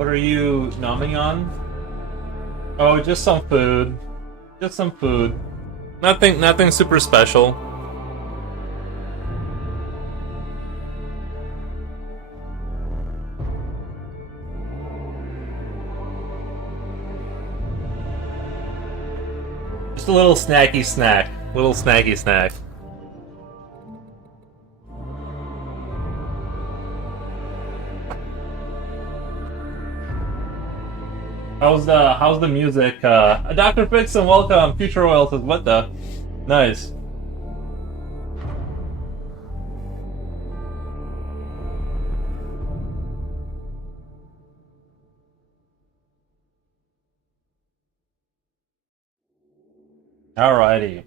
What are you nomming on? Oh, just some food. Just some food. Nothing super special. Just a little snacky snack. Little snacky snack. How's the music? Dr. Fix and welcome. Future Oil says what the? Nice. Alrighty.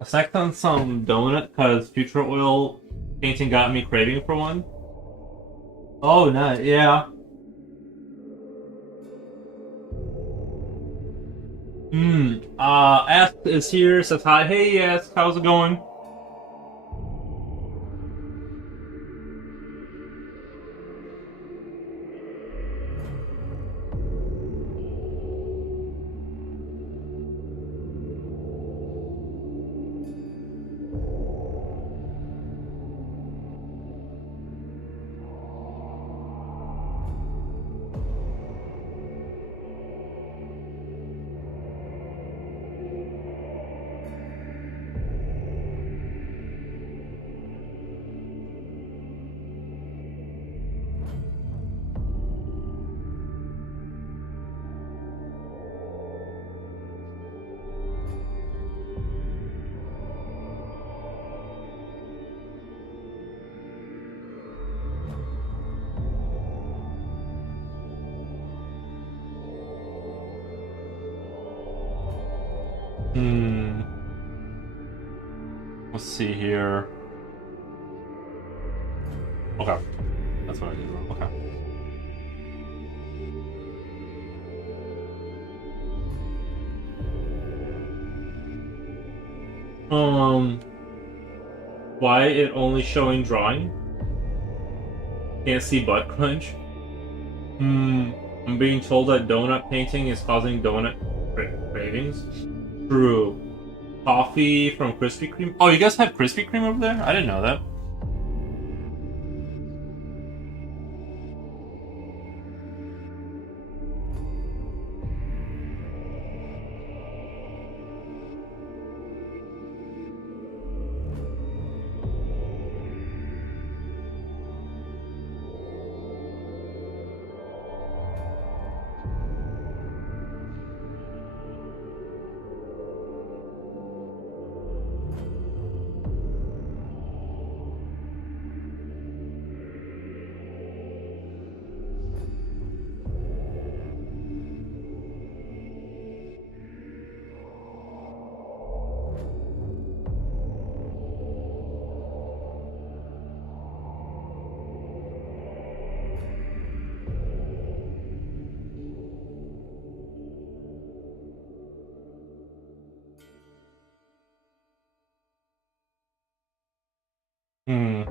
A sec on some donut because Future Oil painting got me craving for one. Oh, nice. Yeah. Ask is here, says hi. Hey, Ask, how's it going? Hmm. Let's see here. Okay. That's what I did. Okay. Um, why it only showing drawing? Can't see butt crunch? I'm being told that donut painting is causing donut cravings. True. Coffee from Krispy Kreme? Oh, you guys have Krispy Kreme over there? I didn't know that. Hmm.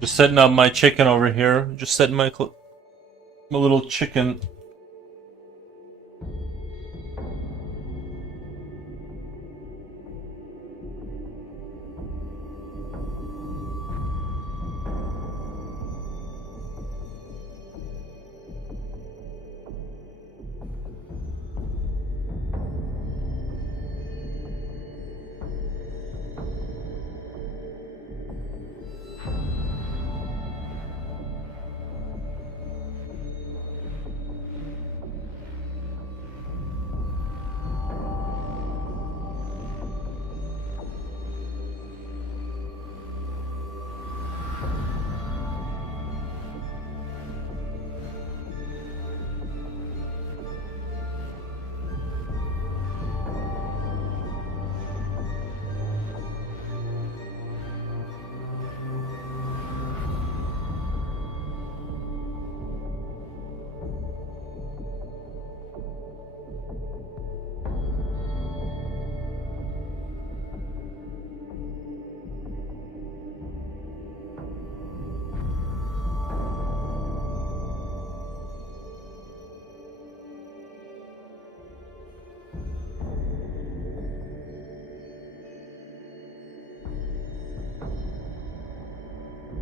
Just setting up my chicken over here. Just setting my little chicken.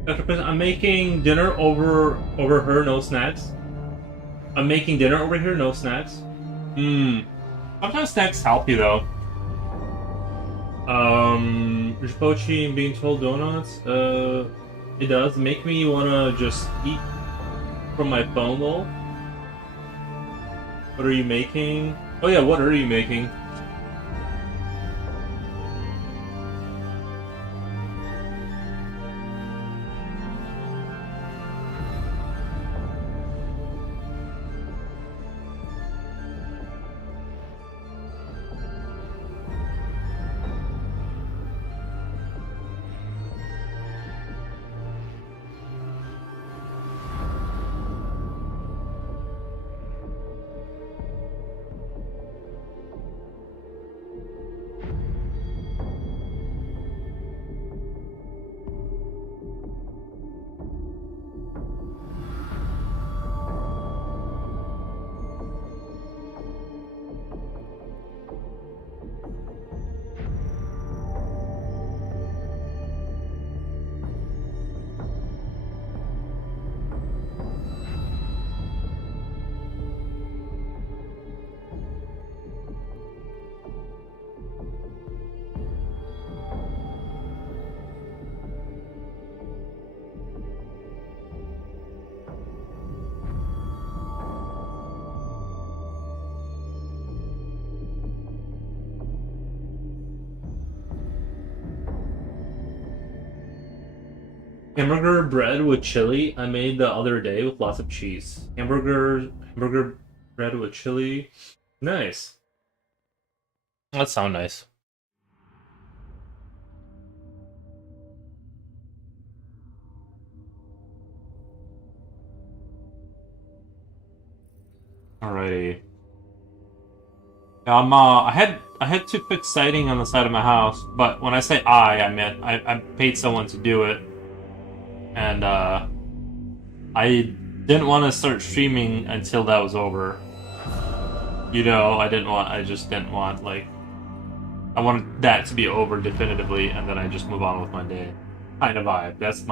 I'm making dinner over her, no snacks. I'm making dinner over here, no snacks. Hmm. Sometimes snacks help you though. Rispochi and being told donuts. It does make me wanna just eat from my phone though. What are you making? Oh yeah, what are you making? Hamburger bread with chili I made the other day with lots of cheese. Hamburger bread with chili. Nice. That sounds nice. Alrighty. I had to fix siding on the side of my house, but when I say I meant I paid someone to do it, and I didn't want to start streaming until that was over. I just didn't want like I wanted that to be over definitively, and then I just move on with my day. Kind of vibe. That's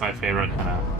my favorite kind of.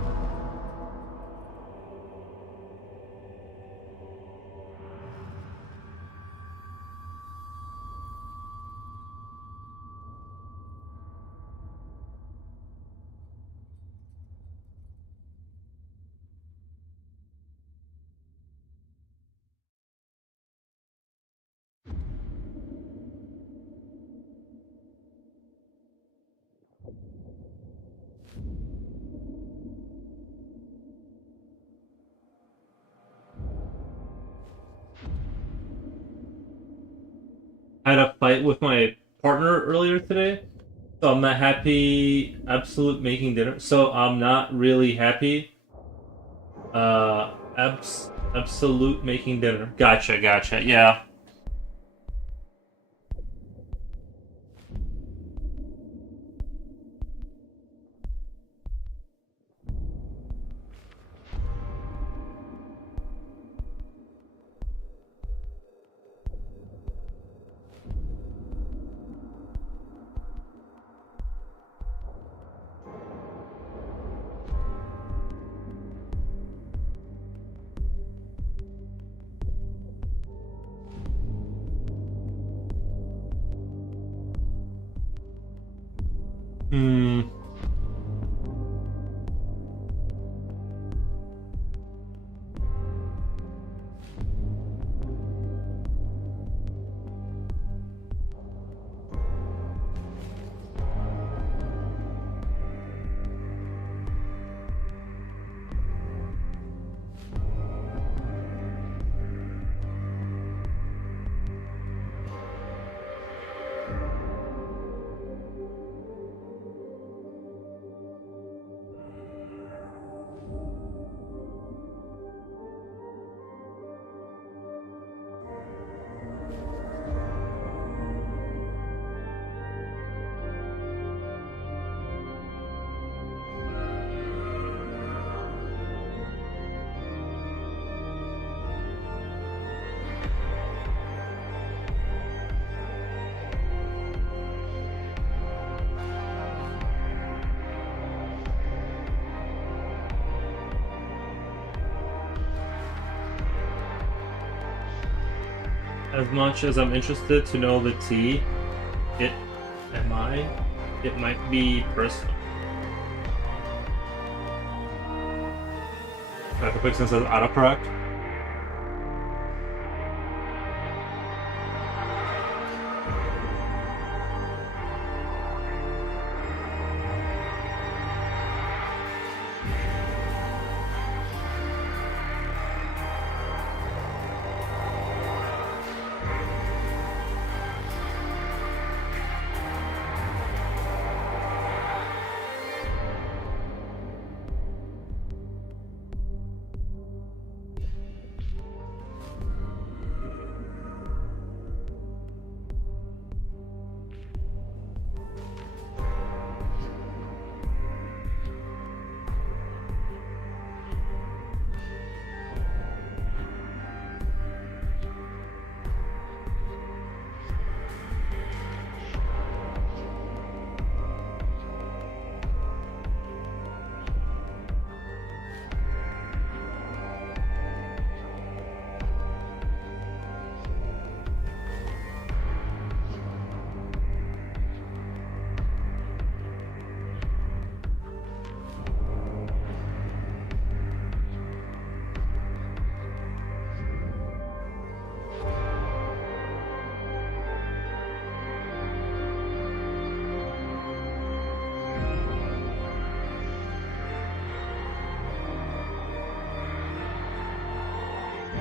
I had a fight with my partner earlier today, so I'm not happy. Absolute making dinner, so I'm not really happy. Absolute making dinner. Gotcha, gotcha. Yeah. Hmm. as much as I'm interested to know the tea, it might be personal. Hyperpixel says autocorrect.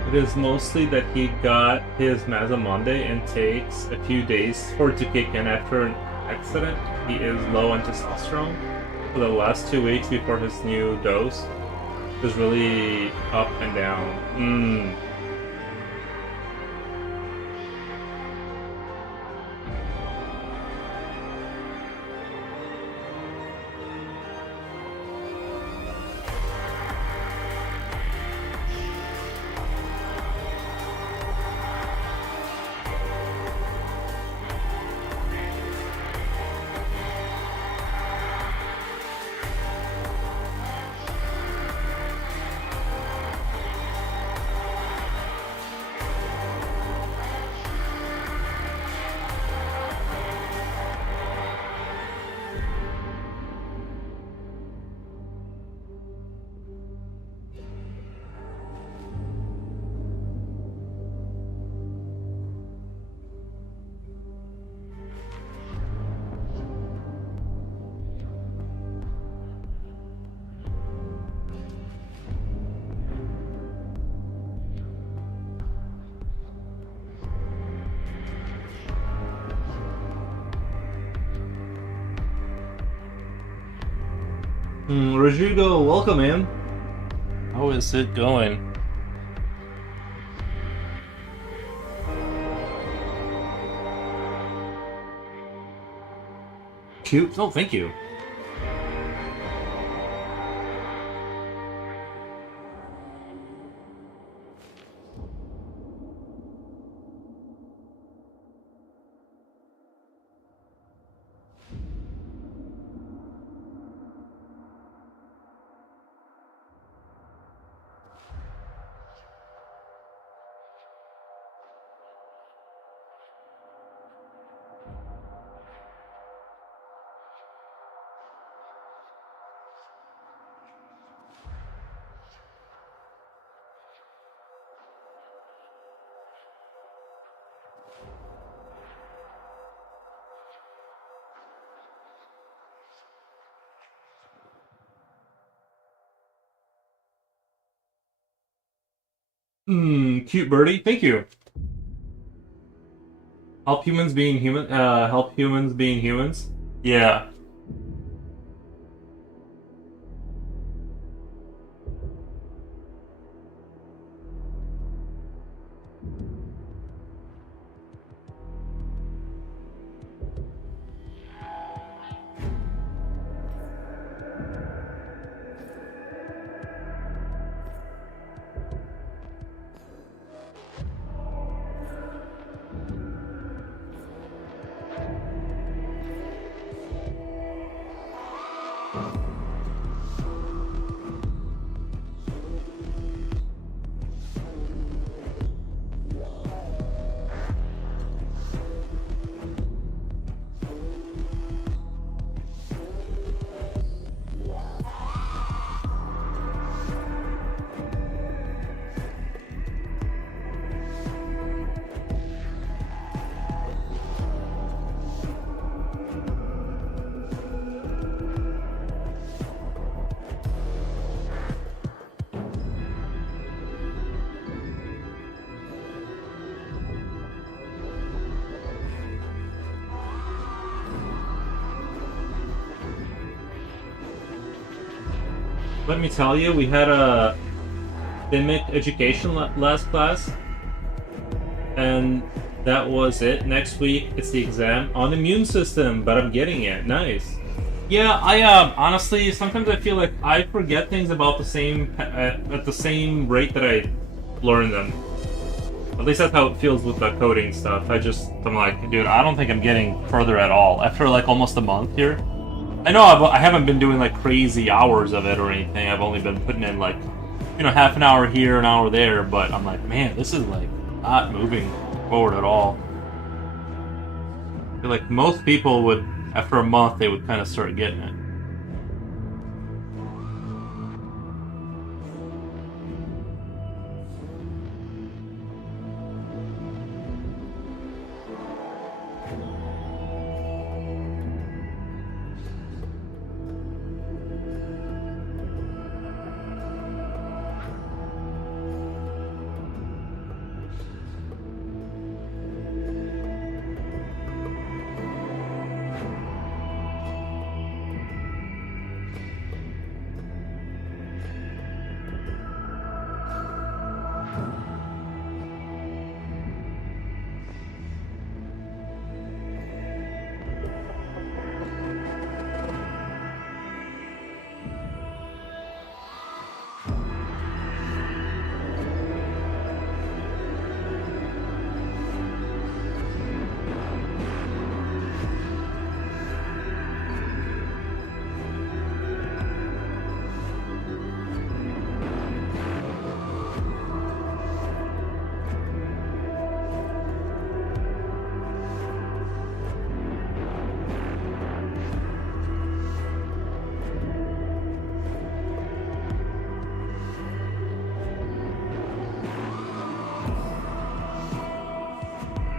It is mostly that he got his Mazamande and takes a few days for it to kick in after an accident. He is low on testosterone. For the last 2 weeks before his new dose, it was really up and down. Rodrigo, welcome, man. How is it going? Cute? Oh, thank you. Cute birdie. Thank you. Help humans being human. Help humans being humans. Yeah. let me tell you, we had a Mimic education last class, and that was it. Next week, it's the exam on immune system, but I'm getting it. Nice. Yeah, I honestly sometimes I feel like I forget things about the same at the same rate that I learn them. At least that's how it feels with the coding stuff. I'm like, dude, I don't think I'm getting further at all after like almost a month here. I know I haven't been doing like crazy hours of it or anything. I've only been putting in like, half an hour here, an hour there. But I'm like, man, this is like not moving forward at all. I feel like most people would, after a month, they would kind of start getting it.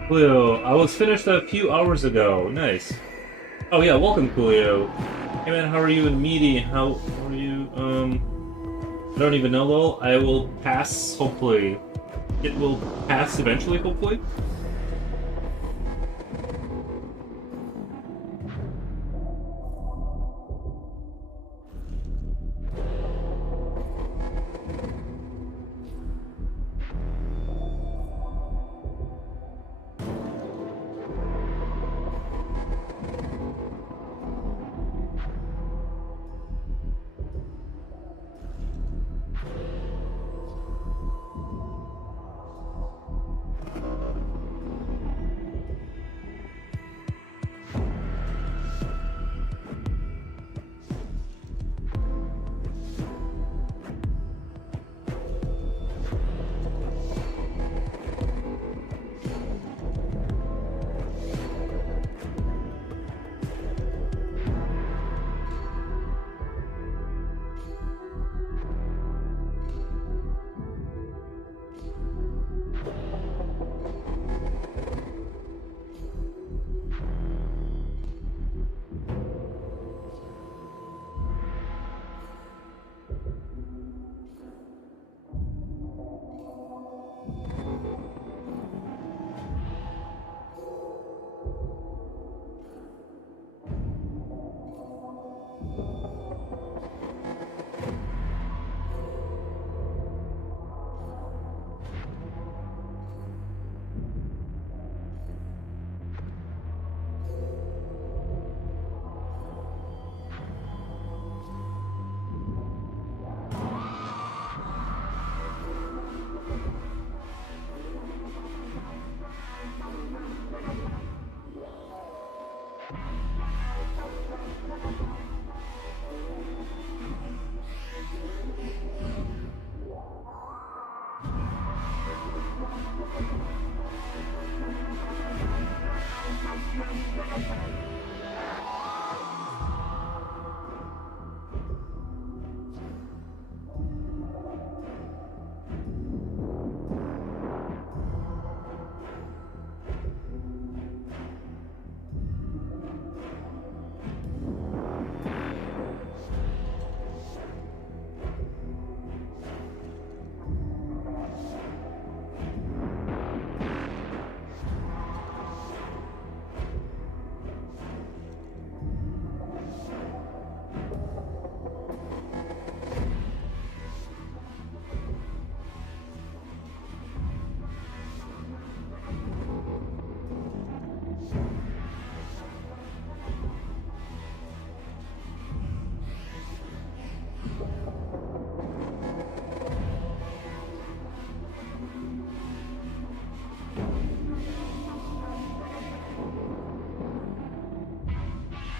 Coolio, I was finished a few hours ago. Nice. Oh yeah, welcome, Coolio. Hey man, how are you and Meaty? How are you? I don't even know, lol. I will pass, hopefully. It will pass eventually, hopefully.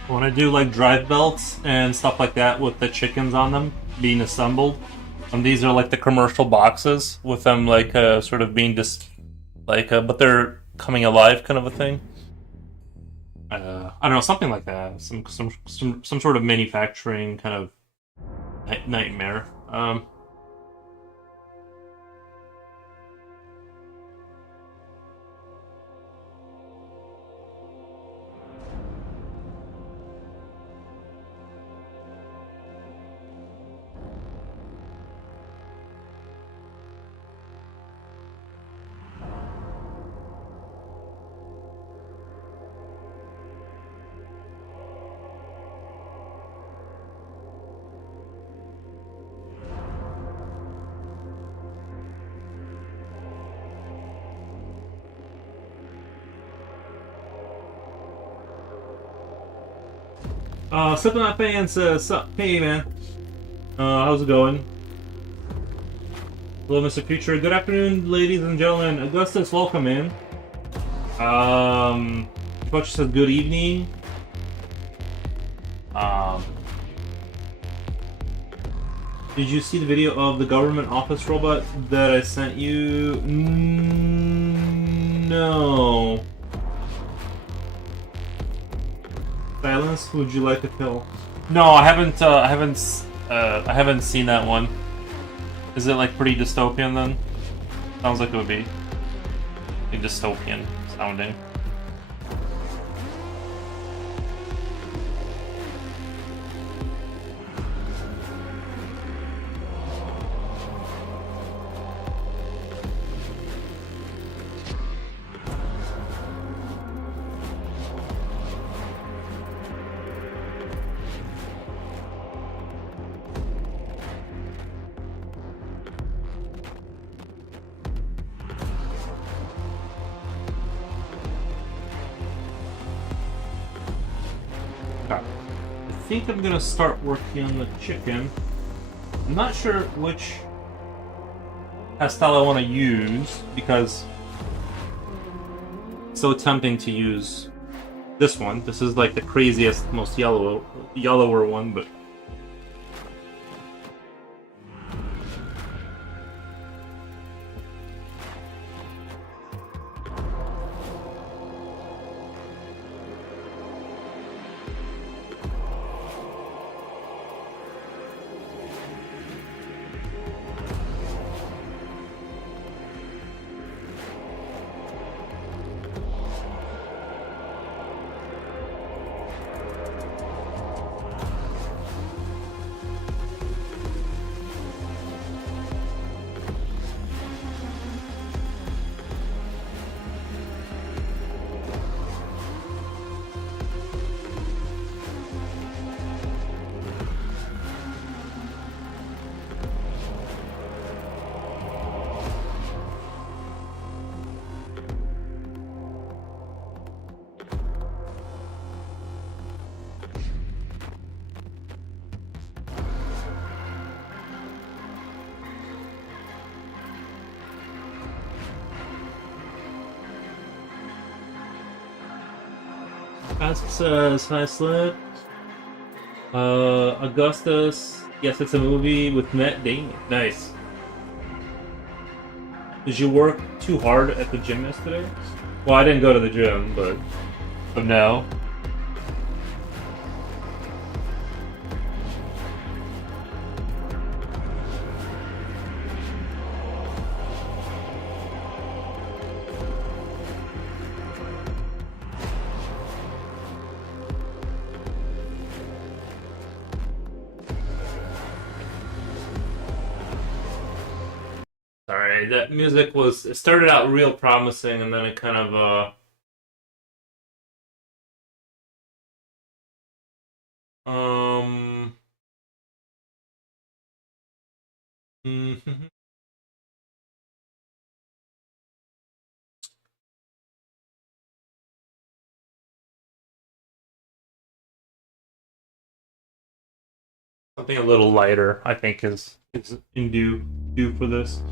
When I do like drive belts and stuff like that with the chickens on them being assembled, and these are like the commercial boxes with them like sort of being just like but they're coming alive kind of a thing. I don't know, something like that. Some sort of manufacturing kind of nightmare. Sipping on fans says, hey man, how's it going? Hello, Mr. Future. Good afternoon, ladies and gentlemen. Augustus, welcome in. Coach says good evening. Did you see the video of the government office robot that I sent you? No. Silence? Would you like to kill? No, I haven't. I haven't seen that one. Is it like pretty dystopian then? Sounds like it would be dystopian sounding. I think I'm gonna start working on the chicken. I'm not sure which pastel I want to use because it's so tempting to use this one. This is like the craziest, most yellower one, but Ask says, hi Slip. Augustus, yes, it's a movie with Matt Damon. Nice. Did you work too hard at the gym yesterday? Well, I didn't go to the gym, but no. Sorry, that music it started out real promising and then it kind of um mhm. Something a little lighter, I think, is in due for this.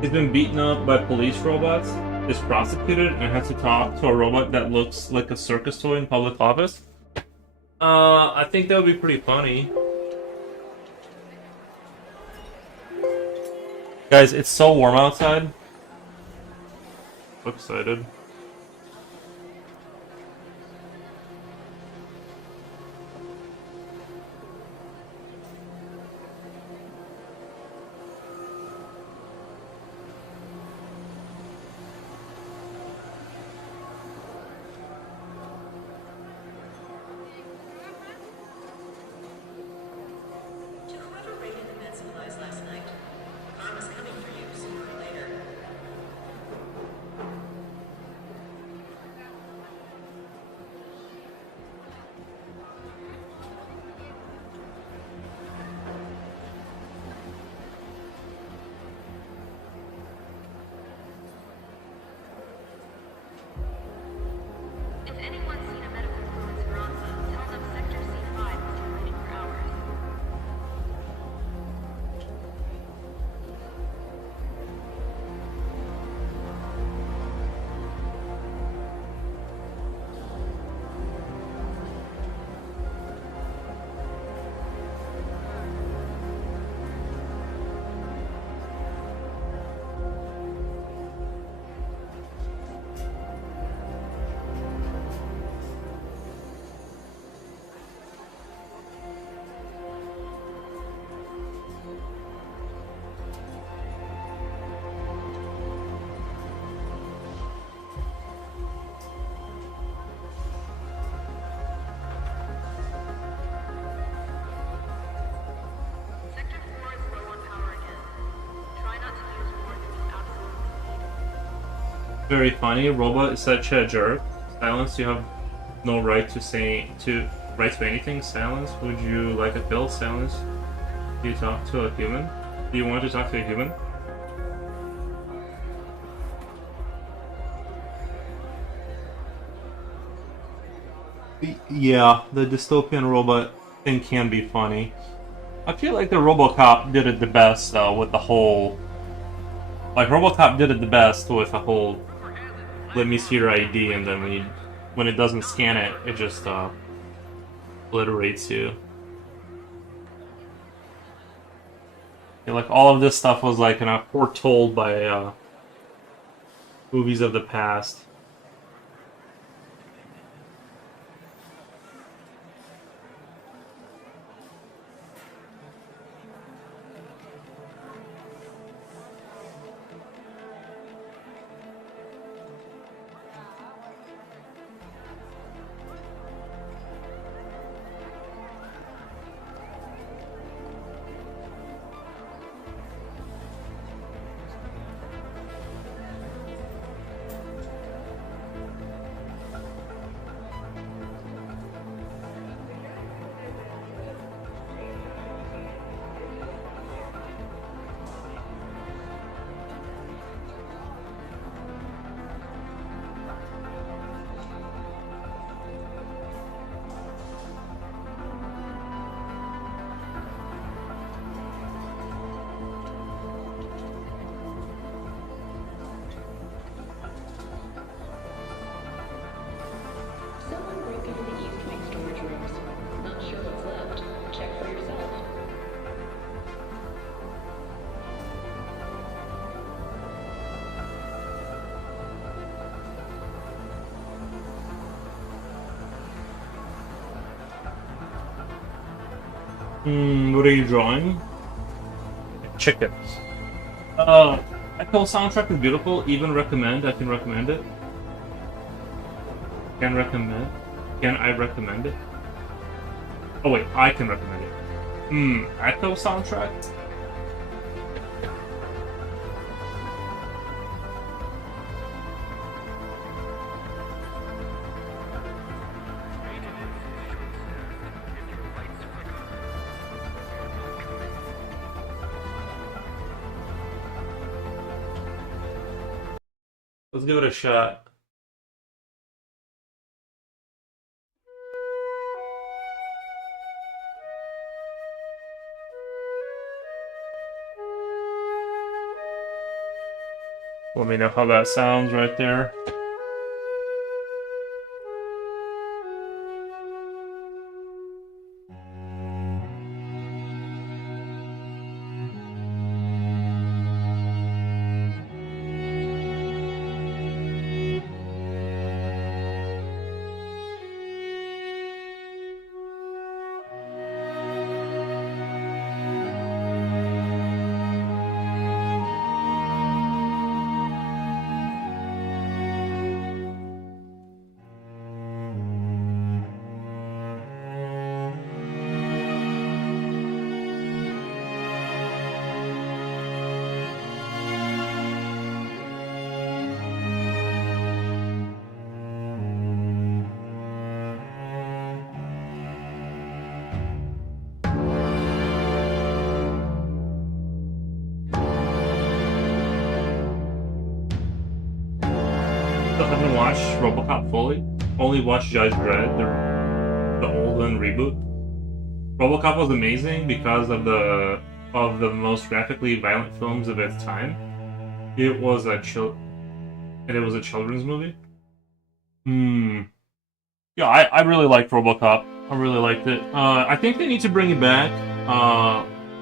He's been beaten up by police robots. is prosecuted and has to talk to a robot that looks like a circus toy in public office? I think that would be pretty funny. Guys, it's so warm outside. So excited. Very funny. Robot is such a jerk. Silence, you have no right to say anything. Silence, would you like a pill? Silence, do you talk to a human? Do you want to talk to a human? Yeah, the dystopian robot thing can be funny. I feel like the RoboCop did it the best with the whole. Like RoboCop did it the best with the whole. Let me see your ID, and then when it doesn't scan it, it just obliterates you. Yeah, like all of this stuff was like foretold by movies of the past. What are you drawing? Chicken. Echo soundtrack is beautiful. Even recommend. I can recommend it. Can recommend. Can I recommend it? Oh wait, I can recommend it. Echo soundtrack. Let's give it a shot. Let me know how that sounds right there. Still haven't watched RoboCop fully. Only watched Judge Dredd, the old one reboot. RoboCop was amazing because of the most graphically violent films of its time. It was a children's movie. Yeah, I really liked RoboCop. I really liked it. I think they need to bring it back.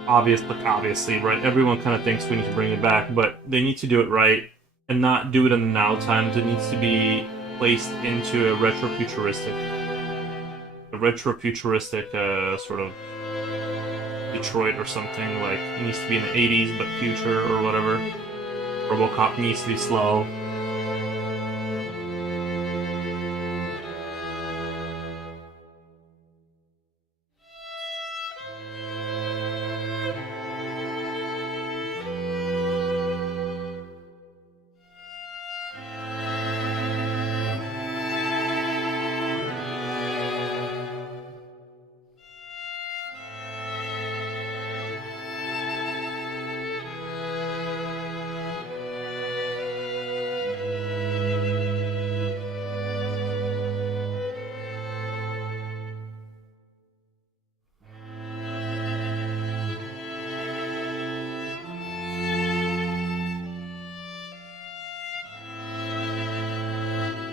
Obviously, right? Everyone kind of thinks we need to bring it back, but they need to do it right and not do it in the now times. It needs to be placed into a retrofuturistic sort of Detroit or something. Like, it needs to be in the 80s, but future or whatever. RoboCop needs to be slow.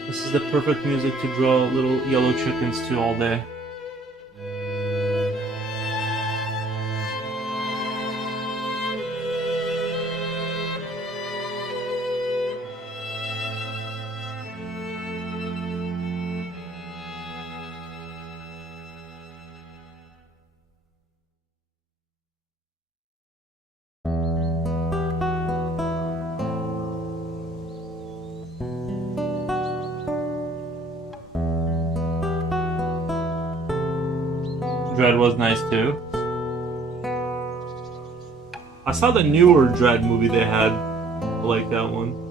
This is the perfect music to draw little yellow chickens to all day. Dread was nice too. I saw the newer Dread movie they had. I like that one.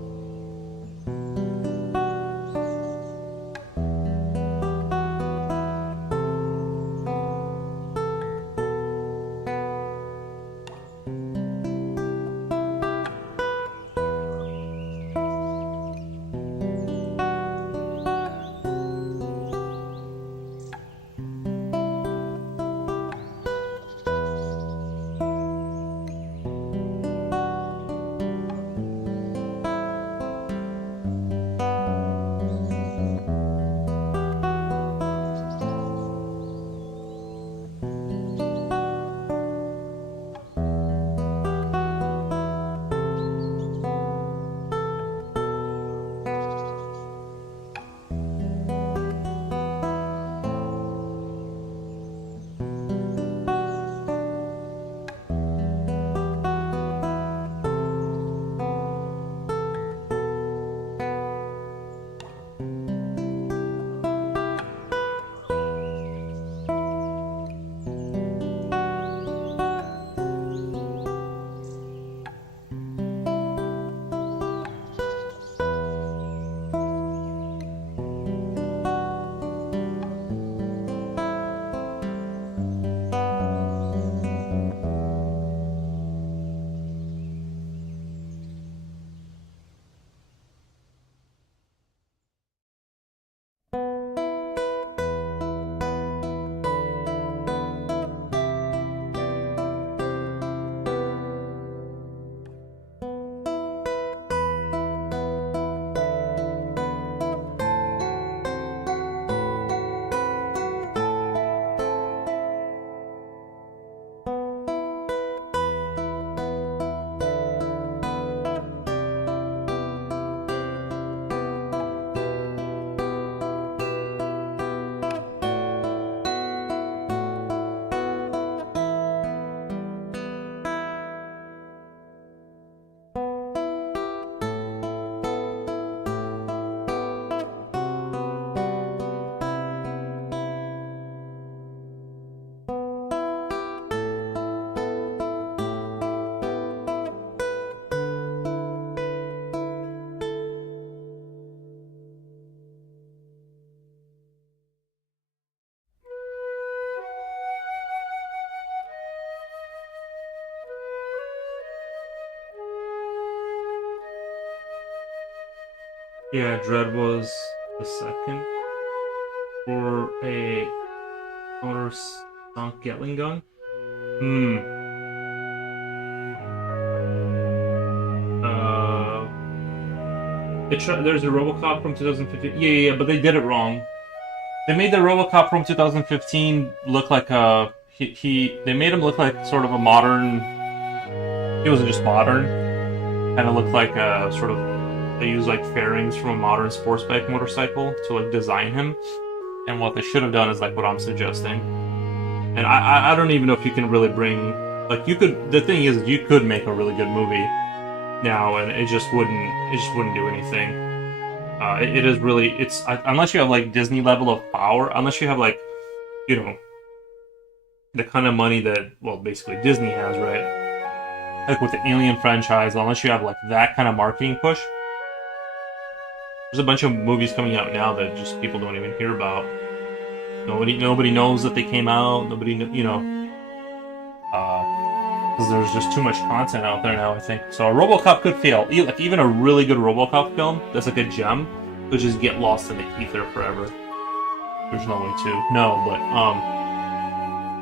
Yeah, Dread was the second for a motor sunk Gatling gun. Hmm. Uh, there's a RoboCop from 2015. Yeah, but they did it wrong. They made the RoboCop from 2015 look like a They made him look like sort of a modern. He wasn't just modern. Kind of looked like a sort of. They used like fairings from a modern sports bike motorcycle to like design him. And what they should have done is like what I'm suggesting. And I don't even know if you can really bring like you could. The thing is, you could make a really good movie now, and it just wouldn't do anything. It is really unless you have like Disney level of power, unless you have like you know the kind of money that well basically Disney has, right? Like with the Alien franchise, unless you have like that kind of marketing push, there's a bunch of movies coming out now that just people don't even hear about. Nobody knows that they came out. Nobody because there's just too much content out there now. I think so. A RoboCop could fail. Like even a really good RoboCop film that's like a gem could just get lost in the ether forever. There's no way to no, but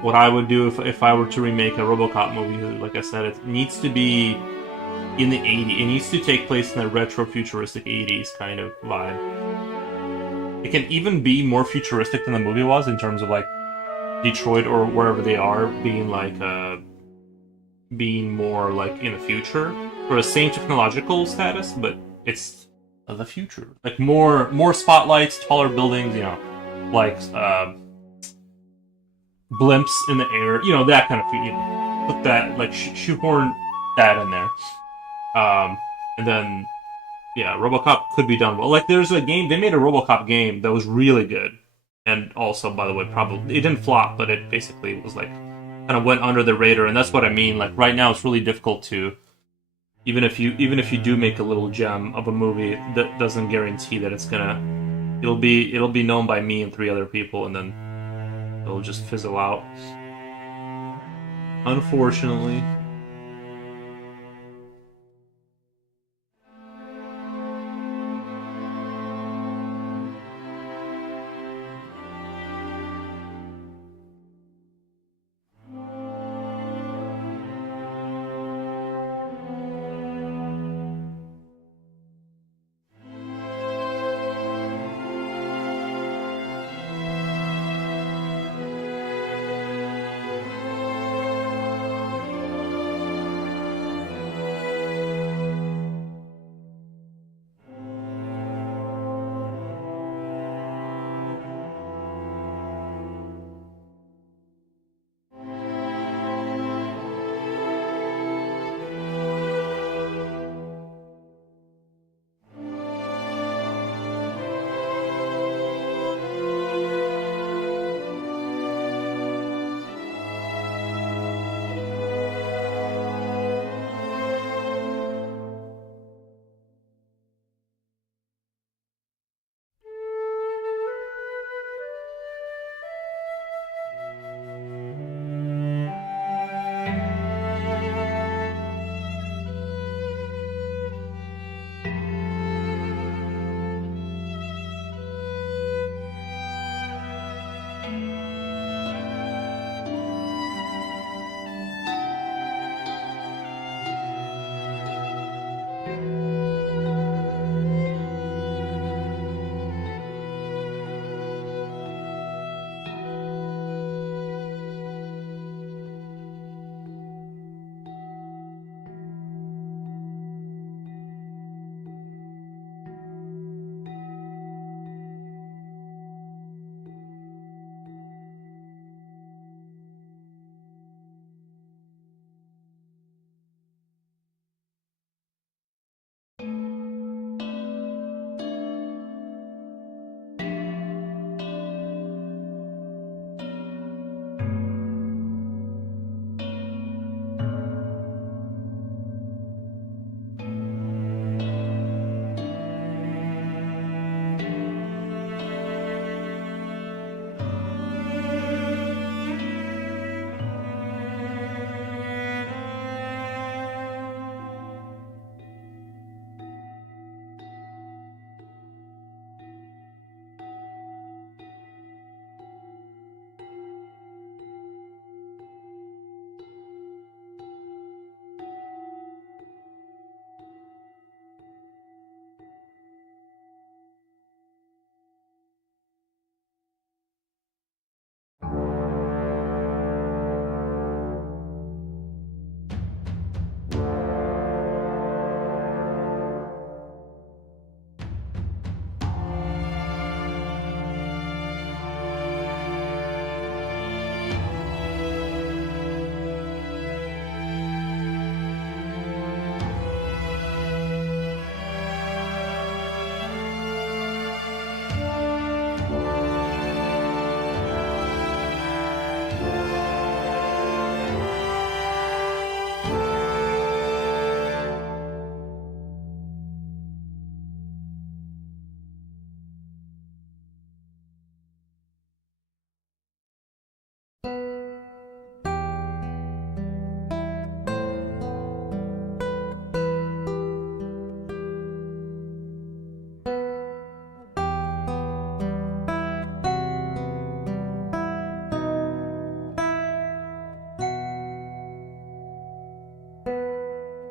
what I would do if I were to remake a RoboCop movie, like I said, it needs to be in the 80s. It needs to take place in the retro futuristic 80s kind of vibe. It can even be more futuristic than the movie was in terms of like Detroit or wherever they are being more like in the future or the same technological status, but it's the future. Like more spotlights, taller buildings, like blimps in the air, that kind of put that like shoehorn that in there. And then yeah, RoboCop could be done well. Like there's a game they made a RoboCop game that was really good, and also by the way, probably it didn't flop, but it basically was like kind of went under the radar, and that's what I mean. Like right now, it's really difficult to even if you do make a little gem of a movie, that doesn't guarantee that it'll be known by me and three other people, and then it'll just fizzle out. Unfortunately.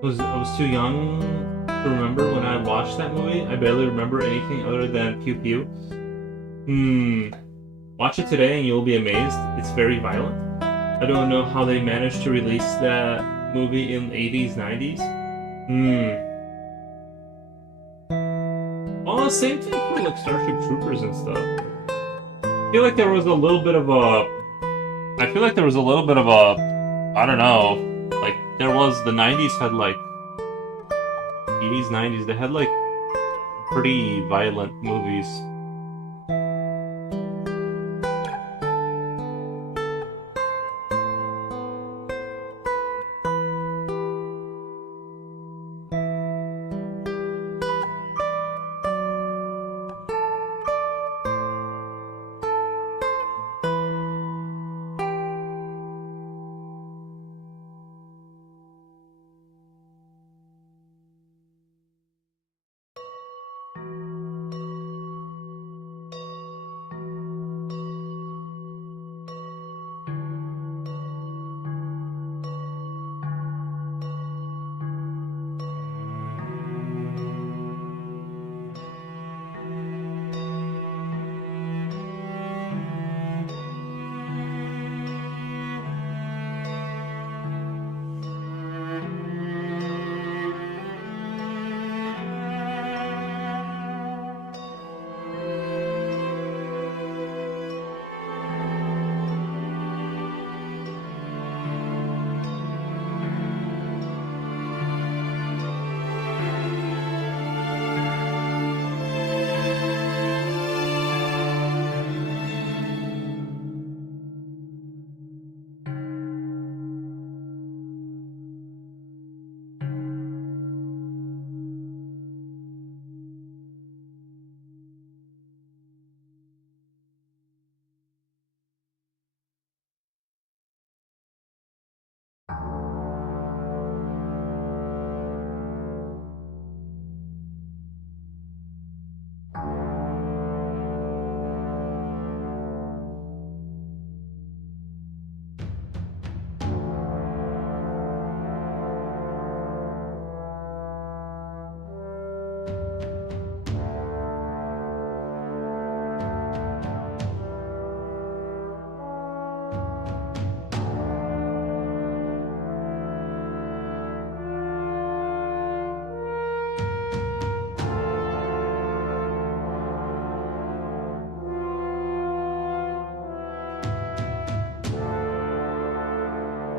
I was too young to remember when I watched that movie. I barely remember anything other than pew pew. Hmm. Watch it today and you'll be amazed. It's very violent. I don't know how they managed to release that movie in 80s, 90s. Hmm. Oh, same thing for like Starship Troopers and stuff. I feel like there was a little bit of a. I feel like there was a little bit of a. I don't know. Like there was the 90s had like 80s, 90s. They had like pretty violent movies.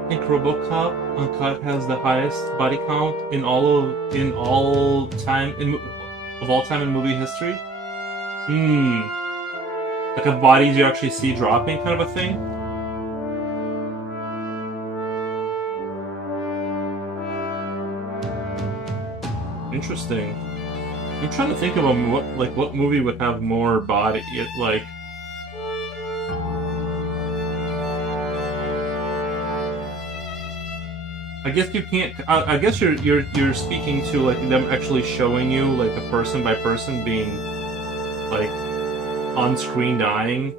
I think RoboCop Uncut has the highest body count in all time of all time in movie history. Hmm, like of bodies you actually see dropping, kind of a thing. Interesting. I'm trying to think of what movie would have more body like. I guess you can't. I guess you're speaking to like them actually showing you like a person by person being like on screen dying.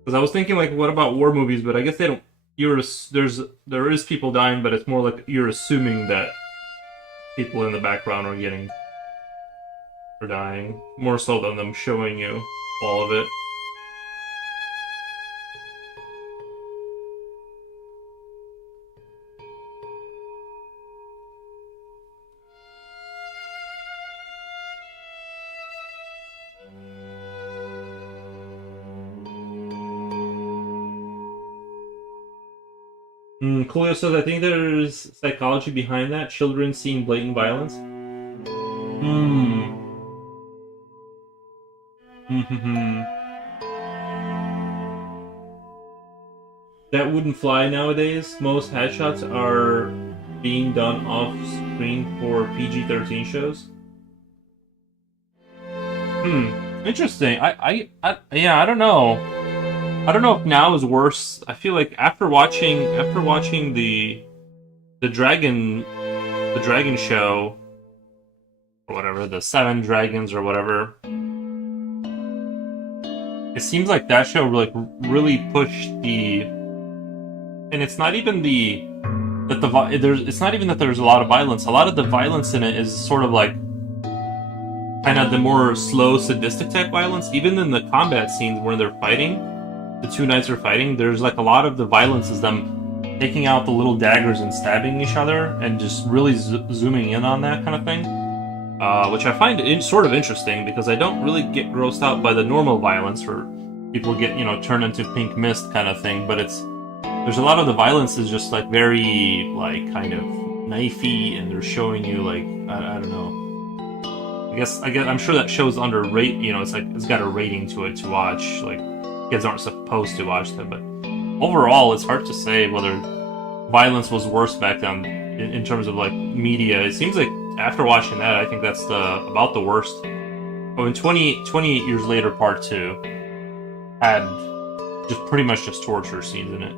Because I was thinking like, what about war movies? But I guess they don't. There is people dying, but it's more like you're assuming that people in the background are dying more so than them showing you all of it. Coolio says, I think there's psychology behind that. Children seeing blatant violence. Hmm. That wouldn't fly nowadays. Most headshots are being done off screen for PG-13 shows. Interesting. Yeah, I don't know. I don't know if now is worse. I feel like after watching the dragon show or whatever, the Seven Dragons or whatever, it seems like that show like really pushed the, and it's not even that there's it's not even that there's a lot of violence. A lot of the violence in it is sort of like kind of the more slow, sadistic type violence. Even in the combat scenes where they're fighting, the two knights are fighting. There's like a lot of the violence is them taking out the little daggers and stabbing each other, and just really zooming in on that kind of thing. Which I find sort of interesting because I don't really get grossed out by the normal violence where people get turned into pink mist kind of thing. But there's a lot of the violence is just like very like kind of knifey, and they're showing you like I don't know. I guess I'm sure that show's under rate. It's like it's got a rating to it to watch. Like kids aren't supposed to watch that, but overall, it's hard to say whether violence was worse back then in terms of like media. It seems like after watching that, I think that's about the worst. Oh, and 28 years later, part 2 had just pretty much just torture scenes in it.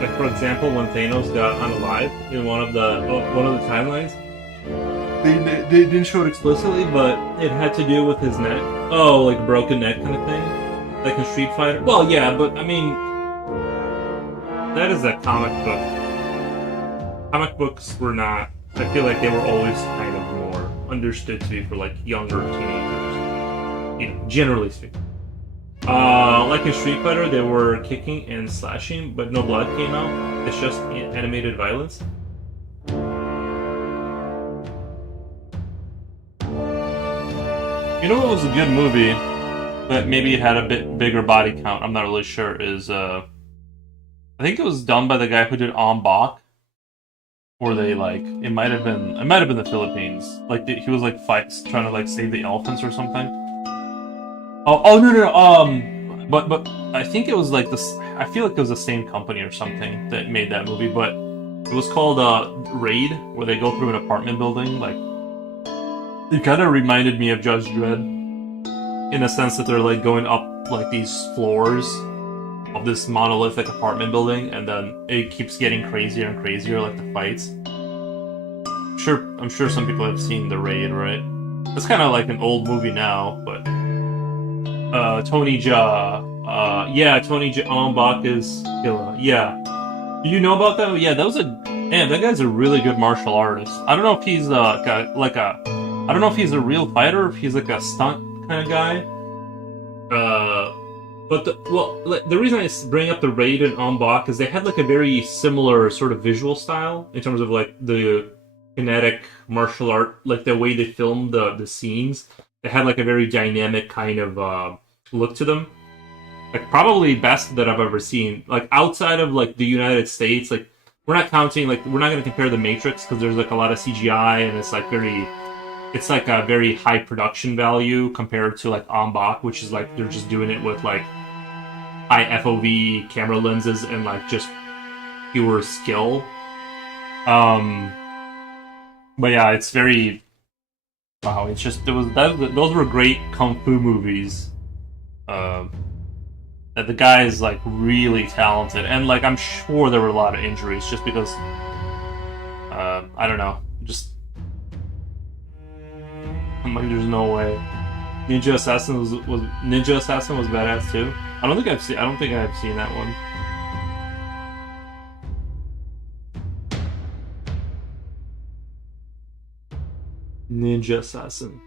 Like for example, when Thanos got unalived in one of the timelines, they didn't show it explicitly, but it had to do with his neck. Oh, like broken neck kind of thing, like in Street Fighter. Well, yeah, but I mean, that is a comic book. Comic books were not. I feel like they were always kind of more understood to be for like younger teenagers, generally speaking. Like in Street Fighter, they were kicking and slashing, but no blood came out. It's just animated violence. You know what was a good movie, but maybe it had a bit bigger body count, I'm not really sure, is, I think it was done by the guy who did On Bak, where they, like, it might have been the Philippines. Like, he was, like, trying to, like, save the elephants or something. No, but I think it was, like, this, I feel like it was the same company or something that made that movie, but it was called, Raid, where they go through an apartment building, like, it kind of reminded me of Judge Dredd, in a sense that they're like going up like these floors of this monolithic apartment building, and then it keeps getting crazier and crazier, like the fights. I'm sure some people have seen The Raid, right? It's kind of like an old movie now, but Tony Jaa, yeah, Tony Jaa On Bak is killer. Yeah, do you know about that? Yeah, that guy's a really good martial artist. I don't know if he's I don't know if he's a real fighter or if he's like a stunt kind of guy. But the reason I bring up The Raid and On Bak is they had like a very similar sort of visual style in terms of like the kinetic martial art, like the way they filmed the scenes. They had like a very dynamic kind of look to them. Like probably best that I've ever seen. Like outside of like the United States, like we're not counting, like we're not going to compare The Matrix because there's like a lot of CGI and it's like a very high production value compared to like On Bak, which is like they're just doing it with like high FOV camera lenses and like just pure skill. But yeah, it's very Wow, it's just those were great kung fu movies. Uh, that the guy is like really talented, and like I'm sure there were a lot of injuries just because I don't know, just I'm like there's no way. Ninja Assassin was badass too. I don't think I've seen that one. Ninja Assassin.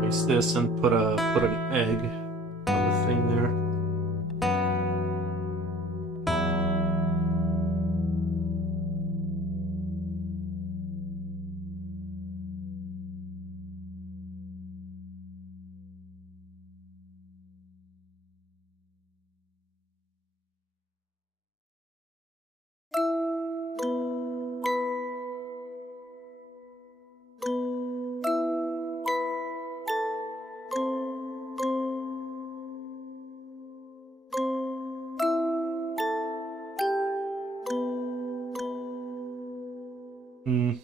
Place this and put an egg on the thing there. Hmm.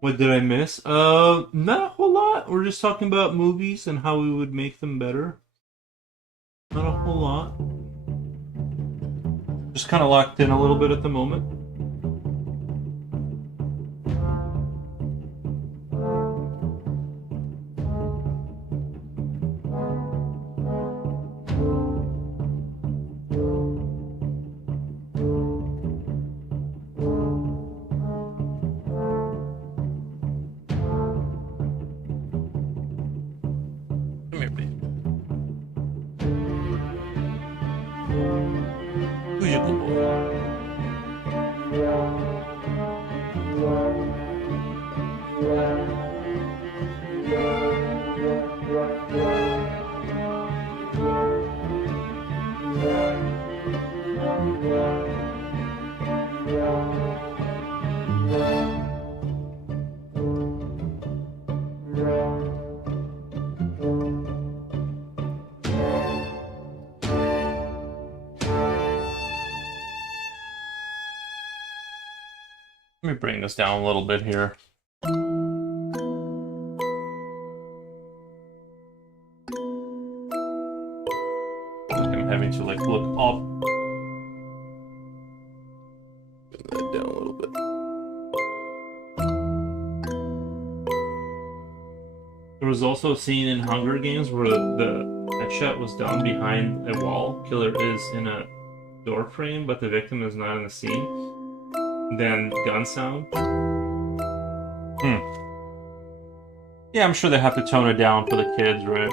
What did I miss? Not a whole lot. We're just talking about movies and how we would make them better. Not a whole lot. Just kind of locked in a little bit at the moment. Come here, baby. Magical boy. Let me bring this down a little bit here. I'm having to like look up. Bring that down a little bit. There was also a scene in Hunger Games where the headshot was done behind a wall. Killer is in a door frame, but the victim is not in the scene. Then gun sound. Yeah, I'm sure they have to tone it down for the kids, right?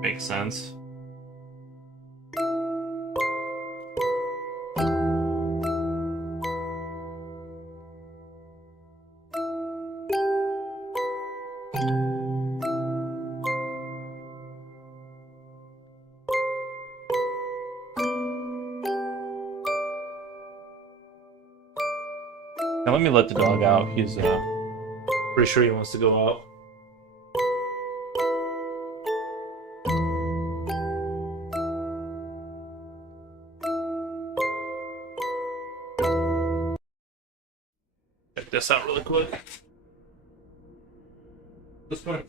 Makes sense. Now let me let the dog out. He's pretty sure he wants to go out. Check this out really quick. This one.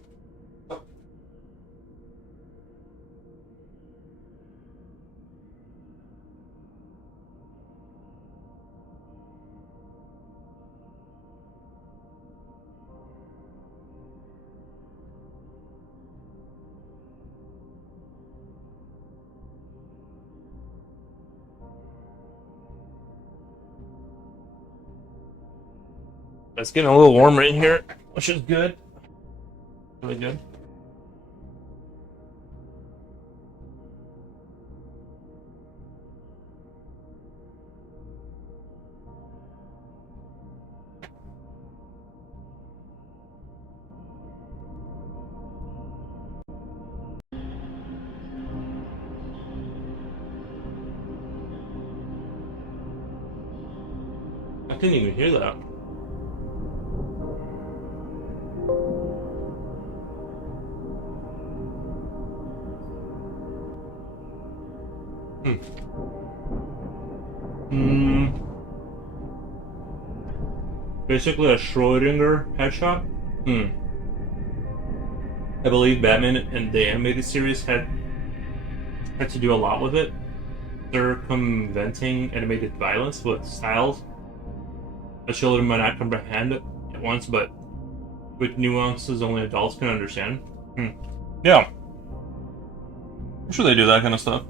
It's getting a little warmer in here, which is good. Really good. I didn't even hear that. Basically a Schrodinger headshot. I believe Batman and the animated series had to do a lot with it, circumventing animated violence with styles that children might not comprehend at once, but with nuances only adults can understand. Yeah. I'm sure they do that kind of stuff.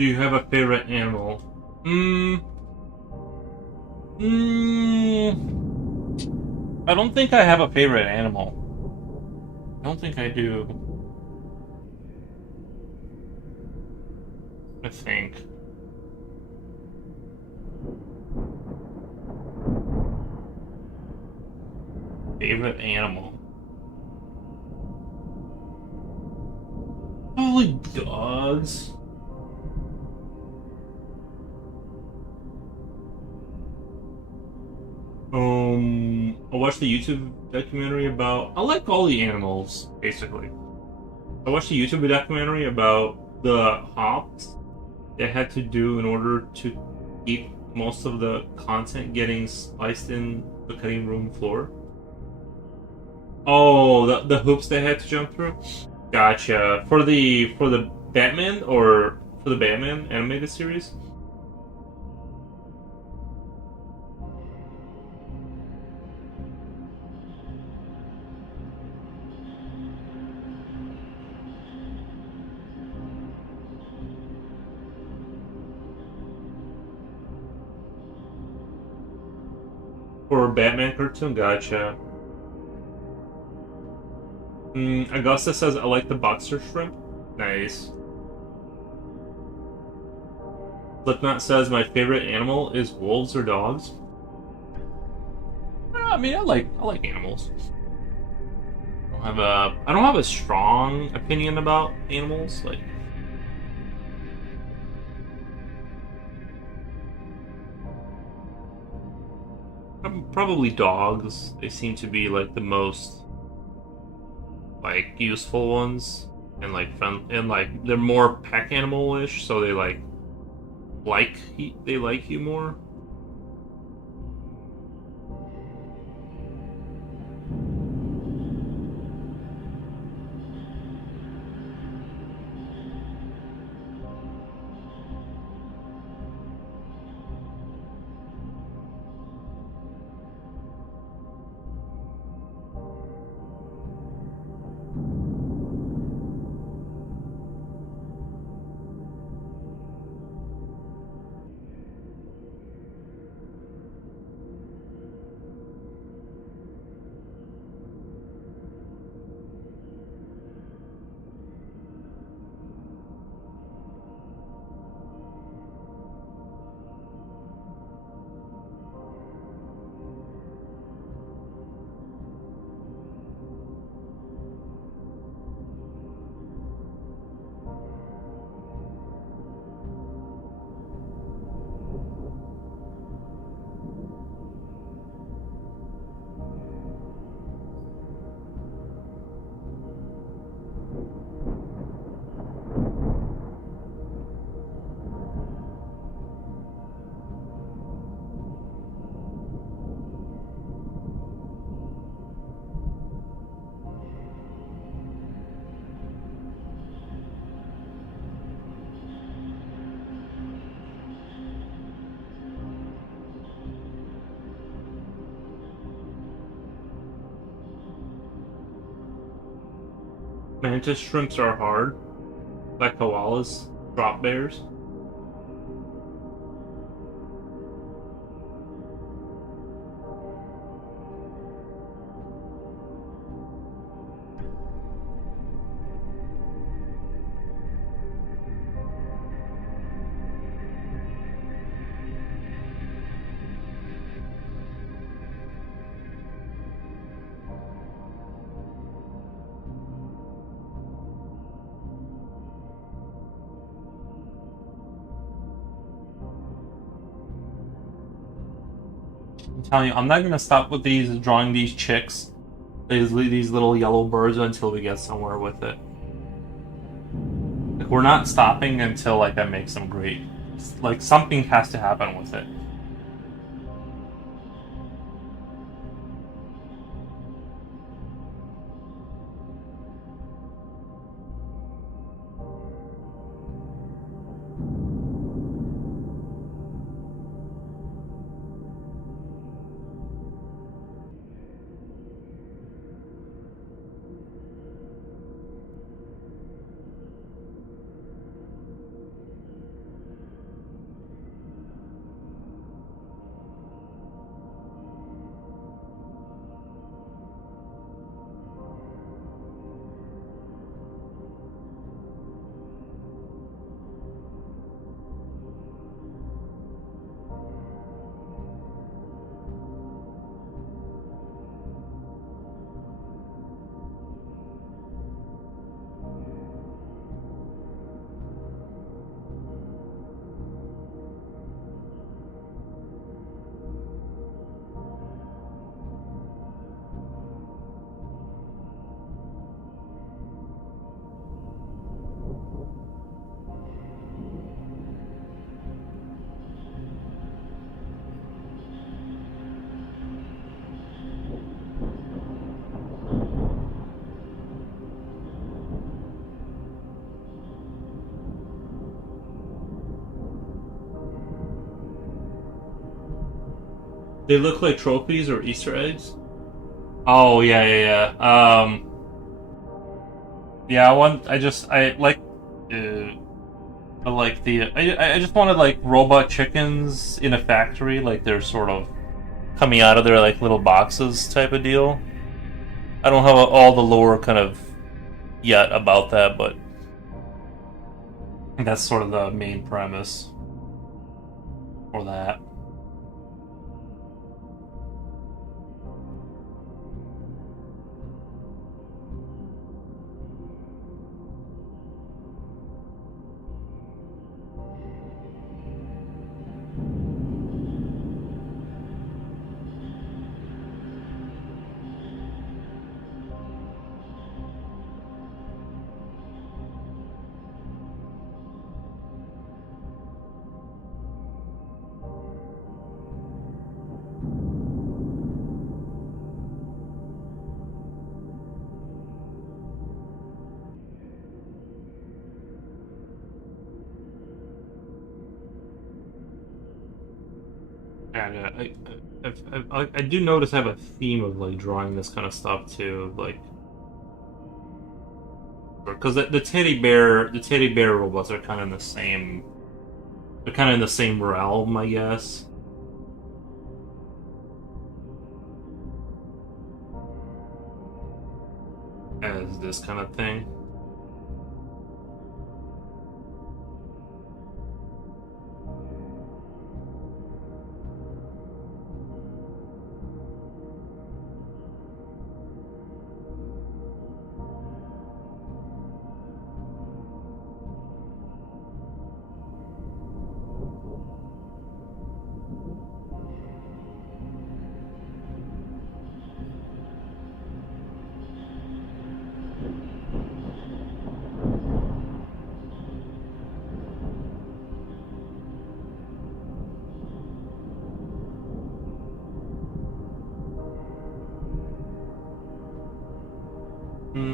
Do you have a favorite animal? I don't think I have a favorite animal. I don't think I do. I think. Favorite animal? Probably dogs. I watched the YouTube documentary about. I like all the animals, basically. I watched a YouTube documentary about the hops they had to do in order to keep most of the content getting spliced in the cutting room floor. Oh, the hoops they had to jump through. Gotcha. For the Batman or for the Batman animated series? For Batman cartoon, gotcha. Augusta says I like the boxer shrimp. Nice. Slipknot says my favorite animal is wolves or dogs. I mean, I like animals. I don't have a strong opinion about animals. Like probably dogs. They seem to be like the most like useful ones and like fun and like they're more pack animal-ish, so they like you more. Mantis shrimps are hard, like koalas, drop bears. I'm telling you, I'm not gonna stop with these drawing these chicks, these little yellow birds until we get somewhere with it. Like we're not stopping until like that makes them great. Like something has to happen with it. They look like trophies or Easter eggs. Oh yeah, yeah, yeah. Yeah. I like. I like the. I just wanted like robot chickens in a factory, like they're sort of coming out of their like little boxes type of deal. I don't have all the lore kind of yet about that, but that's sort of the main premise for that. And I do notice I have a theme of like drawing this kind of stuff too, like because the teddy bear robots are kind of in the same. They're kind of in the same realm, I guess, as this kind of thing.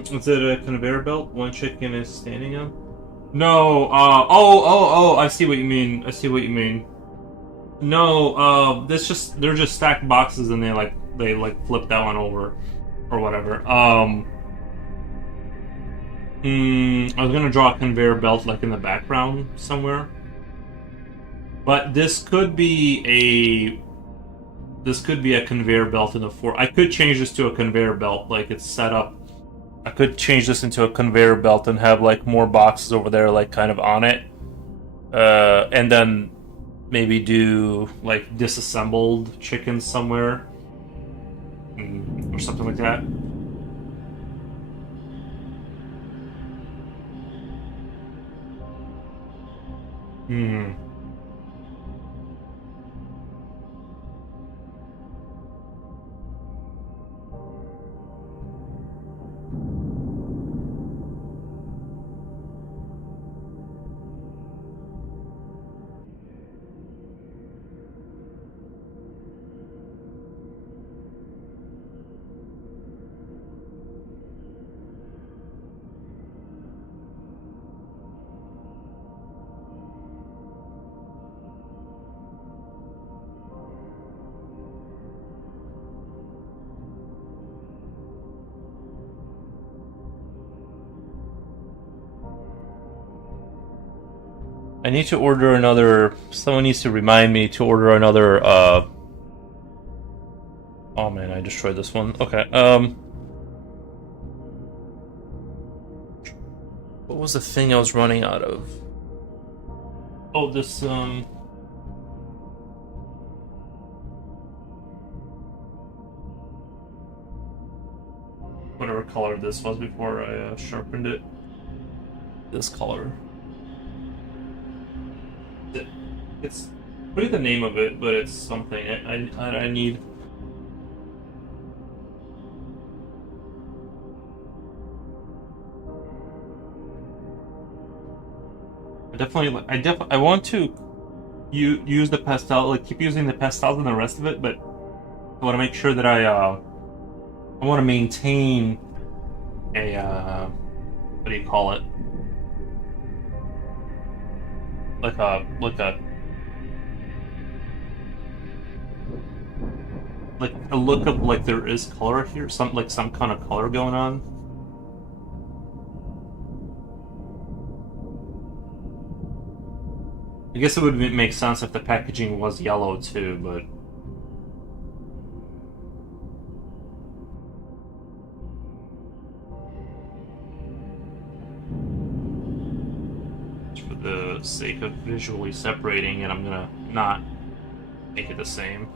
Is it a conveyor belt one chicken is standing on? No, I see what you mean. I see what you mean. No, this just they're just stacked boxes and they flip that one over or whatever. I was gonna draw a conveyor belt like in the background somewhere, but this could be a conveyor belt in the four. I could change this to a conveyor belt, like it's set up. I could change this into a conveyor belt and have like more boxes over there, like kind of on it, and then maybe do like disassembled chickens somewhere, or something like that. Hmm. I need to order another. Someone needs to remind me to order another. Oh man, I destroyed this one. Okay. What was the thing I was running out of? Oh, this whatever color this was before I sharpened it. This color. It's forget the name of it, but it's something I need. I want to use the pastel, like keep using the pastels and the rest of it, but I want to make sure that I want to maintain a what do you call it? Like a like a look of like there is color here, some kind of color going on. I guess it would make sense if the packaging was yellow too, but for the sake of visually separating it, I'm gonna not make it the same.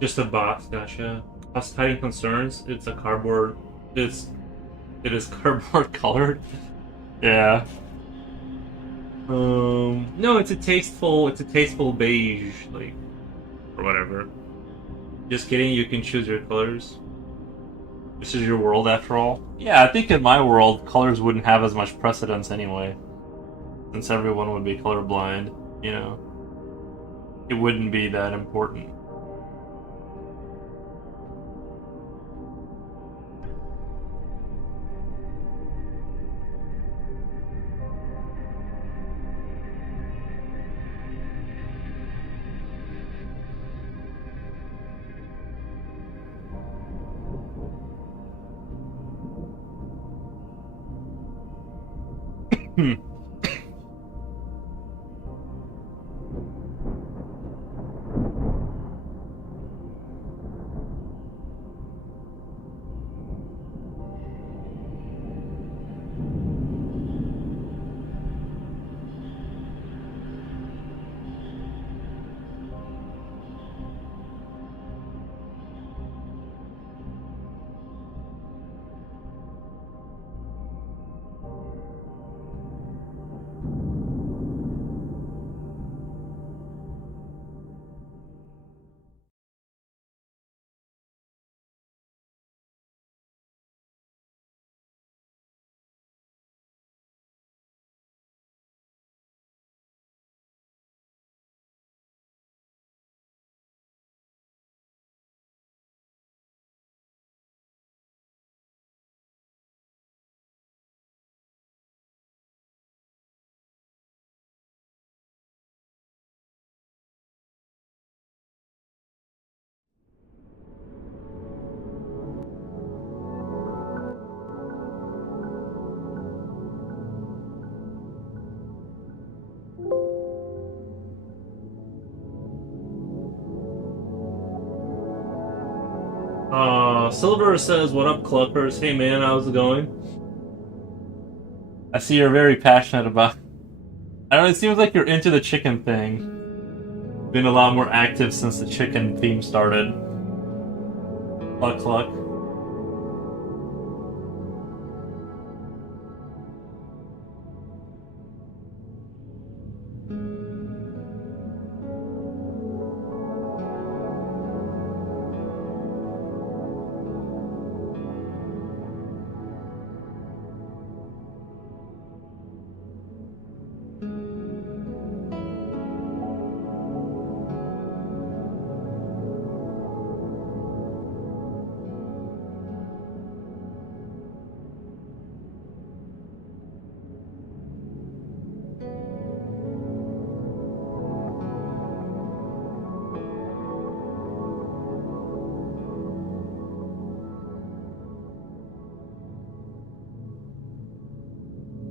Just a box, gotcha. Us hiding concerns. It's a cardboard. It's it is cardboard colored. Yeah. No, it's a tasteful beige, like or whatever. Just kidding. You can choose your colors. This is your world, after all. Yeah, I think in my world, colors wouldn't have as much precedence anyway, since everyone would be colorblind. You know, it wouldn't be that important. Hmm. Silver says, "What up, Cluckers? Hey man, how's it going? I see you're very passionate about. I don't know. It seems like you're into the chicken thing. Been a lot more active since the chicken theme started. Cluck cluck.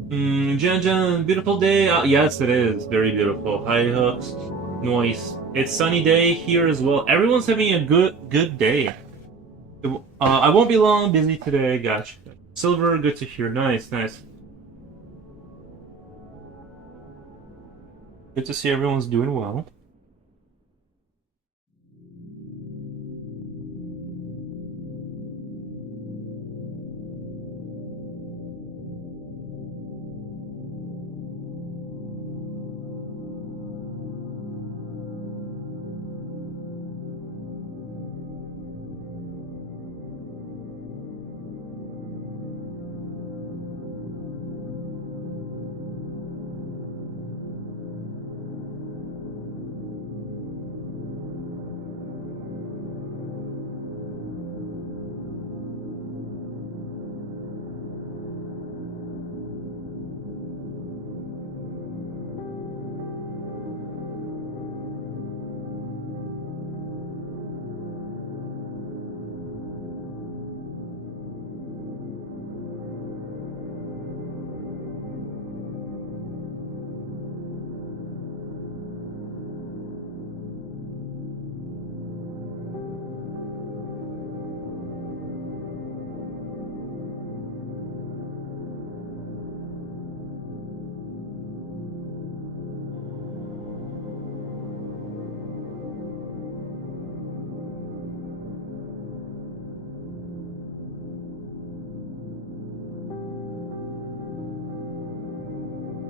Jen Jen, beautiful day. Yes, it is very beautiful. Hi, Hooks. Noise. It's sunny day here as well. Everyone's having a good day. I won't be long. Busy today. Gotcha. Silver, good to hear. Nice, nice. Good to see everyone's doing well.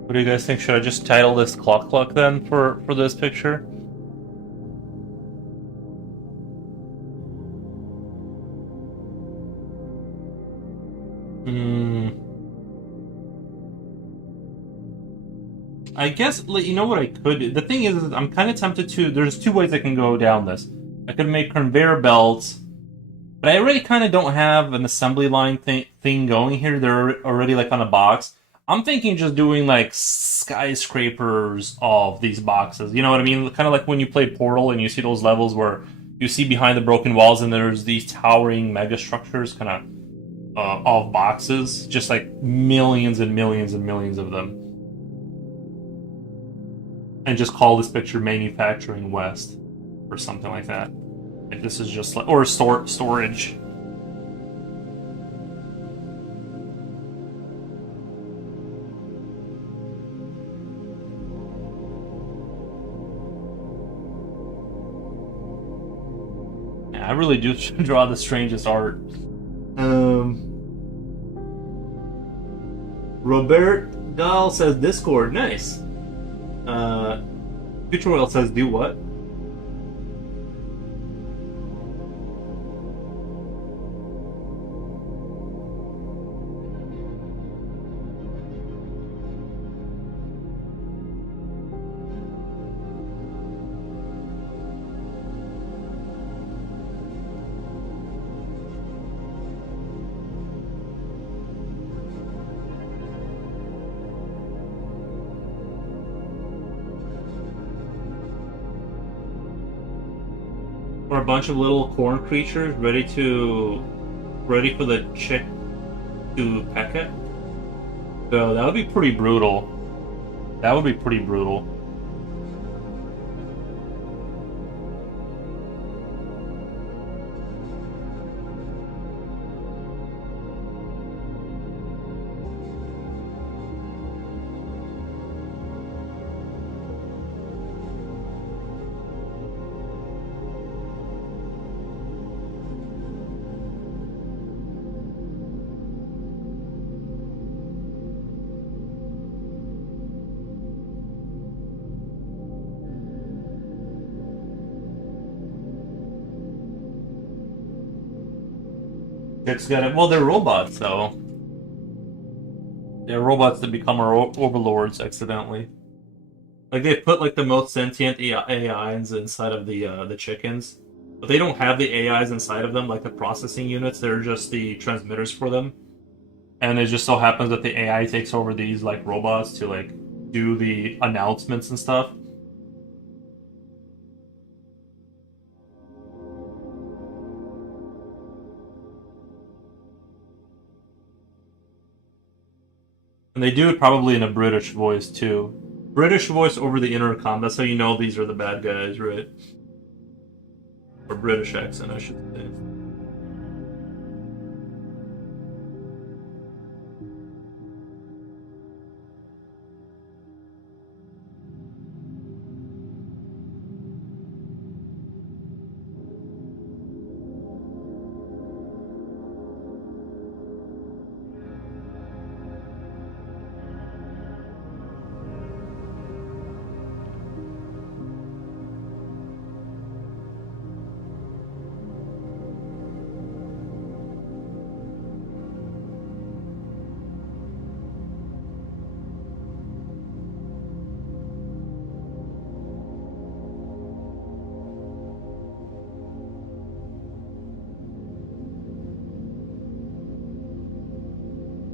What do you guys think? Should I just title this Cluck then for this picture? Hmm. I guess you know what I could do. The thing is I'm kind of tempted to. There's two ways I can go down this. I could make conveyor belts, but I already kind of don't have an assembly line thing going here. They're already like on a box. I'm thinking just doing like skyscrapers of these boxes. You know what I mean? Kind of like when you play Portal and you see those levels where you see behind the broken walls and there's these towering mega structures, kind of boxes, just like millions and millions and millions of them, and just call this picture "Manufacturing West" or something like that. Like this is just like or storage. Yeah, I really do draw the strangest art. Robert Dahl says Discord, nice. Uh, Future World says do what? Or a bunch of little corn creatures ready for the chick to peck it. So that would be pretty brutal. That would be pretty brutal. Chicks got it. Well, they're robots though. They're robots that become our overlords accidentally. Like they put like the most sentient AIs inside of the chickens, but they don't have the AIs inside of them, like the processing units. They're just the transmitters for them. And it just so happens that the AI takes over these like robots to like do the announcements and stuff. And they do it probably in a British voice too. British voice over the intercom. That's how you know these are the bad guys, right? Or British accent, I should say.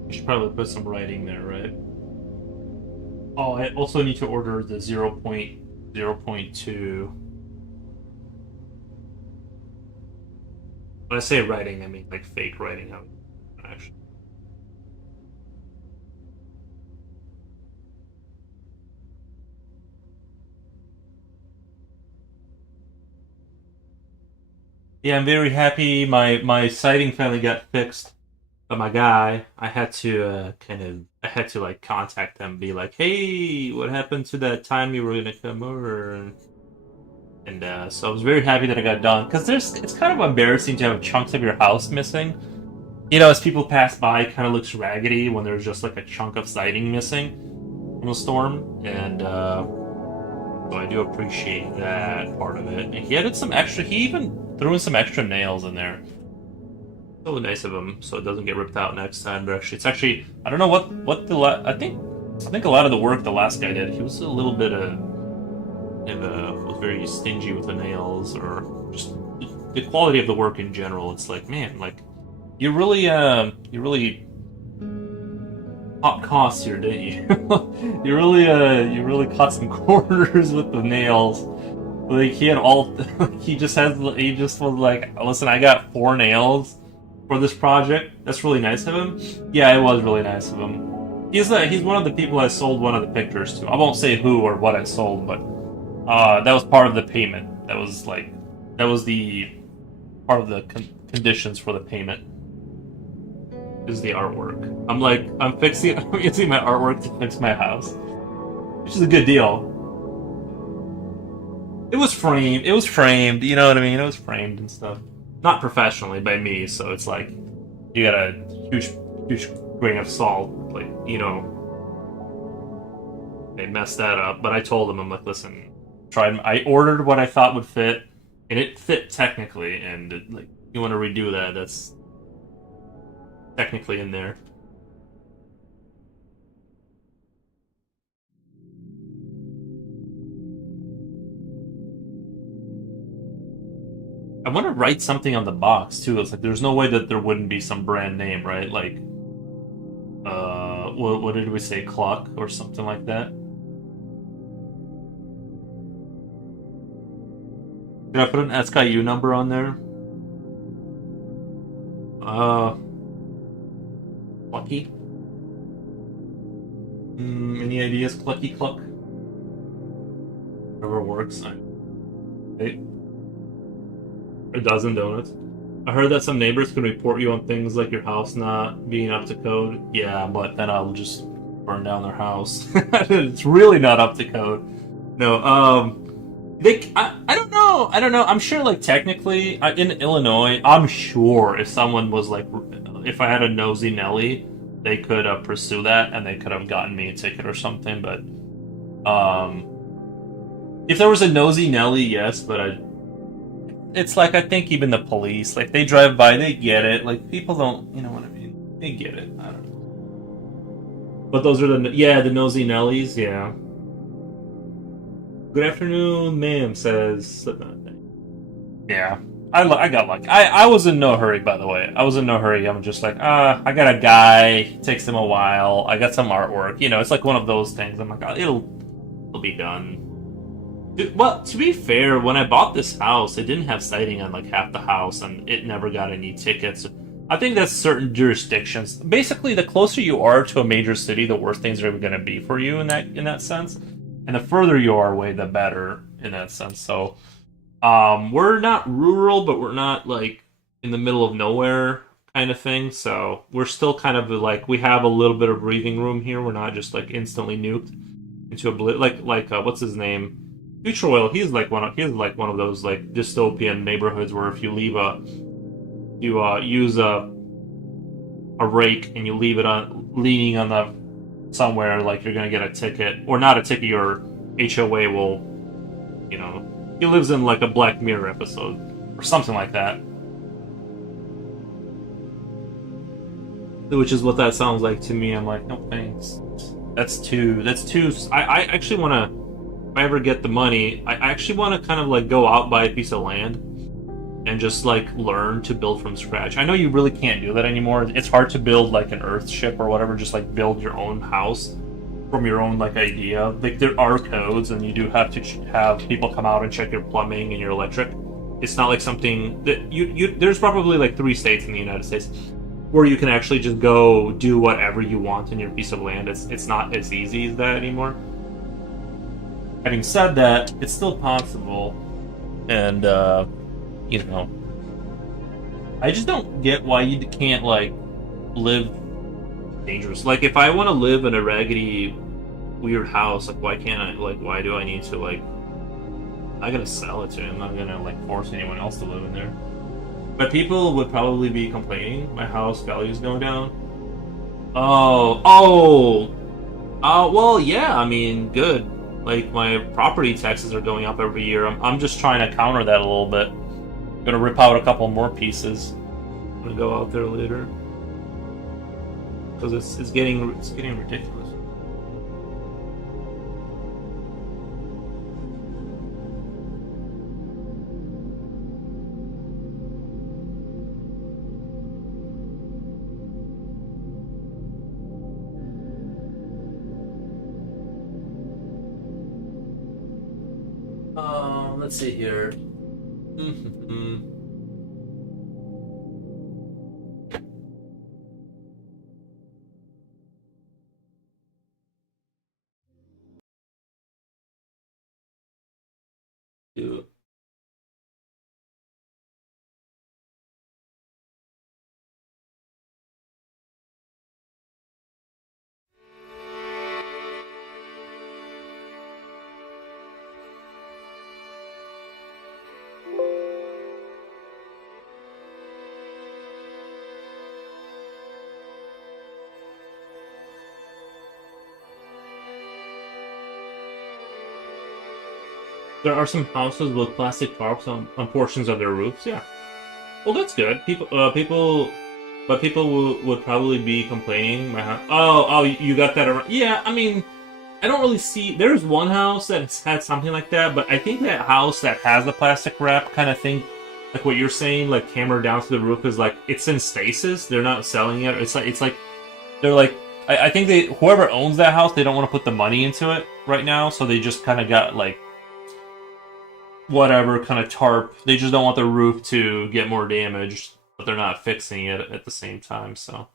I should probably put some writing there, right? Oh, I also need to order the 0.0.2. When I say writing, I mean like fake writing. How actually. Yeah, I'm very happy. My sighting finally got fixed. But my guy, I had to I had to like contact them, be like, "Hey, what happened to that time you were gonna come over?" And so I was very happy that I got done because it's kind of embarrassing to have chunks of your house missing. You know, as people pass by, it kind of looks raggedy when there's just like a chunk of siding missing from a storm, and so I do appreciate that part of it. And he added some extra. He even threw in some extra nails in there. Really nice of him, so it doesn't get ripped out next time. But actually, it's actually I don't know what I think a lot of the work the last guy did. He was a little bit was very stingy with the nails, or just the quality of the work in general. It's like, man, like you really hot costs here, didn't you? You really cut some corners with the nails. Like he had all he just was like, listen, I got 4 nails for this project. That's really nice of him. Yeah, it was really nice of him. He's one of the people I sold one of the pictures to. I won't say who or what I sold, but that was part of the payment. That was the part of the conditions for the payment. Is the artwork. I'm using my artwork to fix my house, which is a good deal. It was framed. It was framed. You know what I mean? It was framed and stuff. Not professionally by me, so it's like you got a huge grain of salt. Like, you know, they messed that up. But I told them, I'm like, listen, I ordered what I thought would fit, and it fit technically. And like, you want to redo that? That's technically in there. I want to write something on the box too. It's like there's no way that there wouldn't be some brand name, right? Like, what did we say, Cluck or something like that? Did I put an SKU number on there? Clucky. Any ideas, Clucky Cluck? Whatever works. Hey, a dozen donuts. I heard that some neighbors can report you on things like your house not being up to code. Yeah, but then I'll just burn down their house. It's really not up to code. No, I don't know. I don't know. I'm sure, like, technically, in Illinois, I'm sure if someone was like, if I had a nosy Nelly, they could pursue that and they could have gotten me a ticket or something. But if there was a nosy Nelly, yes, but it's like, I think even the police, like, they drive by, they get it. Like, people don't, you know what I mean? They get it. I don't know. But those are the nosy Nellies, yeah. Good afternoon, ma'am, says. Yeah. I got lucky. I was in no hurry, by the way. I was in no hurry. I'm just like, I got a guy. It takes him a while. I got some artwork. You know, it's like one of those things. I'm like, it'll be done. Well, to be fair, when I bought this house, it didn't have siding on like half the house, and it never got any tickets. I think that's certain jurisdictions. Basically, the closer you are to a major city, the worse things are going to be for you in that sense. And the further you are away, the better in that sense. So, we're not rural, but we're not like in the middle of nowhere kind of thing. So we're still kind of like we have a little bit of breathing room here. We're not just like instantly nuked into a what's his name? Future Oil. He's like one of those like dystopian neighborhoods where if you leave a you use a rake and you leave it on leaning on the somewhere, like you're gonna get a ticket or not a ticket. Your HOA will, you know, he lives in like a Black Mirror episode or something like that, which is what that sounds like to me. I'm like, no thanks. That's too. That's too. I actually want to. If I ever get the money, I actually want to kind of like go out buy a piece of land and just like learn to build from scratch. I know you really can't do that anymore. It's hard to build like an Earth ship or whatever. Just like build your own house from your own like idea. Like there are codes, and you do have to have people come out and check your plumbing and your electric. It's not like something that you. There's probably like 3 states in the United States where you can actually just go do whatever you want in your piece of land. It's not as easy as that anymore. Having said that, it's still possible, and you know, I just don't get why you can't like live dangerous. Like if I want to live in a raggedy, weird house, like why can't I? Like why do I need to like? I'm not gonna sell it to him. I'm not gonna like force anyone else to live in there. But people would probably be complaining my house value is going down. Well, yeah. I mean, good. Like my property taxes are going up every year. I'm just trying to counter that a little bit. Gonna rip out a couple more pieces. I'm gonna go out there later because it's getting ridiculous. Let's see here. There are some houses with plastic tarps on portions of their roofs. Yeah. Well, that's good. But people would probably be complaining. My house. Oh, you got that around. Yeah, I mean, I don't really see. There's one house that's had something like that, but I think that house that has the plastic wrap kind of thing, like what you're saying, like hammered down to the roof, is like it's in stasis. They're not selling it. It's like they're like. I think whoever owns that house, they don't want to put the money into it right now, so they just kind of got like whatever kind of tarp. They just don't want the roof to get more damaged, but they're not fixing it at the same time. So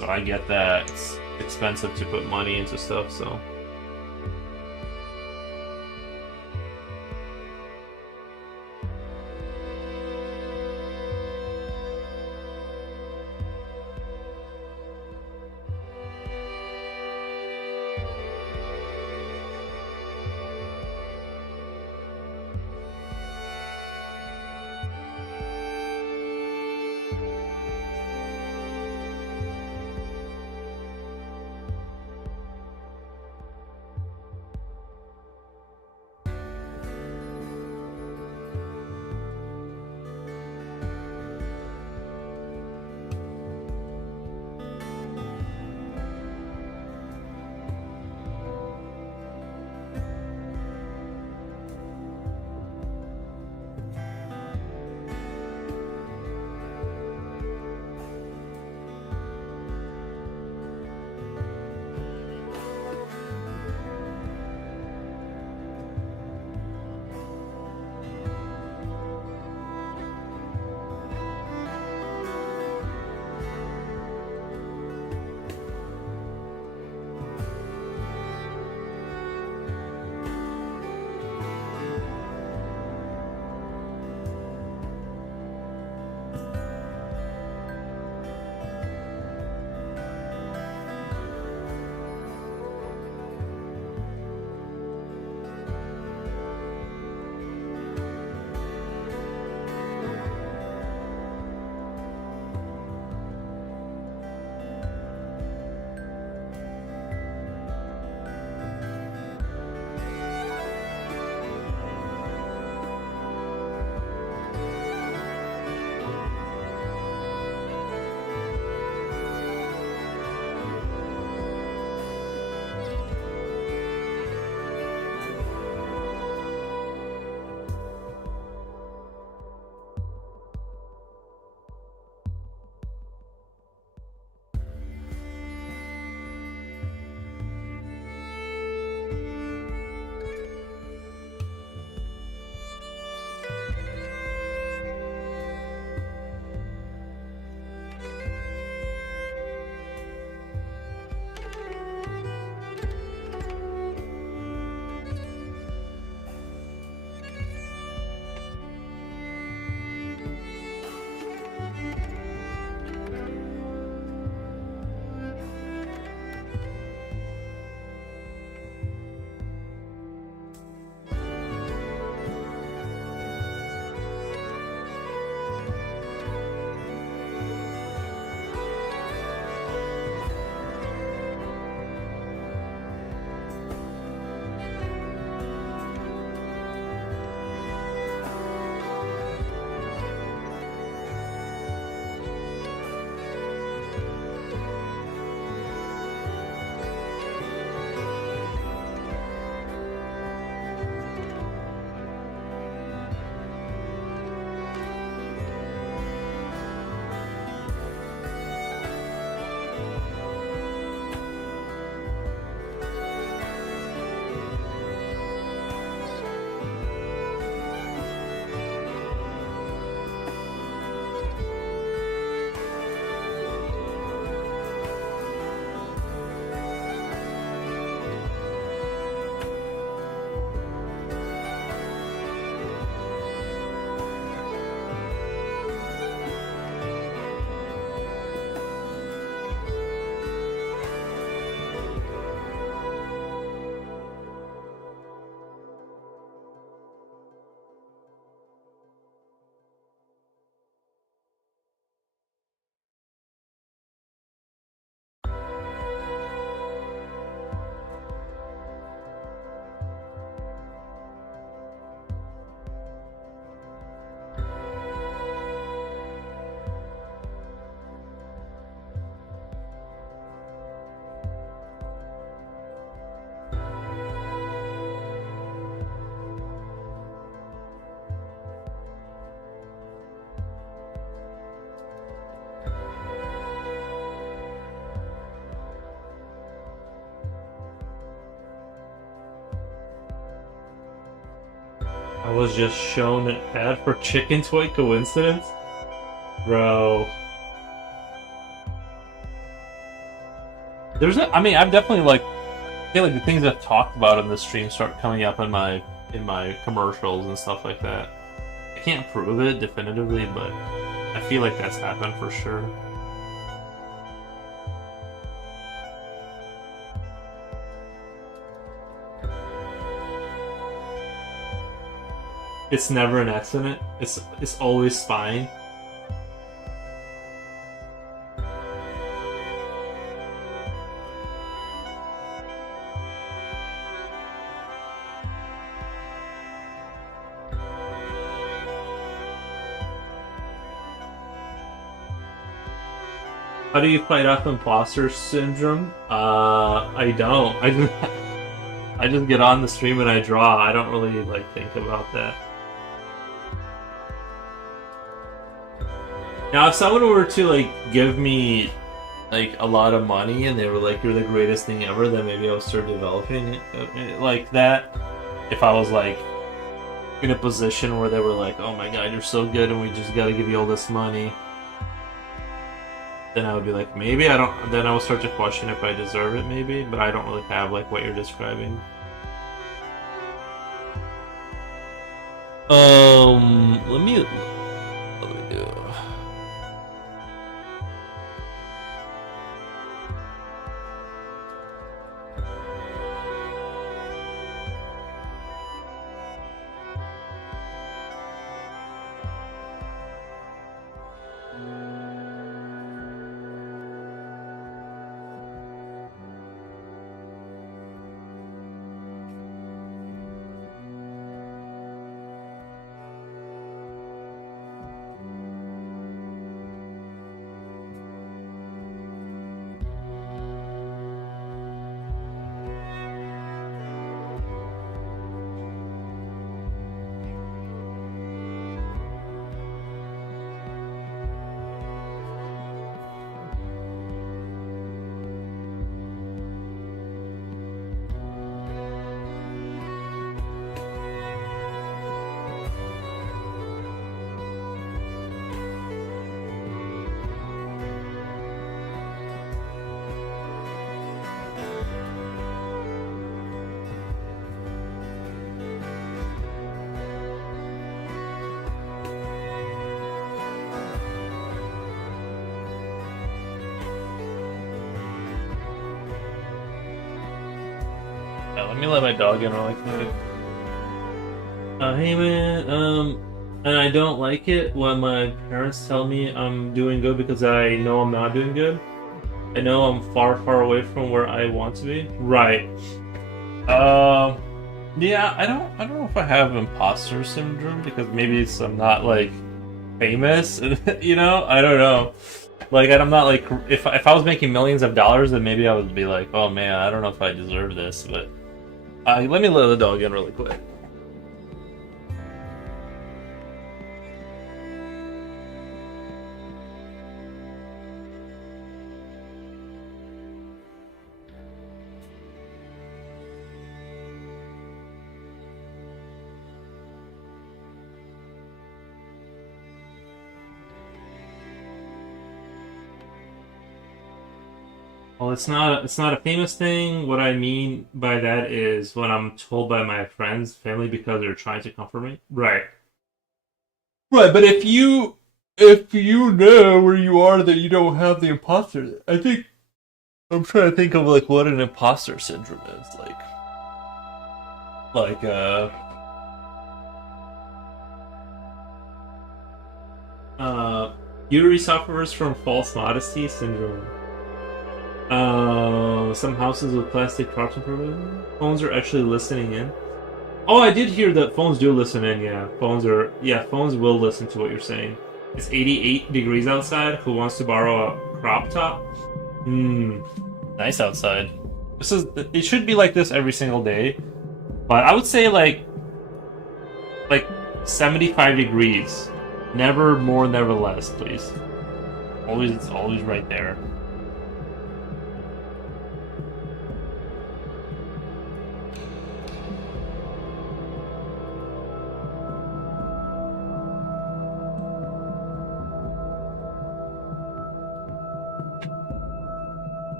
I get that it's expensive to put money into stuff. So was just shown an ad for chicken toy. Coincidence? Bro. I mean, I've definitely like, I feel like the things I've talked about in the stream start coming up in my commercials and stuff like that. I can't prove it definitively, but I feel like that's happened for sure. It's never an accident. It's always spying. How do you fight off imposter syndrome? I don't. I just get on the stream and I draw. I don't really like think about that. Now, if someone were to like give me like a lot of money and they were like, "You're the greatest thing ever," then maybe I would start developing it like that. If I was like in a position where they were like, "Oh my God, you're so good, and we just got to give you all this money," then I would be like, maybe I don't. Then I would start to question if I deserve it, maybe. But I don't really have like what you're describing. Let me do. Let me let my dog in really quick. Hey man, and I don't like it when my parents tell me I'm doing good because I know I'm not doing good. I know I'm far, far away from where I want to be. Right. Yeah, I don't know if I have imposter syndrome because maybe I'm not like famous, you know? I don't know. Like, I'm not like, if I was making millions of dollars, then maybe I would be like, oh man, I don't know if I deserve this, but let me let the dog in really quick. Well, it's not a famous thing. What I mean by that is when I'm told by my friends, family, because they're trying to comfort me. Right. Right, but if you know where you are that you don't have the imposter, I think I'm trying to think of like what an imposter syndrome is. Like Yuri suffers from false modesty syndrome. Some houses with plastic carton provision. Phones are actually listening in. Oh, I did hear that phones do listen in. Yeah, phones will listen to what you're saying. It's 88 degrees outside. Who wants to borrow a crop top? Nice outside. It should be like this every single day, but I would say like 75 degrees. Never more, never less, please. It's always right there.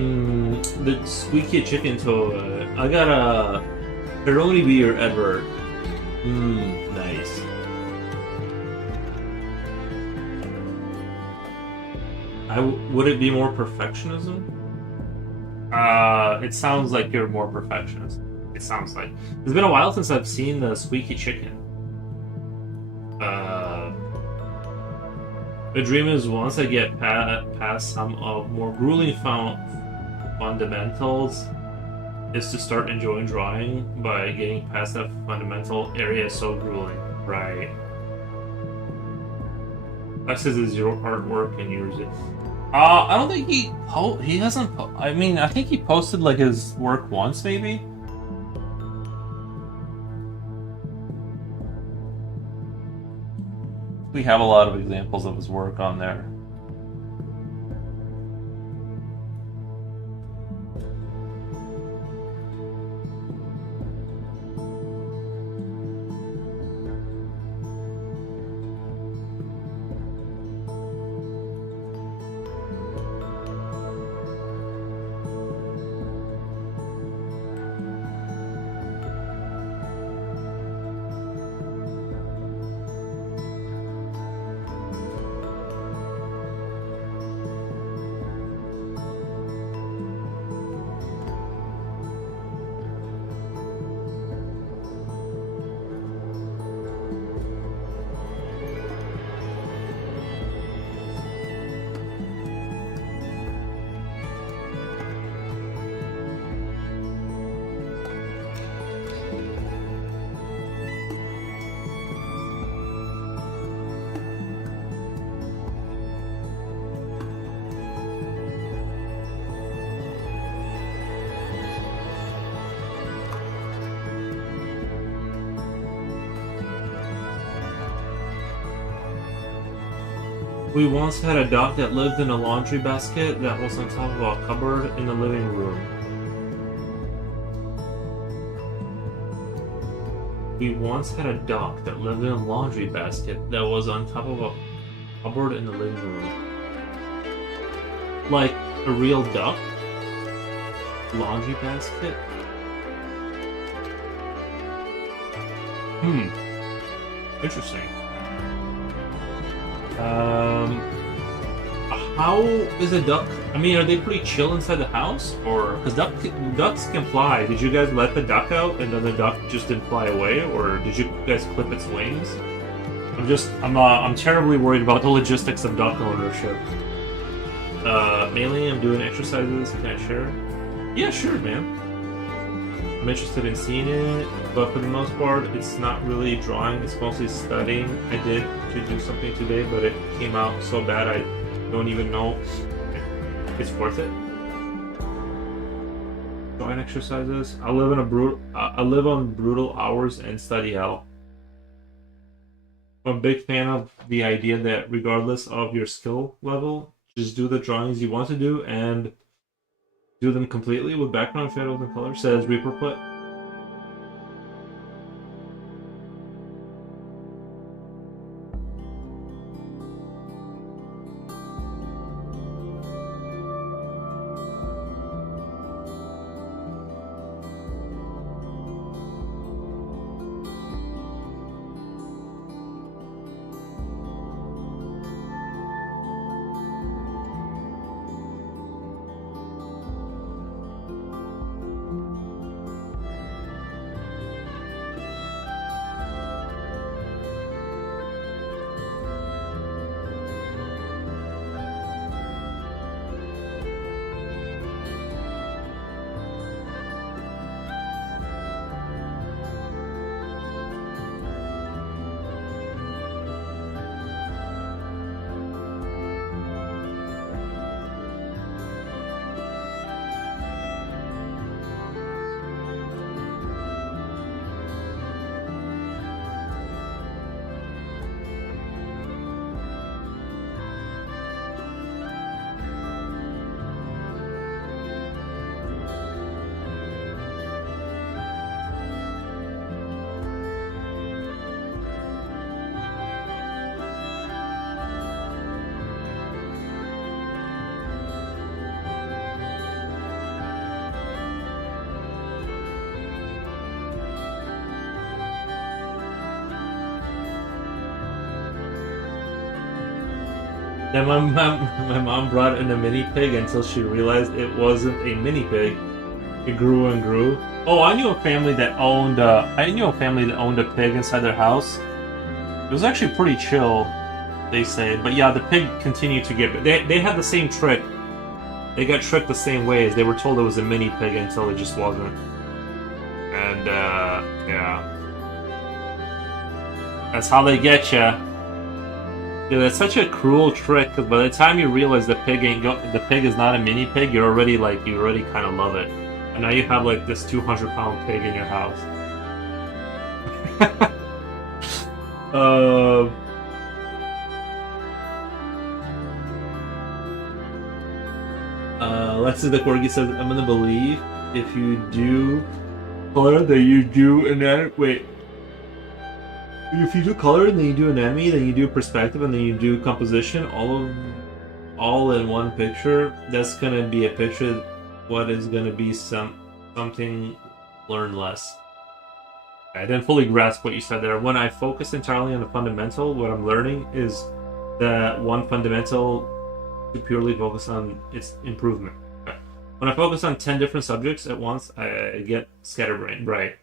The squeaky chicken toy. I got a pepperoni beer, Edward. Nice. Would it be more perfectionism? It sounds like you're more perfectionist. It sounds like. It's been a while since I've seen the squeaky chicken. The dream is once I get past some of more grueling fundamentals, is to start enjoying drawing by getting past that fundamental area so grueling. Right. That says it's your artwork and yours. I don't think he hasn't. I mean, I think he posted like his work once, maybe. We have a lot of examples of his work on there. We once had a duck that lived in a laundry basket that was on top of a cupboard in the living room. We once had a duck that lived in a laundry basket that was on top of a cupboard in the living room. Like a real duck? Laundry basket? Interesting. How is a duck? I mean, are they pretty chill inside the house, or because ducks can fly? Did you guys let the duck out and then the duck just didn't fly away, or did you guys clip its wings? I'm terribly worried about the logistics of duck ownership. Mainly, I'm doing exercises. Can I share? Yeah, sure, man. I'm interested in seeing it, but for the most part, it's not really drawing. It's mostly studying. I did to do something today, but it came out so bad I don't even know if it's worth it. Drawing exercises. I live on brutal hours and study hell. I'm a big fan of the idea that regardless of your skill level, just do the drawings you want to do and do them completely with background, shadows, and color, says Reaper Put. Then my mom brought in a mini pig until she realized it wasn't a mini pig. It grew and grew. Oh, I knew a family that owned a pig inside their house. It was actually pretty chill, they say. But yeah, the pig continued to get. They had the same trick. They got tricked the same way as they were told it was a mini pig until it just wasn't. And yeah, that's how they get you. Dude, that's such a cruel trick. Because by the time you realize the pig is not a mini pig, you already kind of love it. And now you have like this 200-pound pig in your house. Lexi the Corgi says, I'm gonna believe if you do color, then you do anatomy. Wait. If you do color, then you do anatomy, then you do perspective, and then you do composition, all in one picture, that's gonna be a picture. What is gonna be something learn less. I didn't fully grasp what you said there. When I focus entirely on the fundamental, what I'm learning is that one fundamental to purely focus on its improvement. Okay. When I focus on 10 different subjects at once, I get scatterbrained. Right.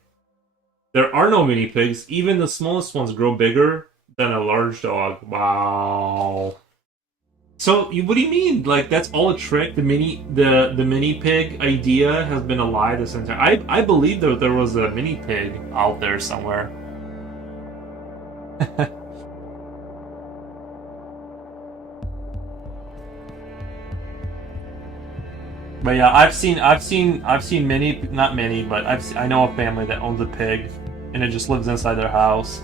There are no mini pigs. Even the smallest ones grow bigger than a large dog. Wow. So, what do you mean? Like, that's all a trick? The mini pig idea has been a lie this entire... I believe that there was a mini pig out there somewhere. But yeah, I've seen many, not many, but I know a family that owns a pig, and it just lives inside their house.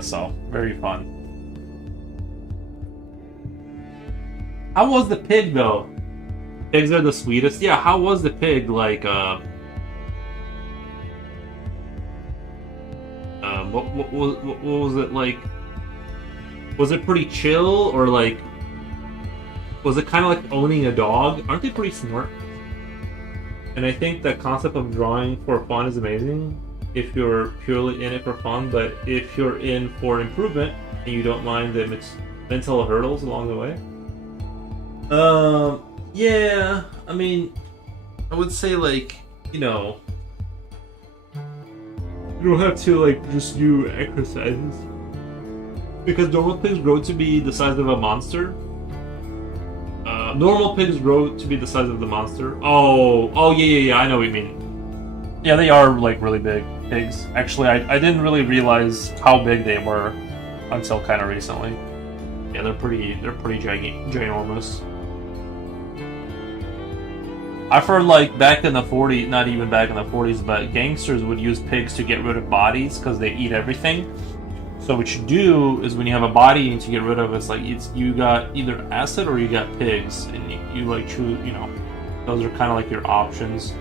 So very fun. How was the pig though? Pigs are the sweetest. Yeah, how was the pig? Like, what was it like? Was it pretty chill, or like, was it kind of like owning a dog? Aren't they pretty smart? And I think the concept of drawing for fun is amazing if you're purely in it for fun, but if you're in for improvement and you don't mind the mental hurdles along the way. Yeah, I mean, I would say, like, you know, you don't have to like just do exercises, because normal pigs grow to be the size of a monster. Normal pigs grow to be the size of the monster. Oh, yeah, I know what you mean. Yeah, they are like really big pigs. Actually, I didn't really realize how big they were until kind of recently. Yeah, they're pretty ginormous. I've heard, like, back in the 40s, not even back in the 40s, but gangsters would use pigs to get rid of bodies because they eat everything. So what you do is when you have a body you need to get rid of, it's like you got either acid or you got pigs, and you like choose, you know, those are kind of like your options.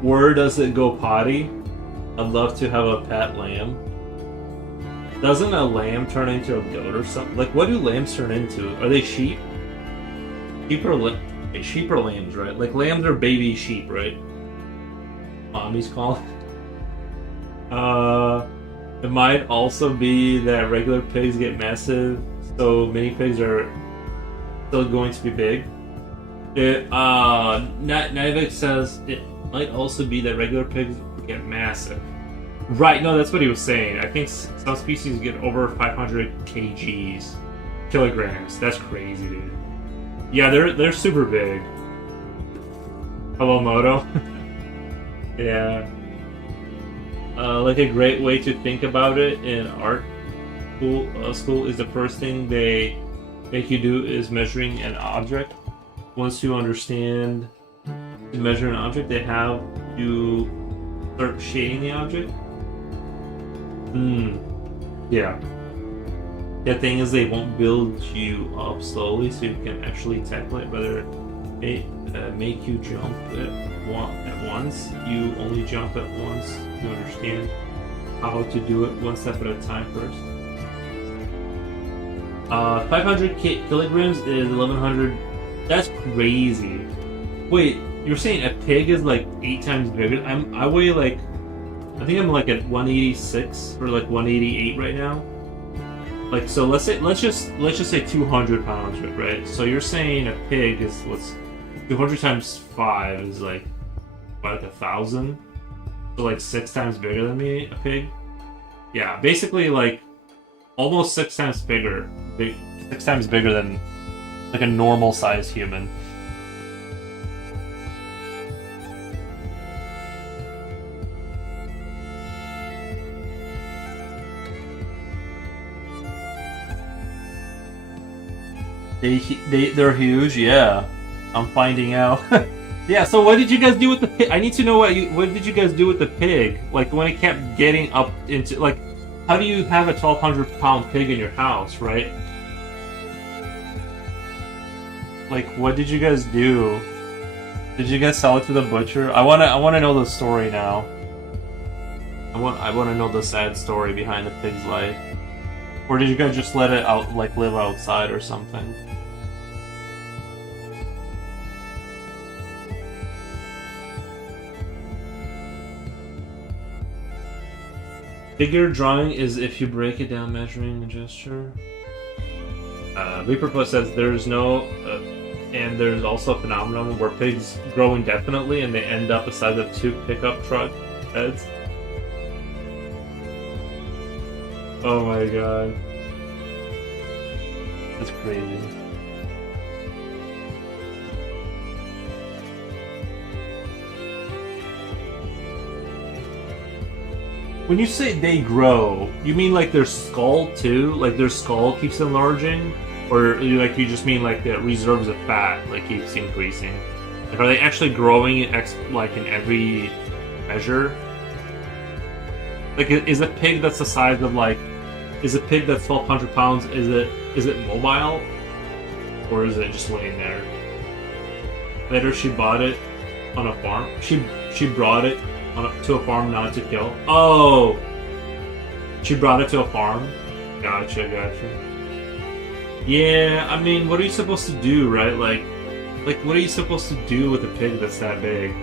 Where does it go potty? I'd love to have a pet lamb. Doesn't a lamb turn into a goat or something? Like, what do lambs turn into? Are they sheep? Sheep or lambs, right? Like, lambs are baby sheep, right? Mommy's calling. It might also be that regular pigs get massive, so mini pigs are still going to be big. Navik says it might also be that regular pigs get massive. Right, no, that's what he was saying. I think some species get over 500 kilograms. That's crazy, dude. Yeah, they're super big. Hello, Moto. Yeah. Like, a great way to think about it in art school is the first thing they make you do is measuring an object. Once you understand to measure an object, they have you start shading the object. Yeah. The thing is, they won't build you up slowly, so you can actually tackle it. Whether it make you jump at once, you only jump at once. You understand how to do it one step at a time first. 500 kilograms is 1100. That's crazy. Wait, you're saying a pig is like 8 times bigger? I weigh like, I think I'm like at 186 or like 188 right now. Like, so let's just say 200 pounds, right? So you're saying a pig is 200 times 5 is like 1,000. So like 6 times bigger than me, a pig. Yeah, basically like almost 6 times bigger. 6 times bigger than like a normal sized human. They're huge, yeah. I'm finding out. Yeah, so what did you guys do with the pig? I need to know what did you guys do with the pig? Like when it kept getting up into like, how do you have a 1,200-pound pig in your house, right? Like, what did you guys do? Did you guys sell it to the butcher? I wanna know the story now. I wanna know the sad story behind the pig's life. Or did you guys just let it out, like live outside or something? Figure drawing is if you break it down, measuring the gesture. Reaper says there's no, and there's also a phenomenon where pigs grow indefinitely and they end up the size of 2 pickup truck heads. Oh my god. That's crazy. When you say they grow, you mean like their skull too? Like their skull keeps enlarging? Or like you just mean like the reserves of fat like keeps increasing? Like are they actually growing like in every measure? Like is a pig that's the size of like, is a pig that's 1,200 pounds, is it mobile? Or is it just laying there? Later she bought it on a farm. She brought it to a farm not to kill. Oh! She brought it to a farm? Gotcha. Yeah, I mean, what are you supposed to do, right? Like what are you supposed to do with a pig that's that big?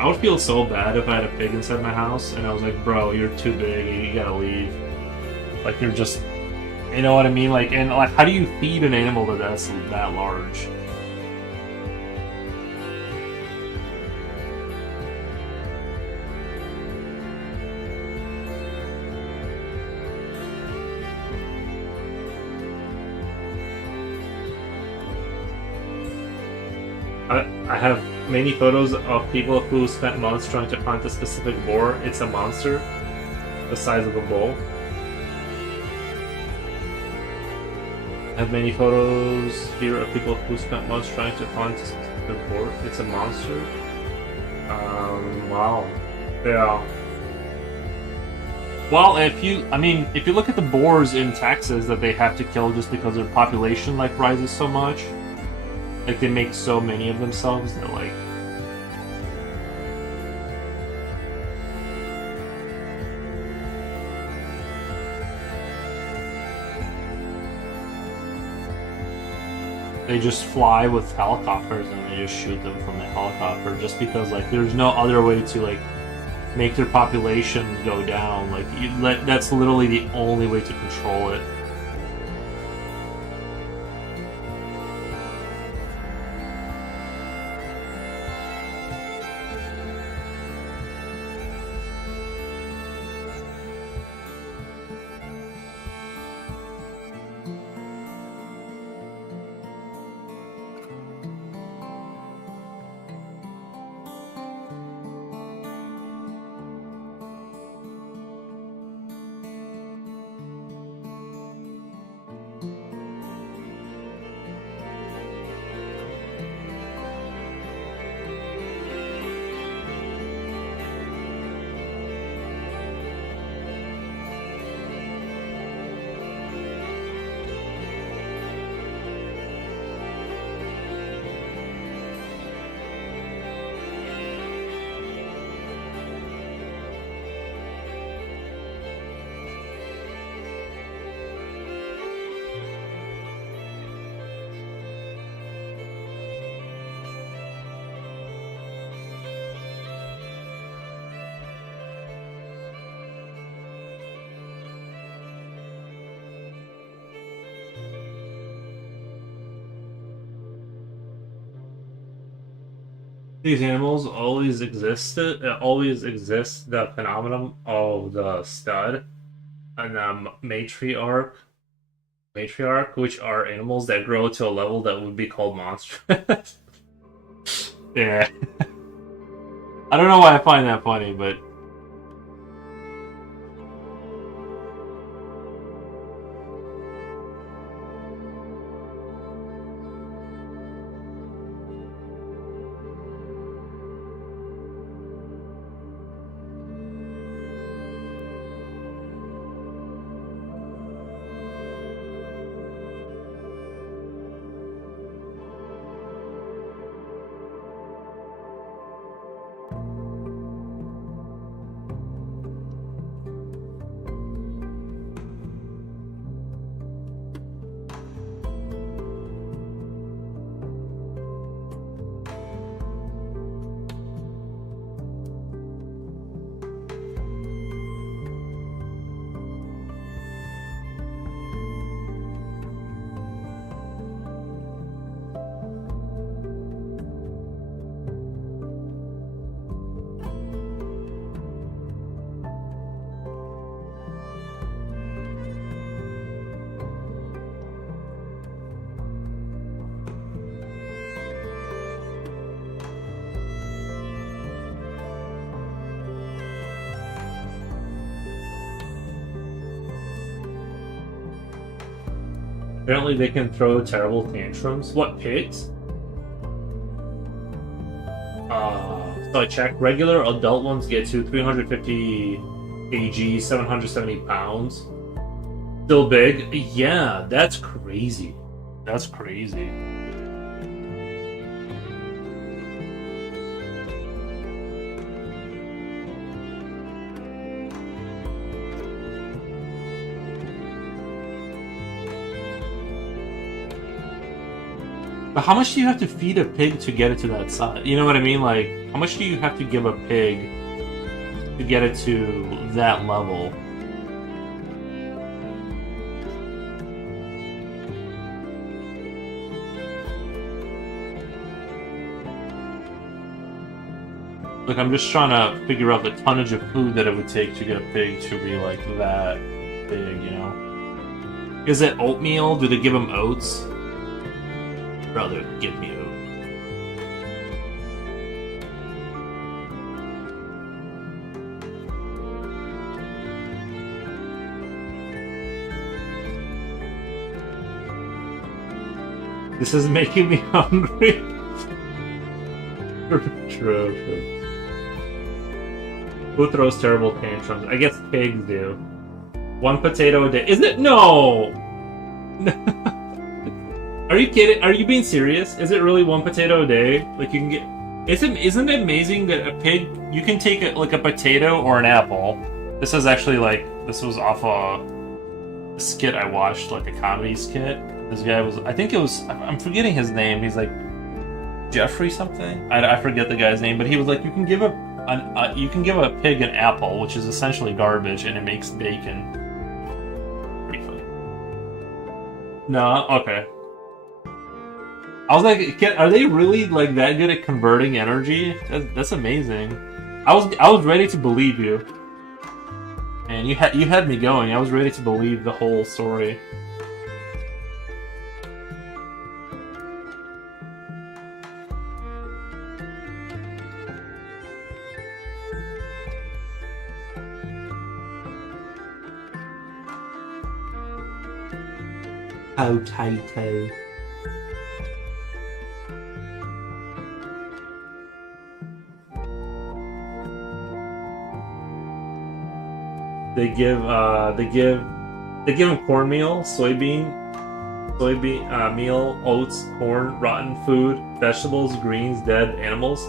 I would feel so bad if I had a pig inside my house and I was like, bro, you're too big, you gotta leave. Like, you're just, you know what I mean? Like, and like, how do you feed an animal that's that large? I have many photos of people who spent months trying to hunt a specific boar. It's a monster, the size of a bull. I have many photos here of people who spent months trying to hunt a specific boar. It's a monster. Wow. Yeah. Well, if you look at the boars in Texas that they have to kill just because their population like rises so much. Like, they make so many of themselves that, like... They just fly with helicopters and they just shoot them from the helicopter just because, like, there's no other way to, like, make their population go down. Like, that's literally the only way to control it. These animals always existed. Always exists the phenomenon of the stud and the matriarch, which are animals that grow to a level that would be called monstrous. Yeah, I don't know why I find that funny, but apparently they can throw terrible tantrums. What, pigs? So I checked. Regular adult ones get to 350 kg, 770 pounds. Still big? Yeah, that's crazy. That's crazy. But how much do you have to feed a pig to get it to that size? You know what I mean? Like, how much do you have to give a pig to get it to that level? Like, I'm just trying to figure out the tonnage of food that it would take to get a pig to be like that big, you know? Is it oatmeal? Do they give them oats? Brother, give me oats. This is making me hungry. True. Who throws terrible tantrums? I guess pigs do. One potato a day. Is it? No! Are you kidding? Are you being serious? Is it really one potato a day? Like, you can get... Isn't it amazing that a pig... You can take like a potato or an apple. This is actually like... This was off a skit I watched, like a comedy skit. This guy was... I think it was... I'm forgetting his name. He's like... Jeffrey something? I forget the guy's name, but he was like, you can give a pig an apple, which is essentially garbage, and it makes bacon. Pretty funny. No, okay. I was like, are they really like that good at converting energy? That's amazing. I was ready to believe you, and you had me going. I was ready to believe the whole story. Potato. They give him cornmeal, soybean meal, oats, corn, rotten food, vegetables, greens, dead animals,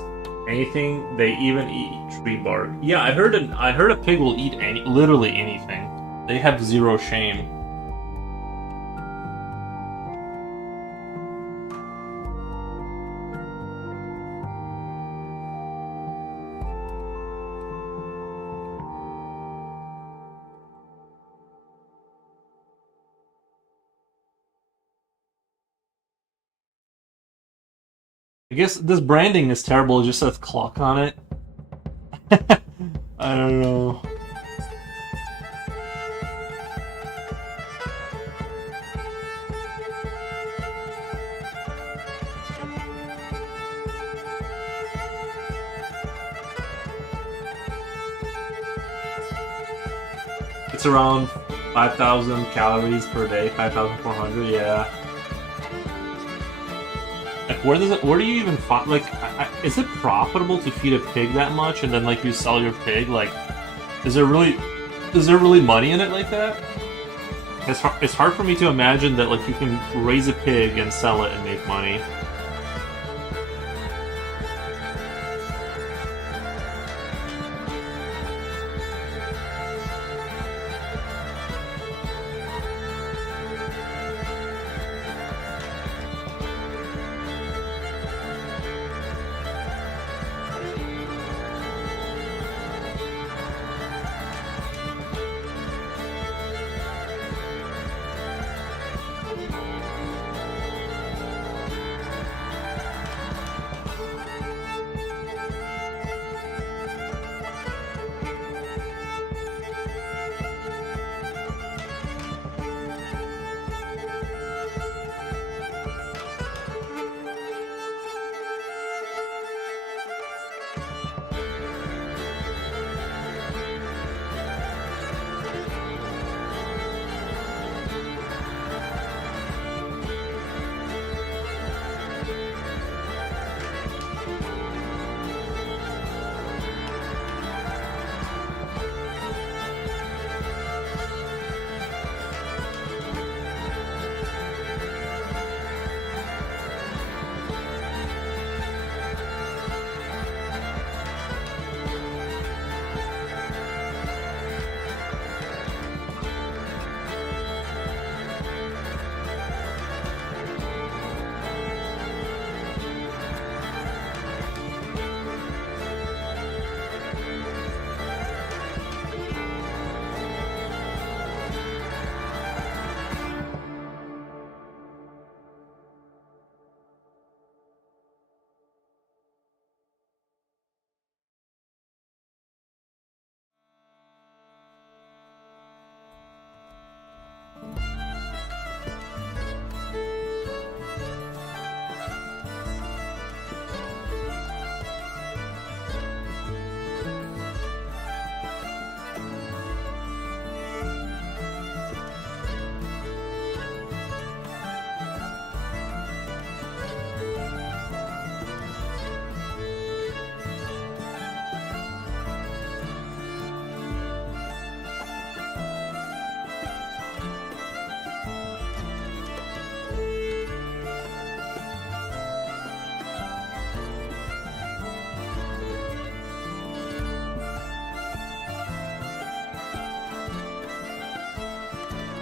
anything. They even eat tree bark. Yeah, I heard a pig will eat literally anything. They have zero shame. I guess this branding is terrible. It just says Cluck on it. I don't know. It's around 5,000 calories per day, 5,400, yeah. Like, where do you even find, like, is it profitable to feed a pig that much and then, like, you sell your pig? Like, is there really money in it like that? It's hard for me to imagine that, like, you can raise a pig and sell it and make money.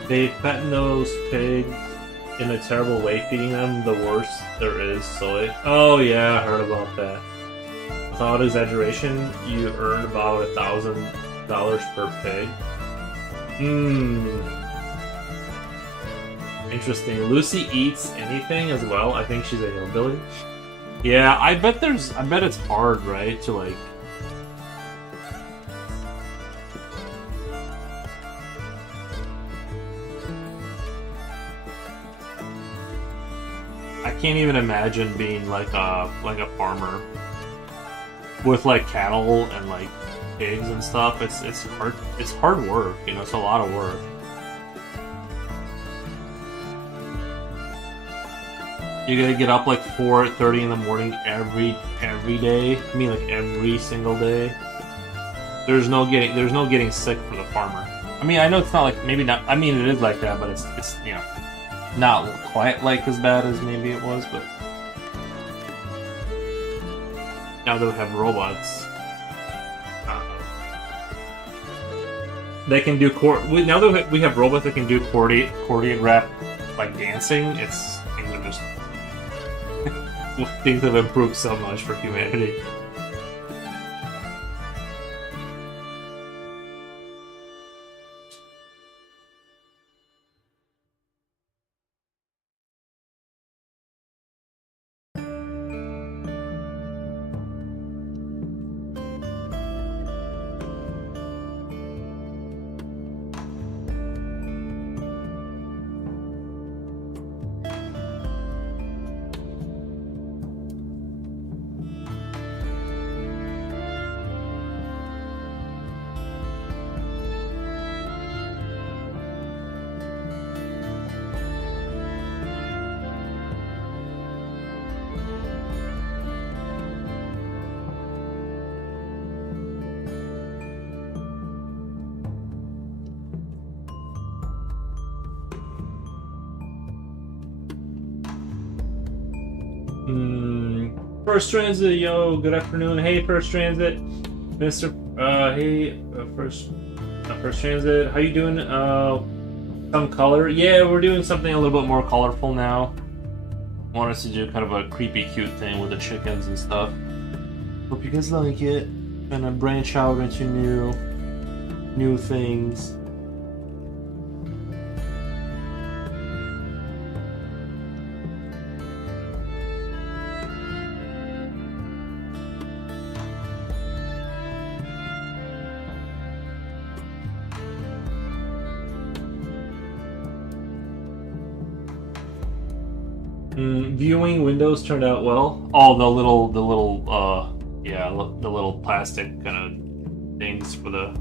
They fatten those pigs in a terrible way, feeding them the worst there is, soy. Oh yeah, I heard about that. Without exaggeration, you earn about $1,000 per pig. Interesting. Lucy eats anything as well. I think she's a hillbilly. Yeah, I bet it's hard, right, to like... I can't even imagine being like a farmer with like cattle and like pigs and stuff. It's hard work, you know, it's a lot of work. You gotta get up like 4:30 in the morning every day. I mean, like every single day. There's no getting sick for the farmer. I mean, I know it's not like, maybe not. I mean, it is like that, but it's you know, not quite like as bad as maybe it was. But now that we have robots, they can do now that we have robots that can do choreographed like dancing, things are just things have improved so much for humanity. First Transit, yo, good afternoon. Hey, First Transit, Mister. Hey, First Transit, how you doing? Some color. Yeah, we're doing something a little bit more colorful now. Want us to do kind of a creepy, cute thing with the chickens and stuff. Hope you guys like it. Gonna branch out into new things. Viewing windows turned out well. Oh, yeah, the little plastic kind of things for the.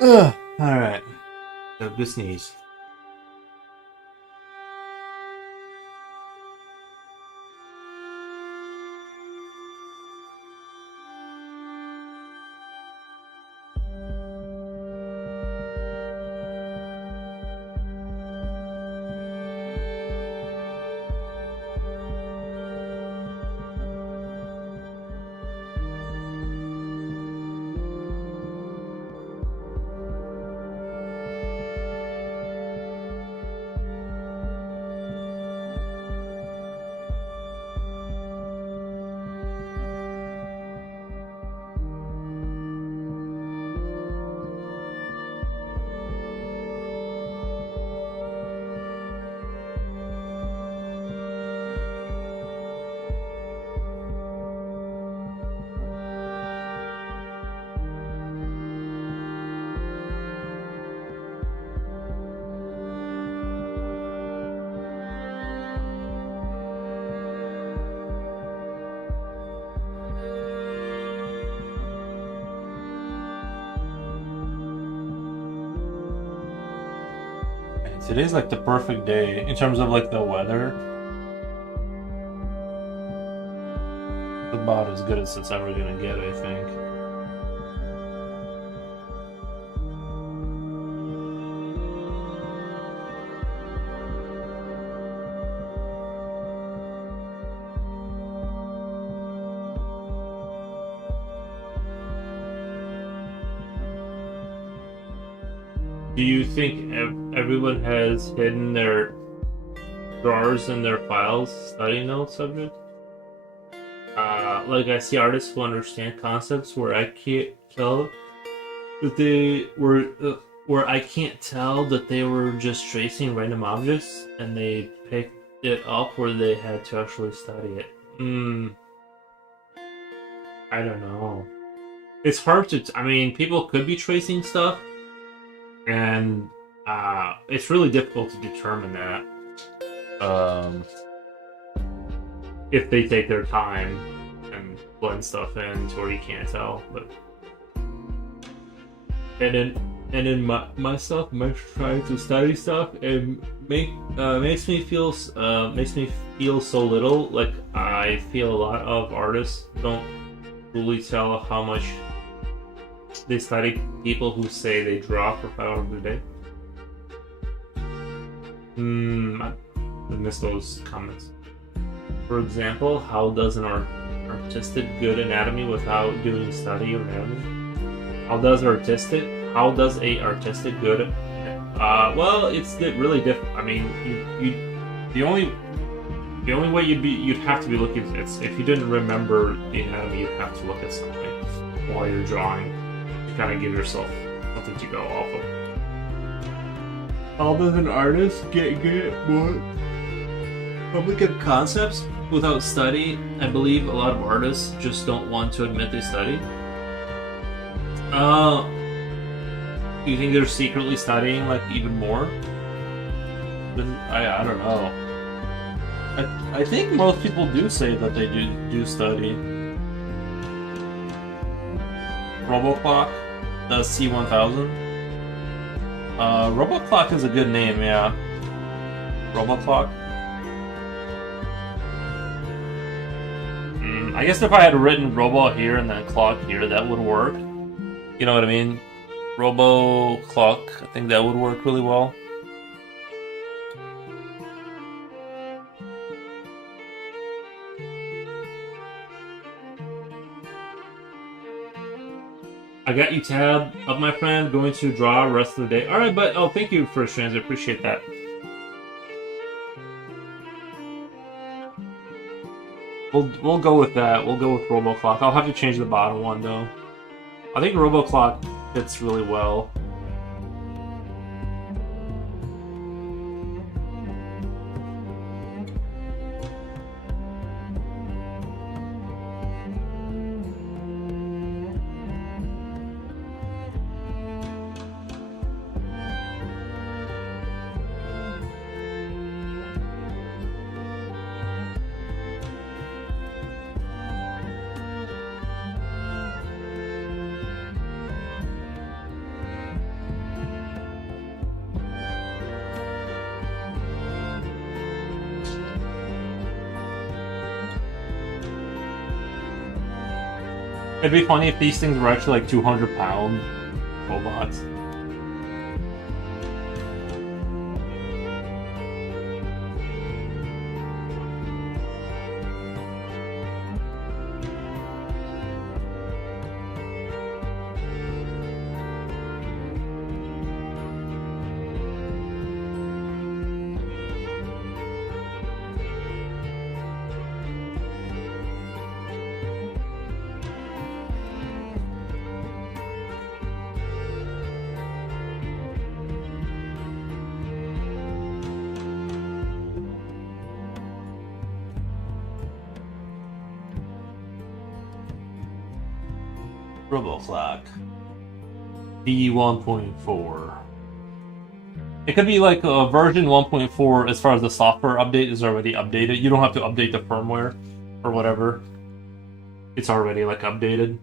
Ugh. All right. So good sneeze. Today's like the perfect day in terms of like the weather. About as good as it's ever gonna get, I think. Do you think everyone has hidden their drawers in their files study note subject? Like I see artists who understand concepts where I can't tell that they were, where I can't tell that they were just tracing random objects, and they picked it up where they had to actually study it. I don't know. It's hard to. I mean, people could be tracing stuff, and it's really difficult to determine that. If they take their time and blend stuff in to where you can't tell, but and in my stuff, my trying to study stuff, it makes me feel so little. Like I feel a lot of artists don't really tell how much they study people who say they draw for 5 hours a day. I miss those comments. For example, how does an artistic good anatomy without doing study of anatomy? How does a artistic good? Well, it's really different. I mean, the only way you'd have to be looking at it, if you didn't remember the anatomy, you'd have to look at something while you're drawing to kind of give yourself something to go off of. How does an artist get good at more complicated concepts without study? I believe a lot of artists just don't want to admit they study. You think they're secretly studying like even more? I don't know. I think most people do say that they do study. RoboClock, the C1000. RoboClock is a good name, yeah. RoboClock. I guess if I had written Robo here and then Clock here, that would work. You know what I mean? RoboClock, I think that would work really well. I got you tabbed up, my friend. Going to draw rest of the day. All right, but thank you for sharing. I appreciate that. We'll go with that. We'll go with RoboClock. I'll have to change the bottom one though. I think RoboClock fits really well. It'd be funny if these things were actually like 200-pound robots. RoboClock V1.4. It could be like a version 1.4 as far as the software update is already updated. You don't have to update the firmware or whatever. It's already like updated.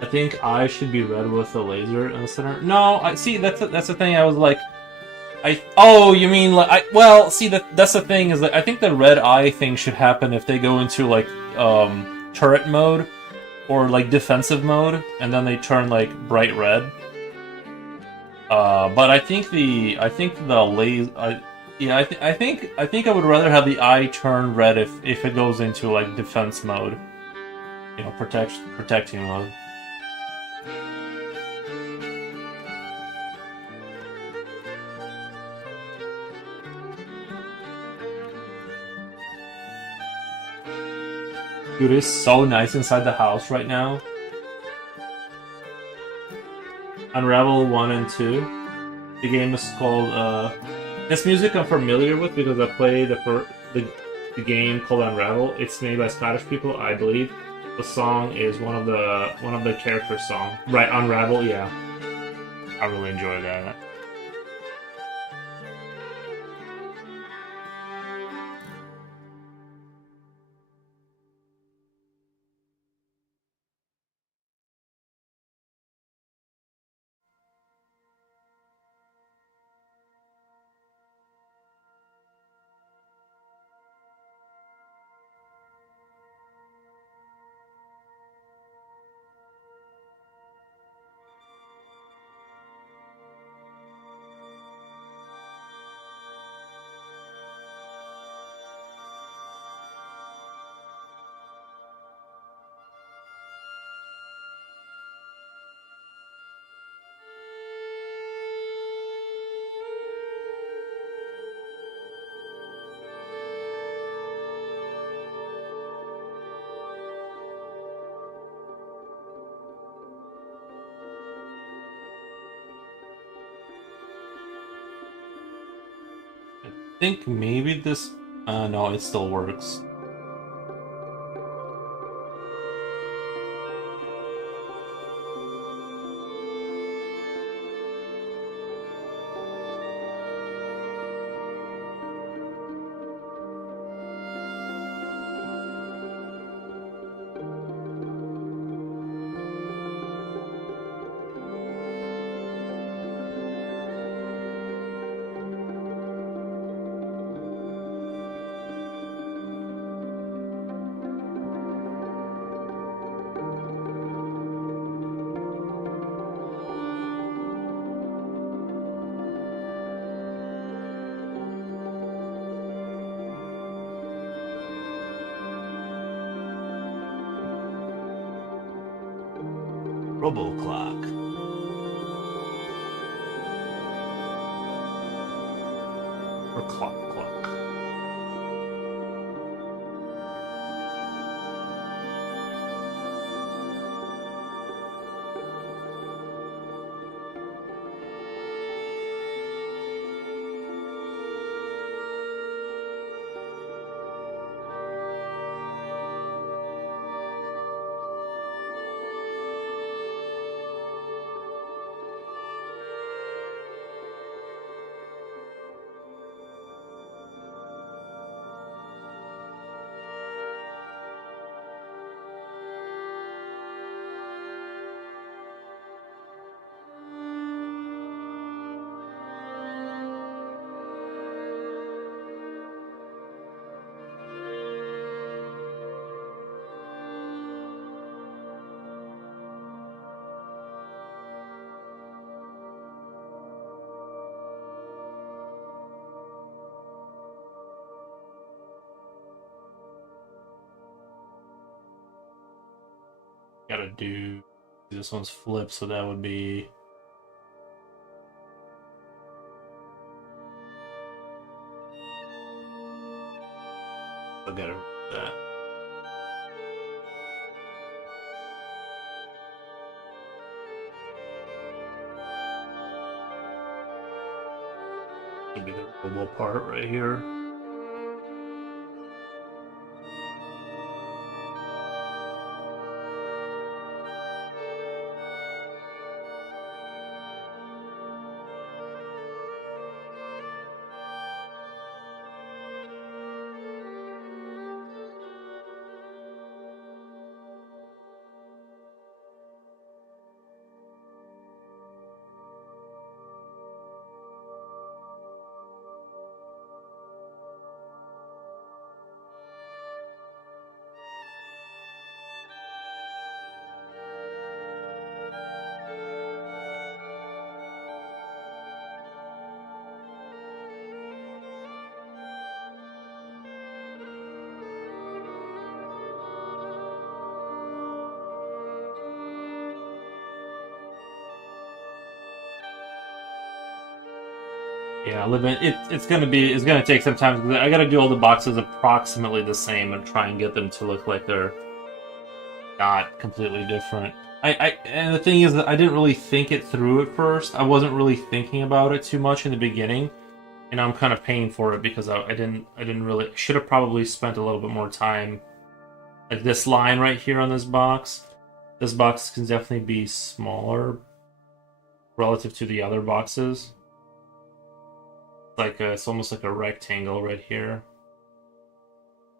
I think I should be red with the laser in the center. No, I see. That's the thing. I was like, oh, you mean like well, see that's the thing is that I think the red eye thing should happen if they go into like turret mode or like defensive mode, and then they turn like bright red. But I think the laser. Yeah, I think I would rather have the eye turn red if it goes into like defense mode. You know, protecting mode. Dude, it's so nice inside the house right now. Unravel 1 and 2. The game is called, this music I'm familiar with because I played the game called Unravel. It's made by Scottish people, I believe. The song is one of the characters' song. Right, Unravel, yeah. I really enjoy that. I think maybe this. No, it still works. Cluck. Or Cluck. Gotta do. This one's flipped, so that would be. I gotta remove that. That'll be the robo part right here. Yeah, it's gonna take some time because I gotta do all the boxes approximately the same and try and get them to look like they're not completely different. And the thing is that I didn't really think it through at first. I wasn't really thinking about it too much in the beginning, and I'm kind of paying for it because I didn't really should have probably spent a little bit more time. Like this line right here on this box. This box can definitely be smaller relative to the other boxes. It's almost like a rectangle right here.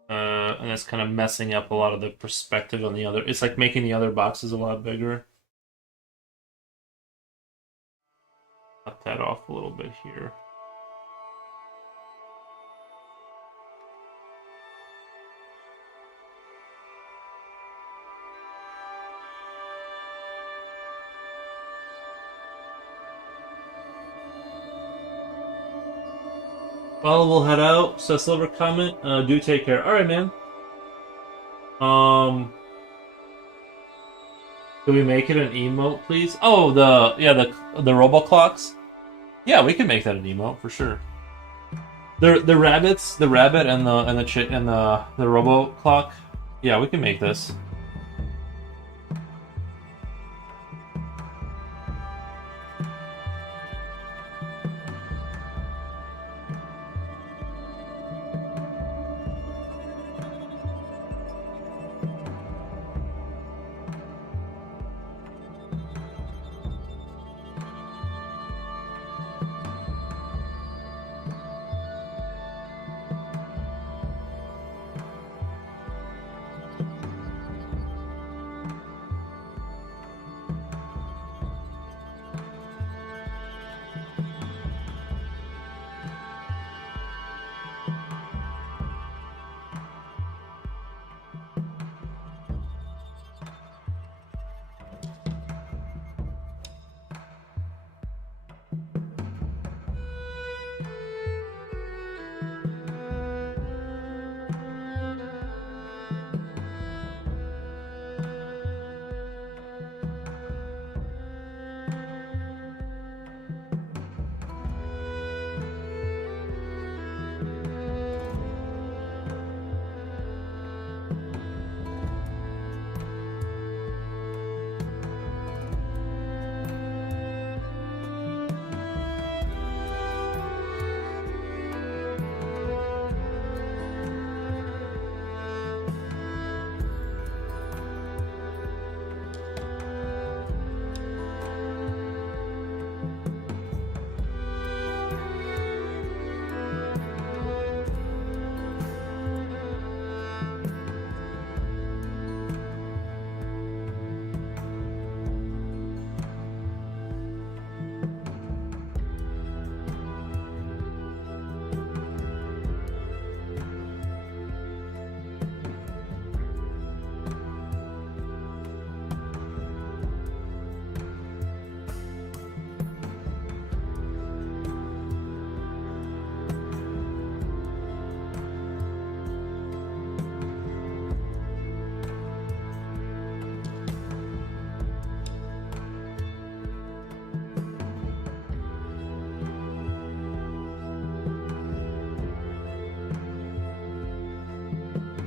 And it's kind of messing up a lot of the perspective on the other. It's like making the other boxes a lot bigger. Cut that off a little bit here. Well, we'll head out. So Silver comment. Do take care. All right, man. Can we make it an emote, please? Oh, the Robo Clocks. Yeah, we can make that an emote for sure. The rabbits, the rabbit and the Robo Clock. Yeah, we can make this.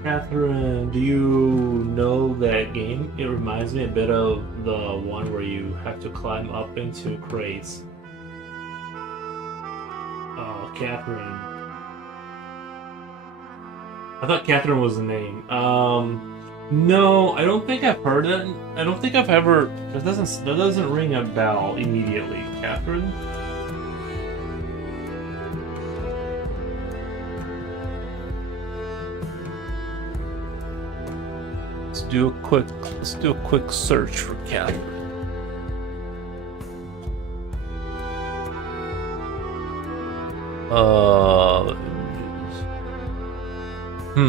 Catherine, do you know that game? It reminds me a bit of the one where you have to climb up into crates. Oh, Catherine. I thought Catherine was the name. No, I don't think I've heard it. I don't think I've ever. That doesn't ring a bell immediately. Catherine. Let's do a quick search for Catherine.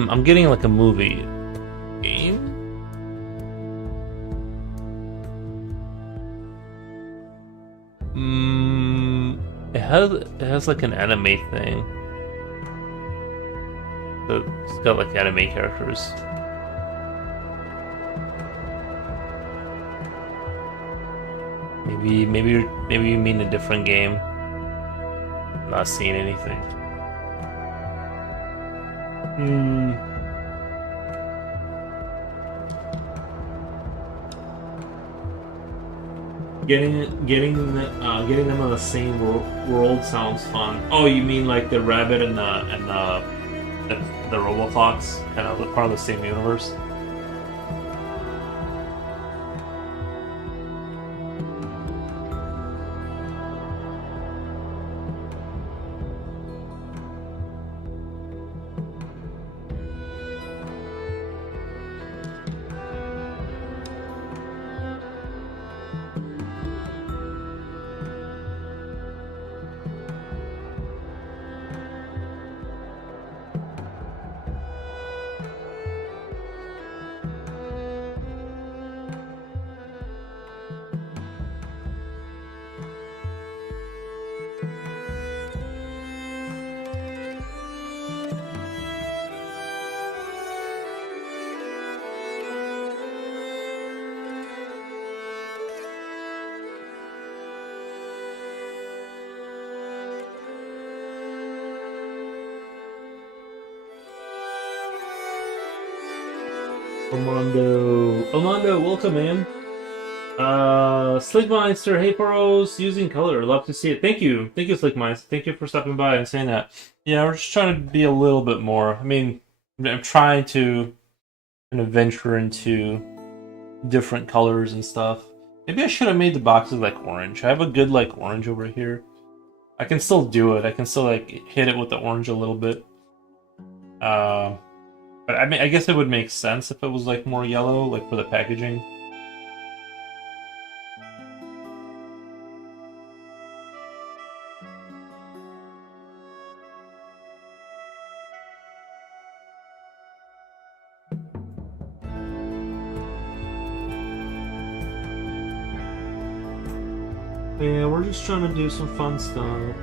I'm getting like a movie game. It has like an anime thing. So it's got like anime characters. Maybe you mean a different game. Not seeing anything. getting them on the same world sounds fun. Oh, you mean like the rabbit and the Roboclocks, kind of part of the same universe? Armando, welcome, man. Slickmeister, hey Poros, using color, love to see it. Thank you, Slickmeister. Thank you for stopping by and saying that. Yeah, we're just trying to be a little bit more. I mean, I'm trying to kind of venture into different colors and stuff. Maybe I should have made the boxes like orange. I have a good like orange over here. I can still do it. I can still like hit it with the orange a little bit. But I mean, I guess it would make sense if it was like more yellow, like for the packaging. Yeah, we're just trying to do some fun stuff.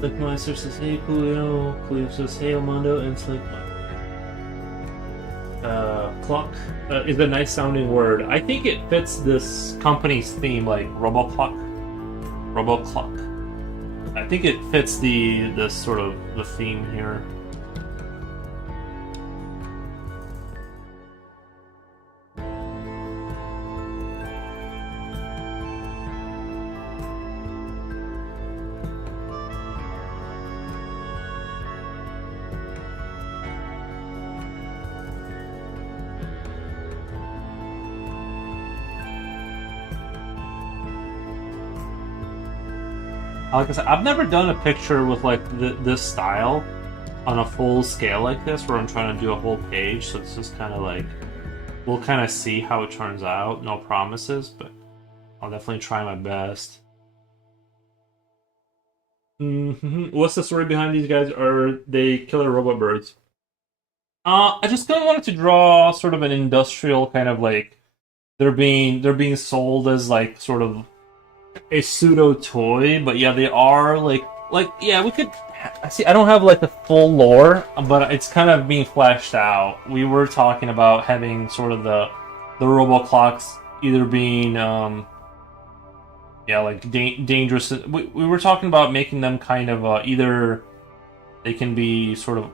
Slickmeister says, hey Coolio. Coolio says, hey Armando, and Slickmeister. Cluck is a nice sounding word. I think it fits this company's theme, like Robocluck. I think it fits the sort of the theme here. Like I said, I've never done a picture with like this style on a full scale like this, where I'm trying to do a whole page. So it's just kind of like, we'll kind of see how it turns out. No promises, but I'll definitely try my best. What's the story behind these guys? Are they killer robot birds? I just kind of wanted to draw sort of an industrial kind of like, they're being sold as like sort of a pseudo toy, but yeah, they are like yeah, we could see. I don't have like the full lore, but it's kind of being fleshed out. We were talking about having sort of the Roboclocks either being yeah, like dangerous. We were talking about making them kind of either they can be sort of.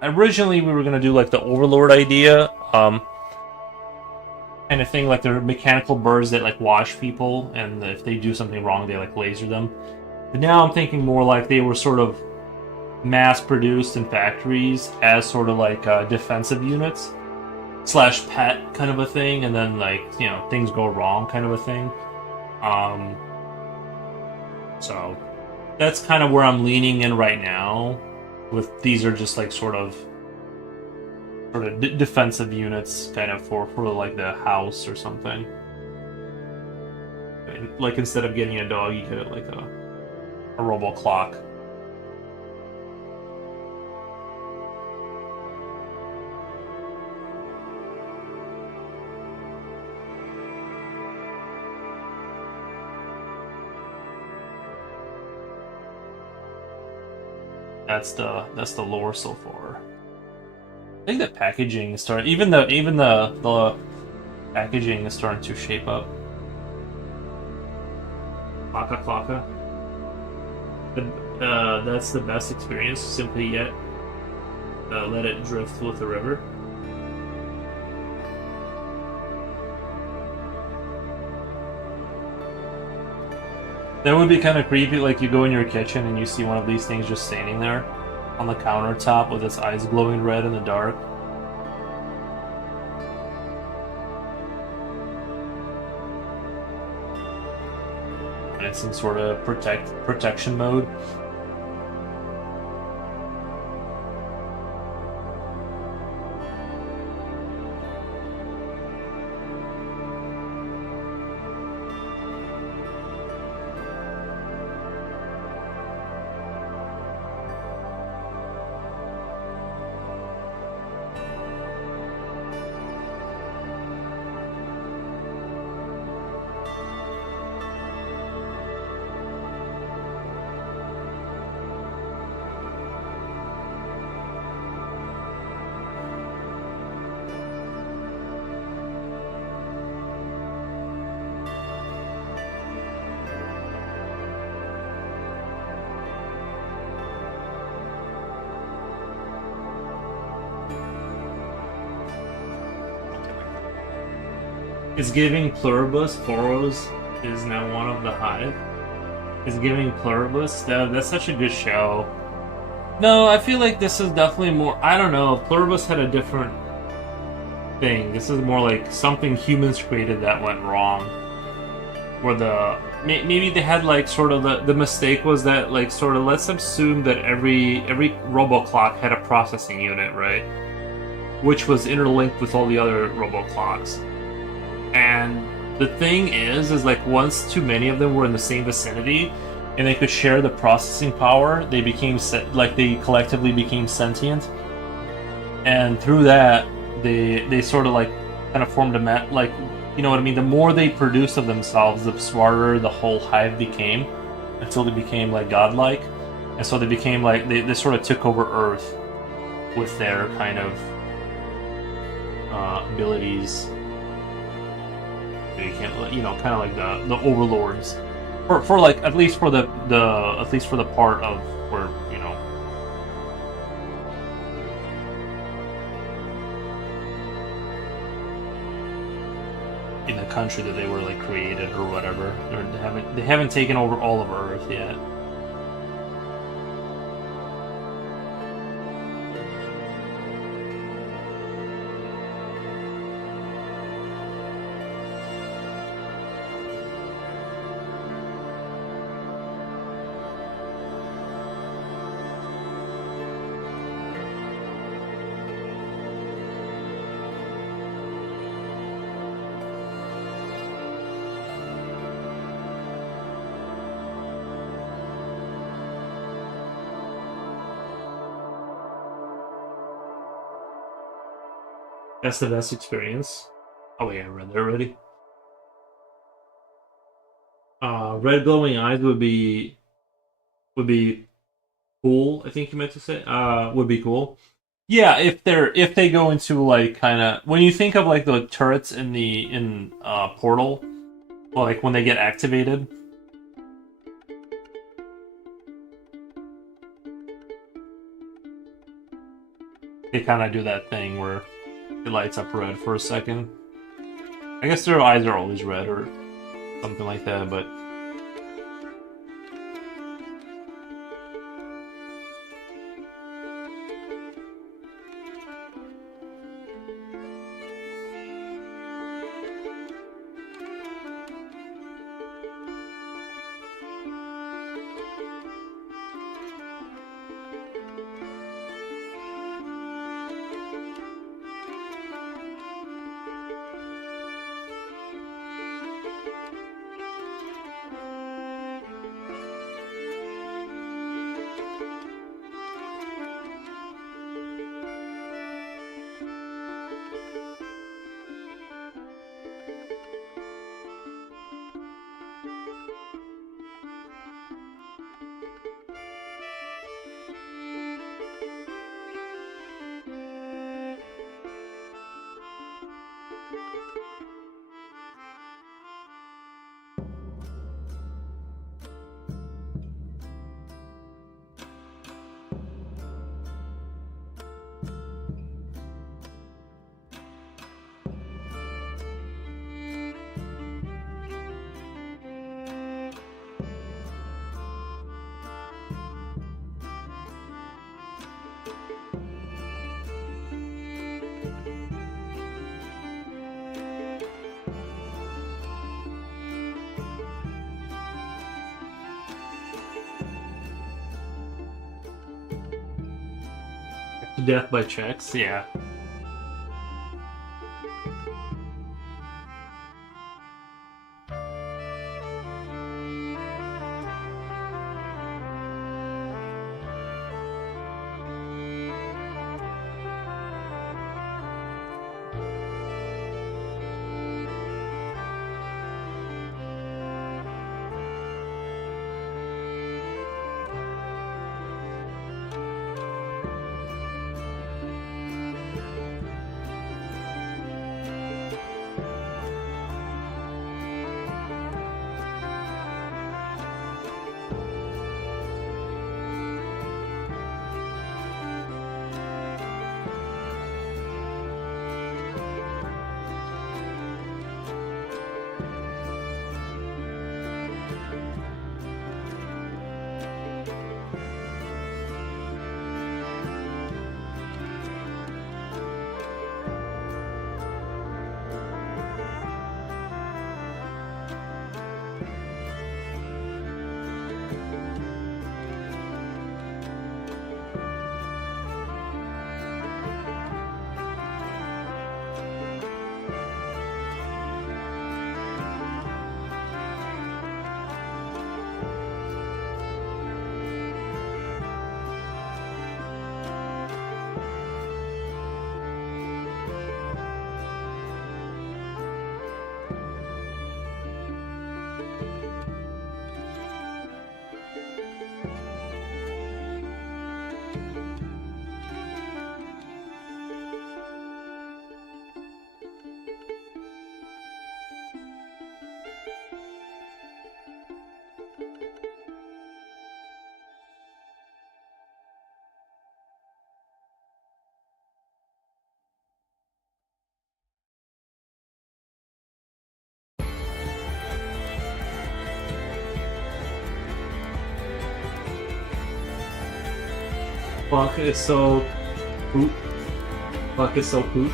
Originally, we were gonna do like the Overlord idea. Kind of thing, like they're mechanical birds that like watch people, and if they do something wrong, they like laser them. But now I'm thinking more like they were sort of mass-produced in factories as sort of like defensive units / pet kind of a thing, and then like, you know, things go wrong kind of a thing. So that's kind of where I'm leaning in right now. With these are just like sort of defensive units, kind of for like the house or something. I mean, like instead of getting a dog, you get it like a robo clock. That's the lore so far. I think the packaging is starting. Even the packaging is starting to shape up. Clocka clocka. That's the best experience. Simply yet, let it drift with the river. That would be kind of creepy. Like you go in your kitchen and you see one of these things just standing there on the countertop with its eyes glowing red in the dark. And it's in sort of protection mode. Is giving Pluribus. Boros is now one of the hive. Is giving Pluribus. That's such a good show. No, I feel like this is definitely more. I don't know. Pluribus had a different thing. This is more like something humans created that went wrong. Where maybe they had like sort of the mistake was that like sort of let's assume that every roboclock had a processing unit, right? Which was interlinked with all the other roboclocks. And the thing is like once too many of them were in the same vicinity and they could share the processing power, they became they collectively became sentient. And through that, they sort of like kind of formed a like, you know what I mean? The more they produced of themselves, the smarter the whole hive became, until they became like godlike. And so they became like they sort of took over Earth with their kind of abilities. You can't, you know, kind of like the overlords, for like at least for the part of where, you know, in the country that they were like created or whatever. They haven't taken over all of Earth yet. That's the best experience. Oh yeah, I read that already. Red glowing eyes would be cool. I think you meant to say. Would be cool. Yeah, if they go into like kind of when you think of like the turrets in Portal, like when they get activated. They kind of do that thing where it lights up red for a second. I guess their eyes are always red or something like that, but Death by checks, yeah. Cluck is so poop. Cluck is so poop.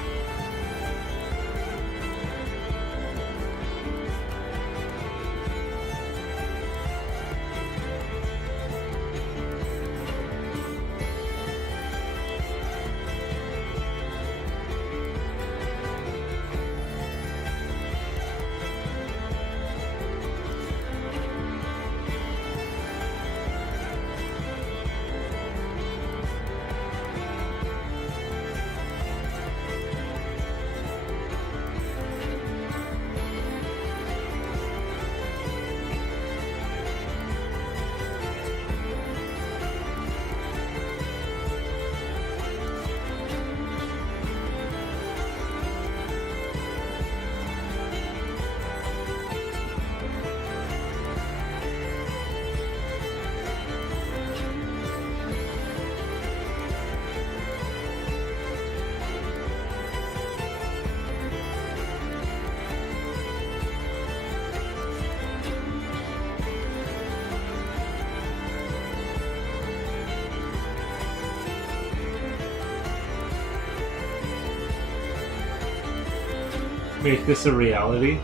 Make this a reality?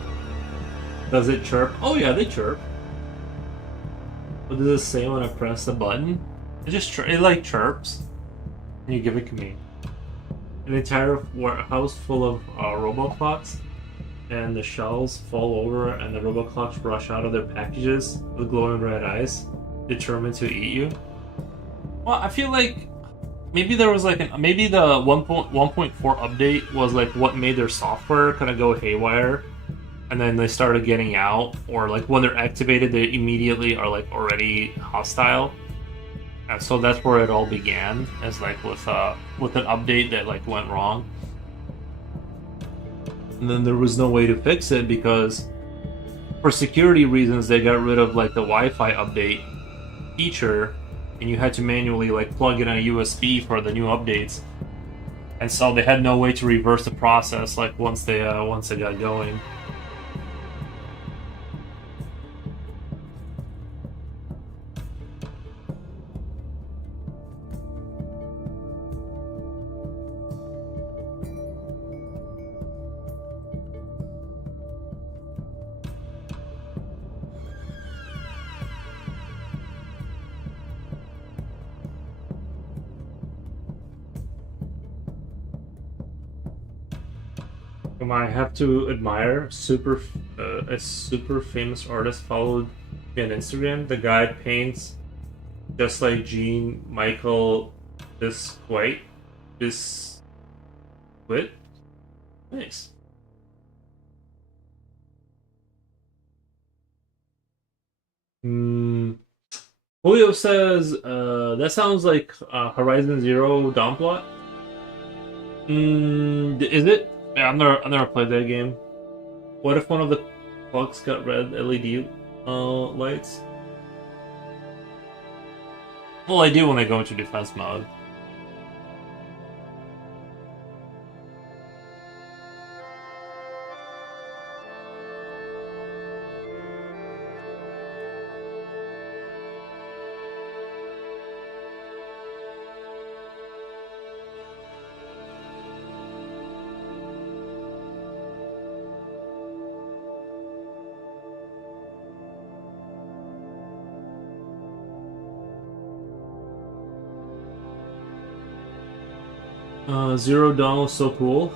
Does it chirp? Oh yeah, they chirp. What does it say when I press the button? It like chirps. And you give it command. An entire warehouse full of roboclocks, and the shells fall over and the roboclocks rush out of their packages with glowing red eyes, determined to eat you. Well, I feel like maybe there was like maybe the 1.1.4 update was like what made their software kind of go haywire, and then they started getting out, or like when they're activated, they immediately are like already hostile. And so that's where it all began, as like with an update that like went wrong, and then there was no way to fix it because for security reasons they got rid of like the Wi-Fi update feature, and you had to manually like plug in a USB for the new updates, and so they had no way to reverse the process like once they got going. I have to admire a super famous artist followed me on Instagram. The guy paints just like Jean Michael Bisquite. Bisquit? Nice. Hmm. Julio says, that sounds like Horizon Zero Dawn plot. Is it? Yeah, I've never played that game. What if one of the Clucks got red LED lights? Well, I do when they go into defense mode. 0 Dawn was so cool.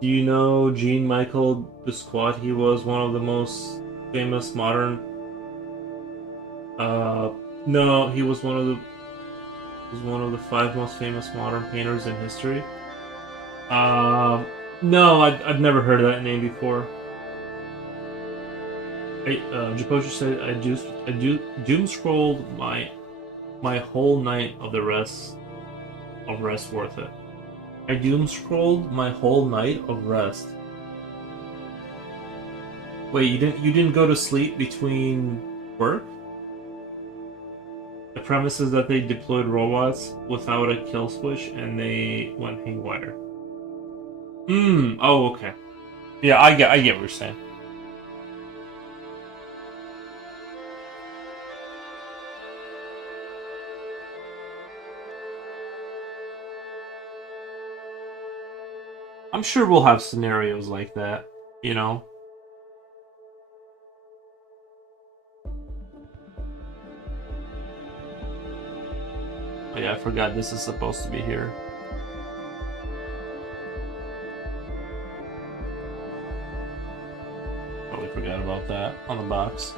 Do you know Jean Michael Bisquat? He was one of the most famous modern. Uh, no, he was one of the five most famous modern painters in history. No, I've never heard of that name before. Japosha said I doom scrolled my whole night of the rest worth it. I doom scrolled my whole night of rest. Wait, you didn't go to sleep between work? The premise is that they deployed robots without a kill switch and they went haywire. Oh, okay. Yeah, I get what you're saying. I'm sure we'll have scenarios like that, you know? Oh yeah, I forgot this is supposed to be here. Totally forgot about that on the box.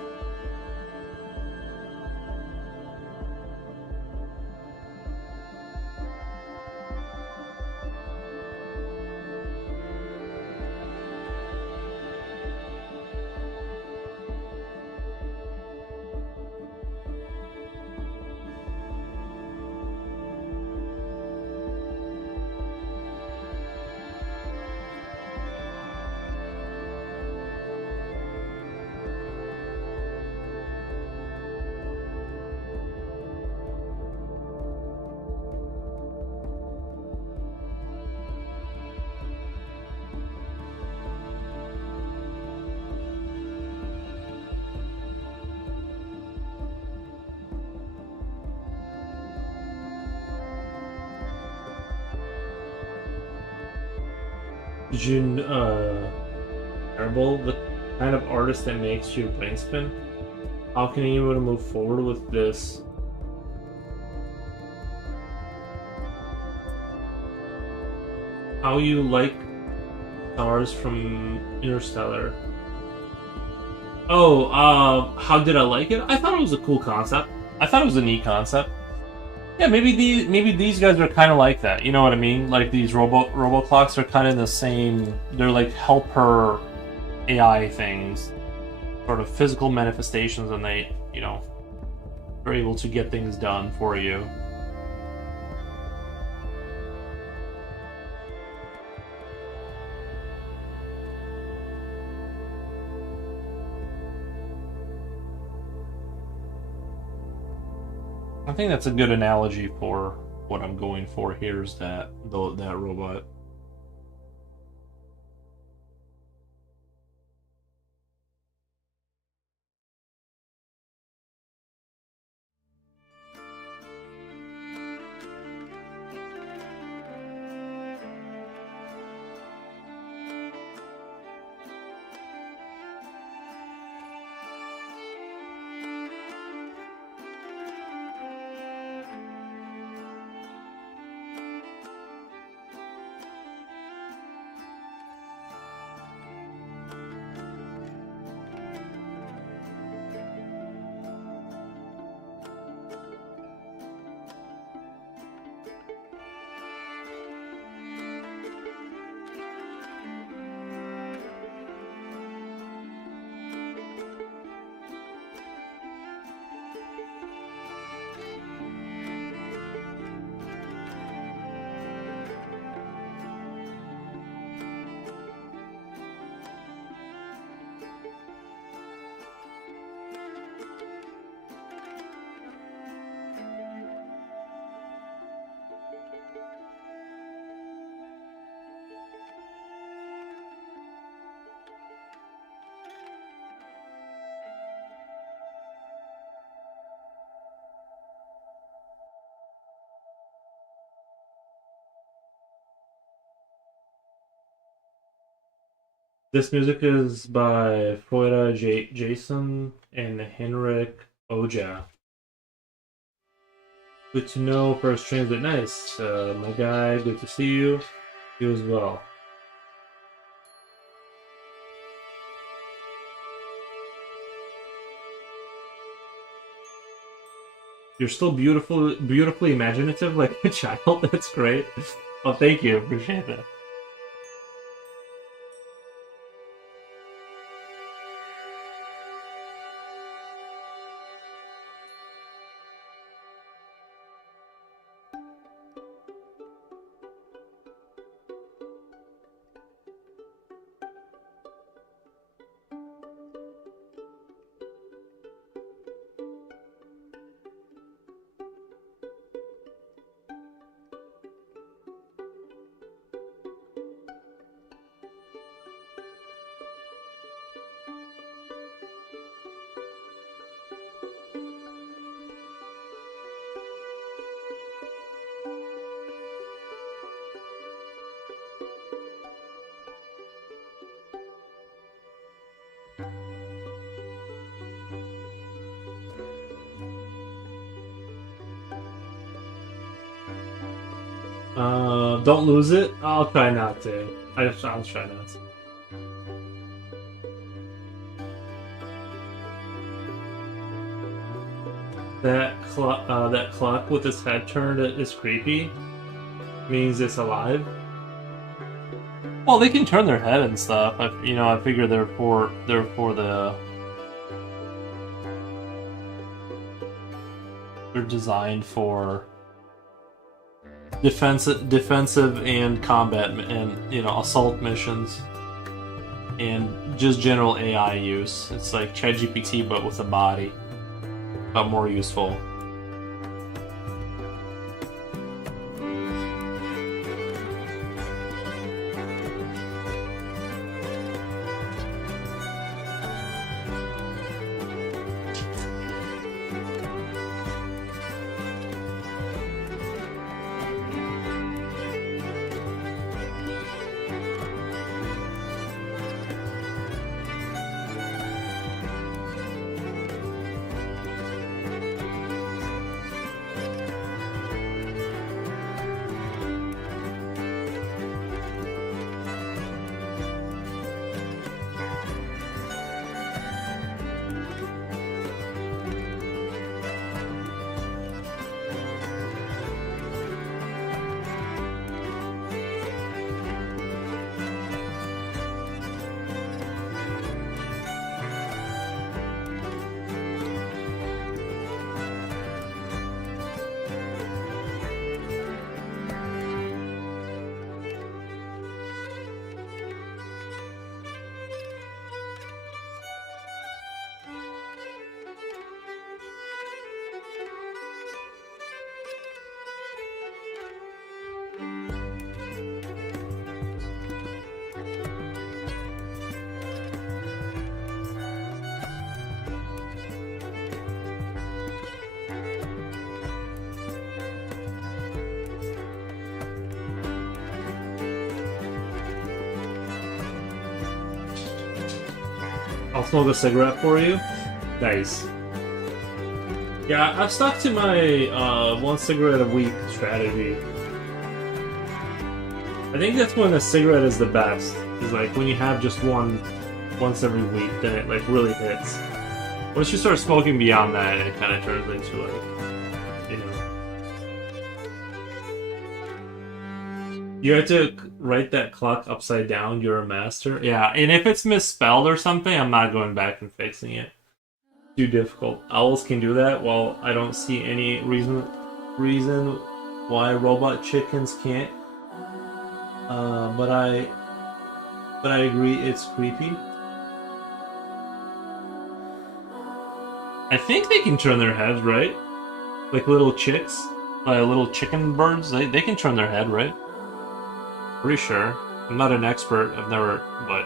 Did you, Terrible, the kind of artist that makes your brain spin? How can anyone move forward with this? How you like stars from Interstellar? Oh, how did I like it? I thought it was a cool concept. I thought it was a neat concept. Yeah, maybe these guys are kind of like that. You know what I mean? Like these robo clocks are kind of the same. They're like helper AI things, sort of physical manifestations, and they, are able to get things done for you. I think that's a good analogy for what I'm going for here is that robot. This music is by Foira Jason and Henrik Oja. Good to know. First transit, nice. My guy, good to see you. You as well. You're still beautifully imaginative like a child. That's great. Oh, thank you. Appreciate that. Don't lose it. I'll try not to. I'll try not to. That Cluck with his head turned is creepy. Means it's alive. Well, they can turn their head and stuff. I figure they're for the. They're designed for defensive and combat and assault missions, and just general AI use. It's like ChatGPT but with a body, but more useful. I'll smoke a cigarette for you. Nice. Yeah, I've stuck to my one cigarette a week strategy. I think that's when a cigarette is the best. Is like when you have just one once every week, then it like really hits. Once you start smoking beyond that, it kind of turns into like, you know. You have to write that Cluck upside down. You're a master. Yeah, and if it's misspelled or something, I'm not going back and fixing it. Too difficult. Owls can do that. Well, I don't see any reason why robot chickens can't. But I agree it's creepy. I think they can turn their heads, right? Like little chicks, little chicken birds. They can turn their head, right? Pretty sure. I'm not an expert. I've never, but.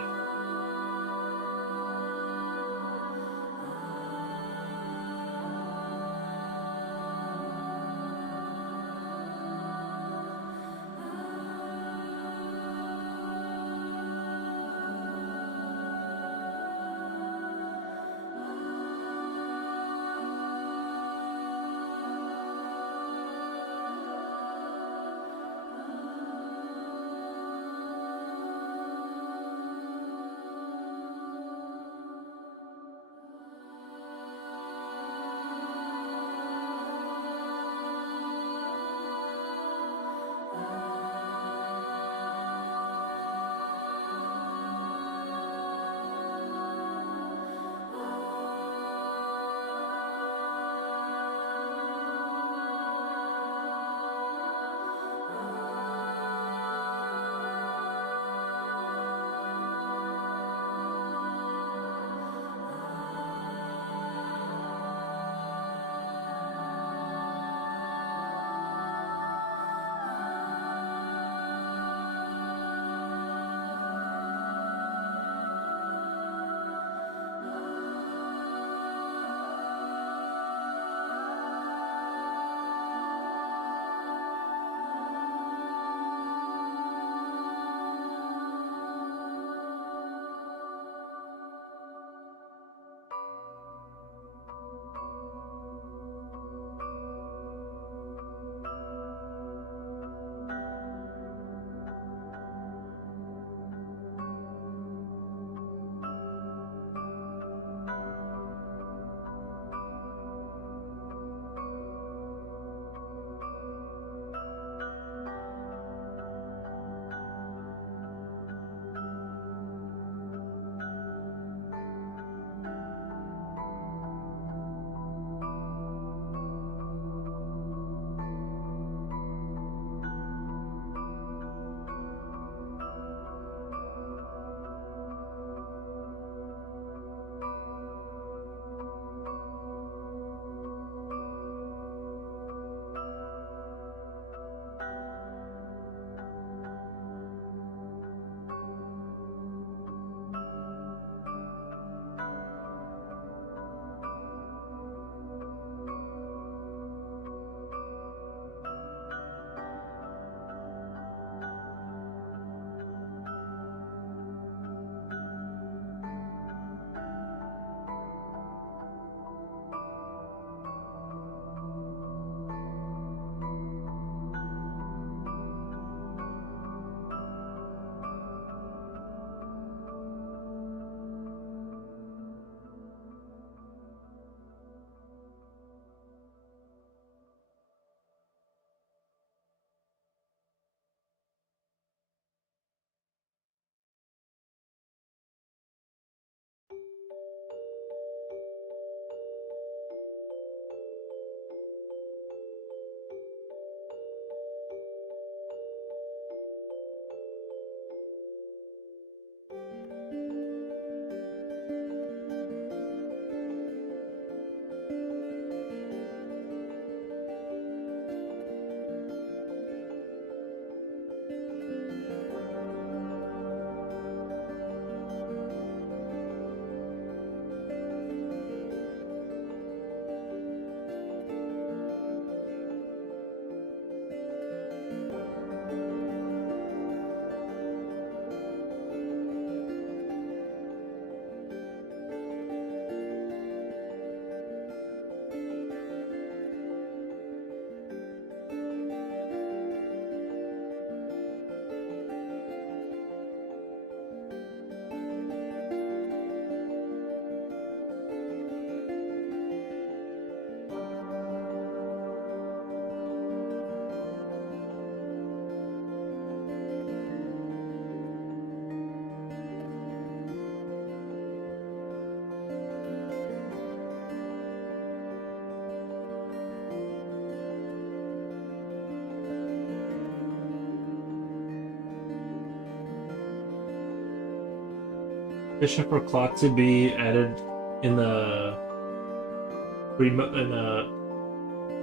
Fishing for Cluck to be added in the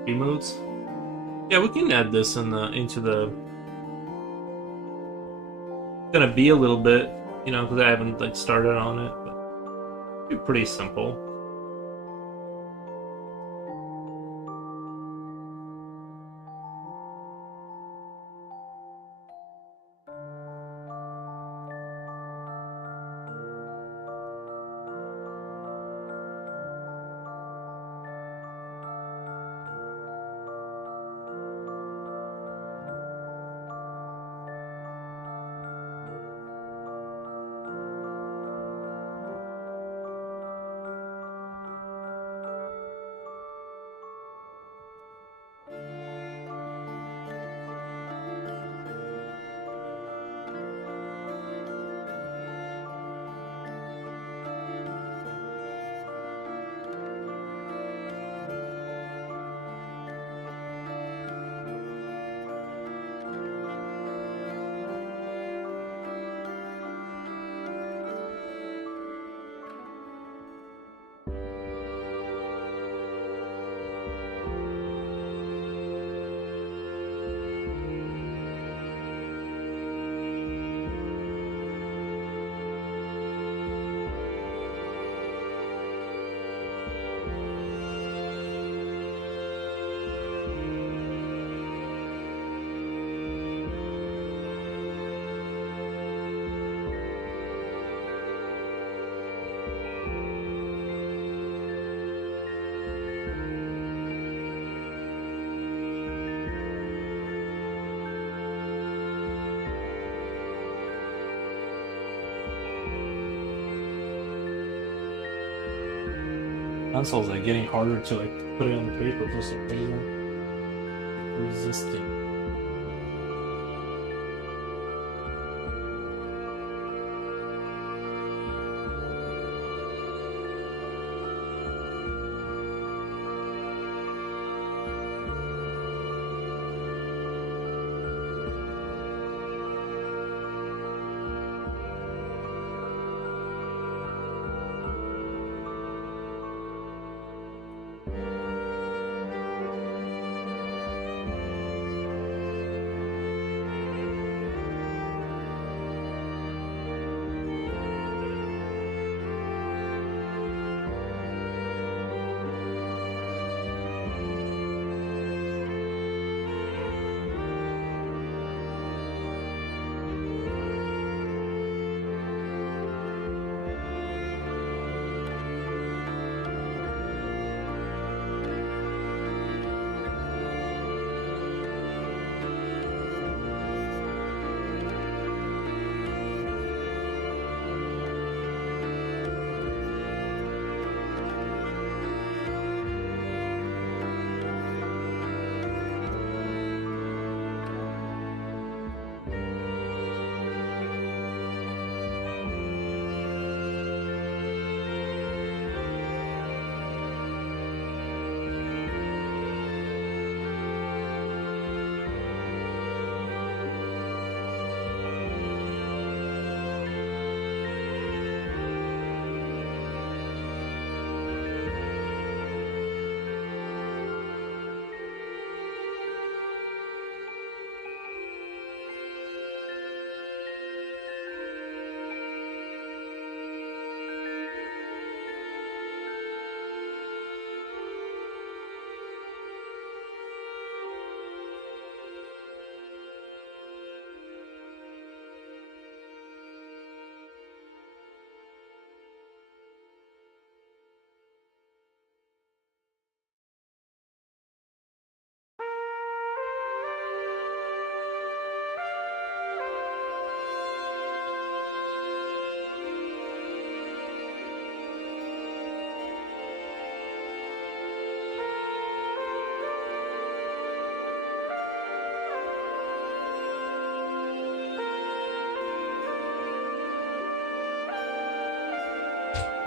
remotes. Yeah, we can add this into the. It's gonna be a little bit, you know, because I haven't like started on it, but it'll be pretty simple. Pencils like getting harder to like put it on the paper for some reason. Resisting.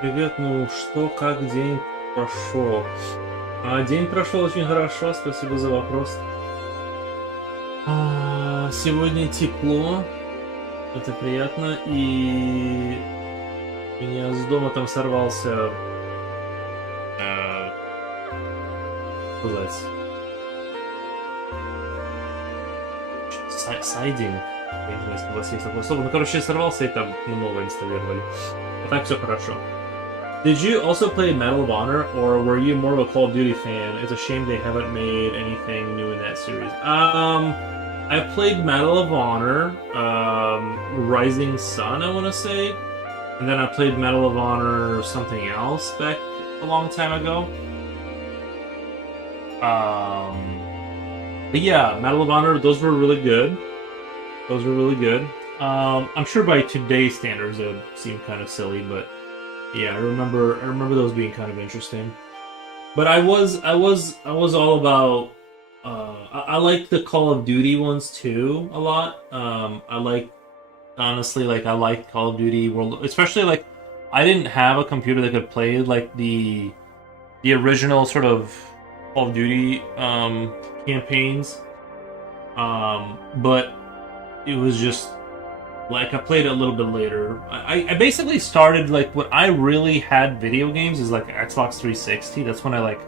Привет, ну что, как день прошел? День прошел очень хорошо, спасибо за вопрос. Сегодня тепло, это приятно, и Я с дома там сорвался... сказать... Сайдинг. Я не знаю, если у вас есть такое слово. Ну, короче, сорвался и там много инсталлировали. А так все хорошо. Did you also play Medal of Honor, or were you more of a Call of Duty fan? It's a shame they haven't made anything new in that series. I played Medal of Honor, Rising Sun, I want to say, and then I played Medal of Honor something else back a long time ago. But yeah, Medal of Honor, those were really good. Those were really good. I'm sure by today's standards it would seem kind of silly, but yeah, I remember those being kind of interesting. But I was all about. I like the Call of Duty ones too a lot. I like honestly like I like Call of Duty World, especially like I didn't have a computer that could play like the original sort of Call of Duty campaigns. But it was just like I played it a little bit later. I basically started like when I really had video games is like Xbox 360. That's when I like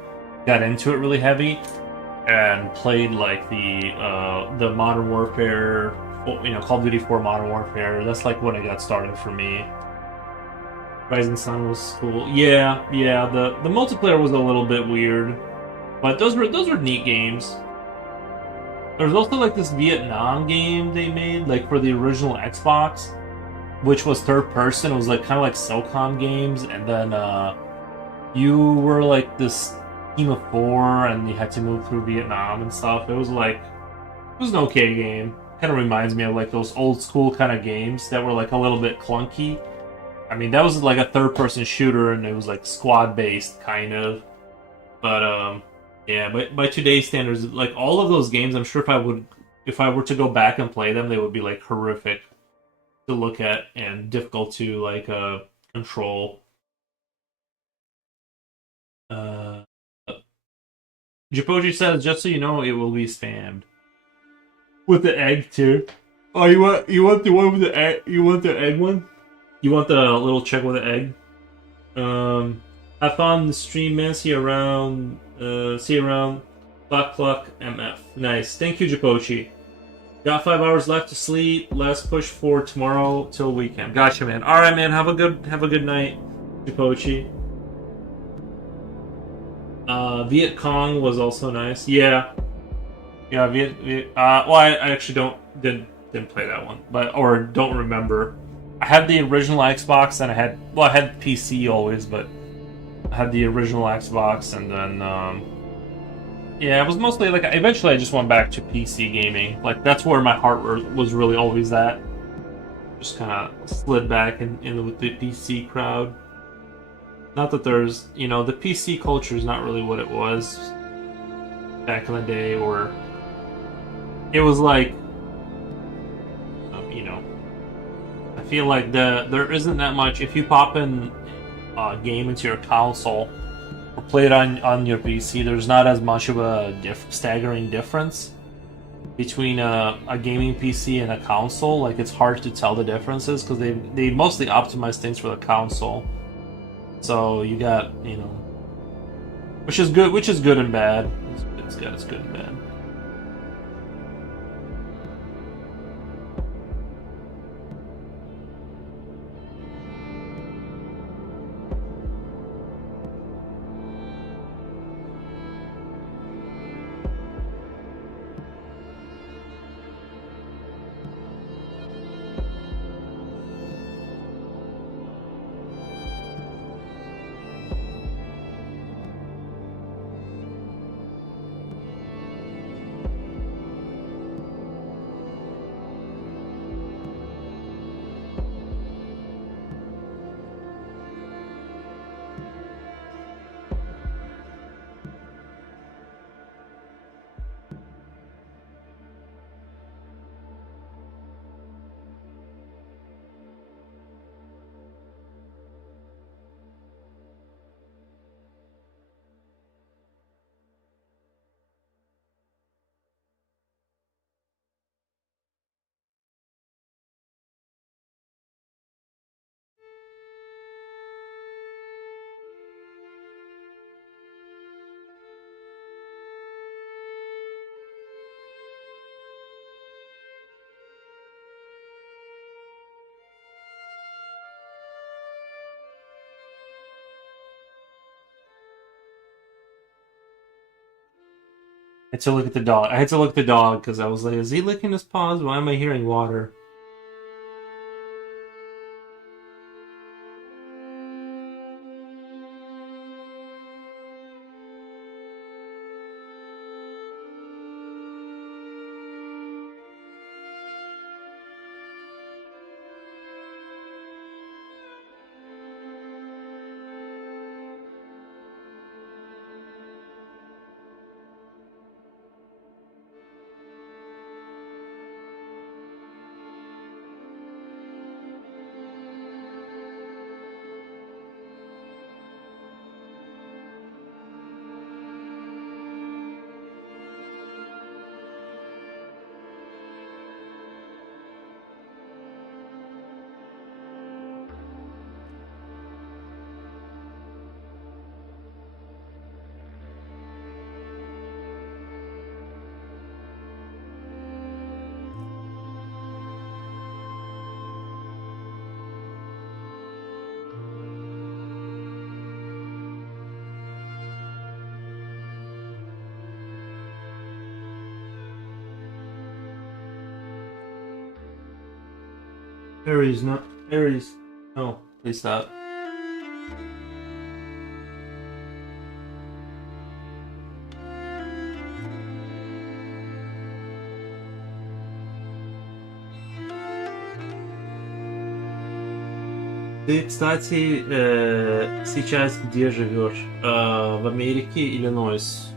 got into it really heavy and played like the Modern Warfare, Call of Duty 4 Modern Warfare. That's like when it got started for me. Rising Sun was cool. Yeah. The multiplayer was a little bit weird, but those were neat games. There was also like this Vietnam game they made, like for the original Xbox, which was third person. It was like kind of like SOCOM games, and then you were like this team of 4, and you had to move through Vietnam and stuff. It was an okay game. Kind of reminds me of like those old school kind of games that were like a little bit clunky. I mean, that was like a third person shooter, and it was like squad based kind of, but yeah, but by today's standards, like all of those games, I'm sure if I were to go back and play them, they would be like horrific to look at and difficult to like control. Uh, Japoji says, just so you know, it will be spammed with the egg too. Oh, you want the one with the egg? You want the egg one? You want the little check with the egg? Have fun the stream, man. See you around. See you around. Cluck MF. Nice. Thank you, Japochi. Got 5 hours left to sleep. Let's push for tomorrow till weekend. Gotcha, man. All right, man. Have a good night, Japochi. Viet Cong was also nice. Yeah. Well, I actually didn't play that one, or don't remember. I had the original Xbox, and I had PC always, but I had the original Xbox, and then yeah, it was mostly like eventually I just went back to PC gaming. Like that's where my heart was really always at. Just kind of slid back in with the PC crowd. Not that there's, the PC culture is not really what it was back in the day, or it was like, I feel like there isn't that much. If you pop in a game into your console or play it on your PC, there's not as much of a staggering difference between a gaming PC and a console. Like it's hard to tell the differences because they mostly optimize things for the console. So you got, which is good and bad. It's good and bad. had to look at the dog. I had to look at the dog because I was like, is he licking his paws? Why am I hearing water? Aries, not Aries. No, please stop. Ты, кстати, сейчас где живешь? В Америке, Иллинойс.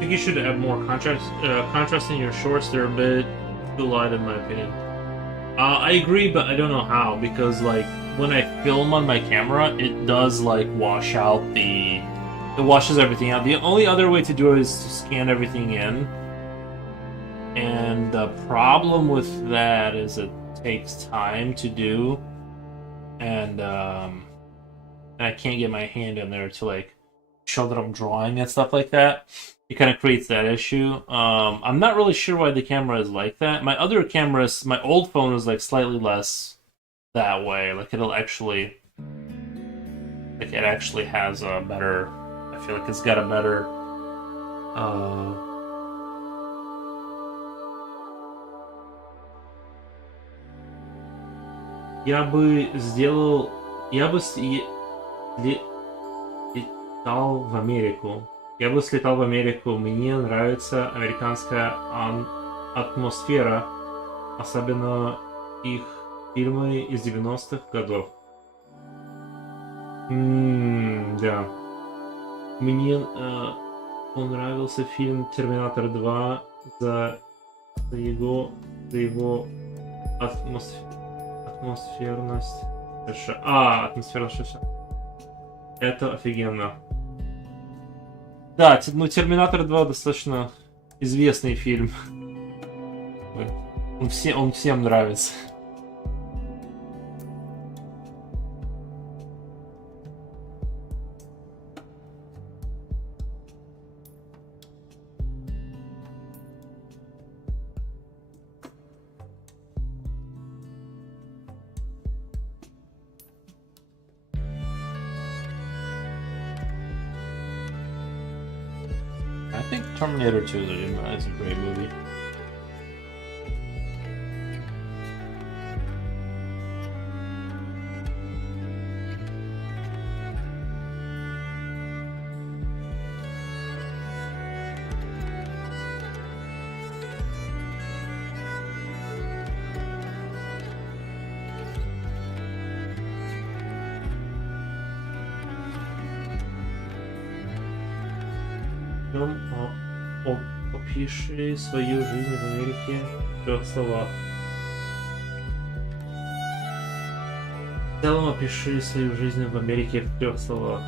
think you should have more contrast in your shorts. They're a bit too light, in my opinion. I agree, but I don't know how, because like when I film on my camera, it does like wash out the. It washes everything out. The only other way to do it is to scan everything in. And the problem with that is it takes time to do, and I can't get my hand in there to like show that I'm drawing and stuff like that. It kind of creates that issue. I'm not really sure why the camera is like that. My other cameras, my old phone was like slightly less that way. Like it'll actually, like it actually has a better. I feel like it's got a better. Я бы сделал, я бы летал в Америку. Я бы слетал в Америку. Мне нравится американская атмосфера, особенно их фильмы из 90-х годов. Да. Мне понравился фильм «Терминатор 2» за его атмосферность. Атмосферность. Это офигенно. Да, ну «Терминатор 2» достаточно известный фильм. Он всем нравится. I think Terminator 2 is a great movie. Опиши свою жизнь в Америке в 3 словах. В целом опиши свою жизнь в Америке в 3 словах.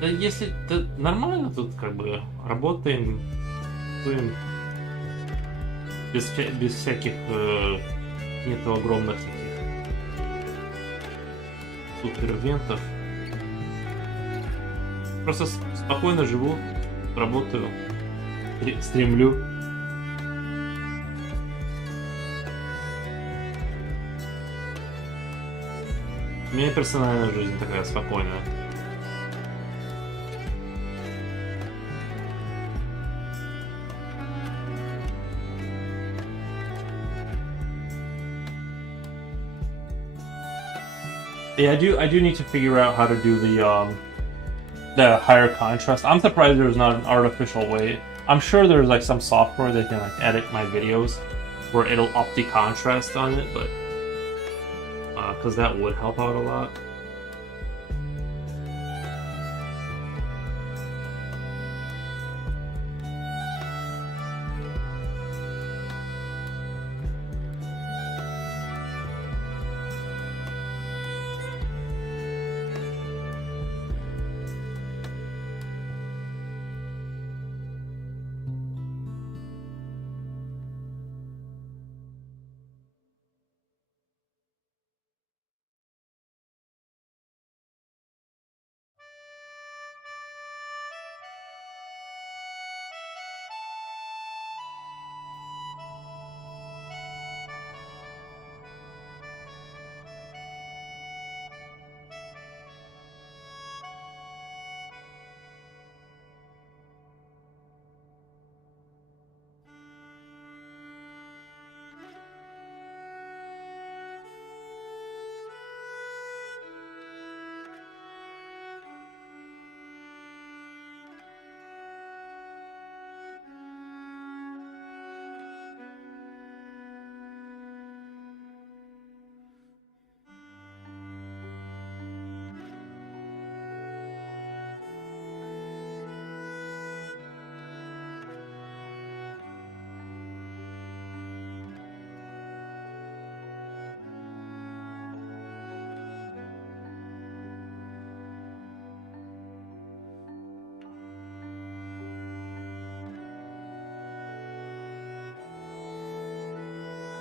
Да если да, нормально тут как бы работаем без всяких нету огромных таких супервентов. Просто спокойно живу, работаю, стремлю. У меня персональная жизнь такая спокойная. Yeah, I do need to figure out how to do the higher contrast. I'm surprised there's not an artificial way. I'm sure there's like some software that can like edit my videos where it'll up the contrast on it, but because that would help out a lot.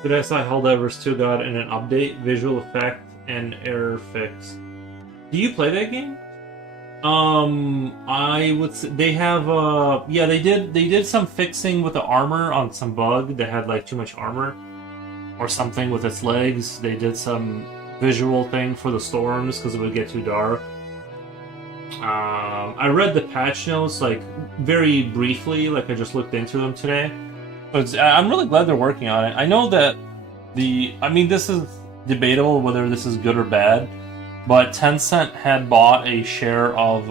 Today I saw Helldivers 2 got in an update, visual effect, and error fix. Do you play that game? I would say they have yeah, they did some fixing with the armor on some bug that had like too much armor or something with its legs. They did some visual thing for the storms because it would get too dark. I read the patch notes like very briefly, like I just looked into them today. But I'm really glad they're working on it. I know that I mean, this is debatable whether this is good or bad, but Tencent had bought a share of,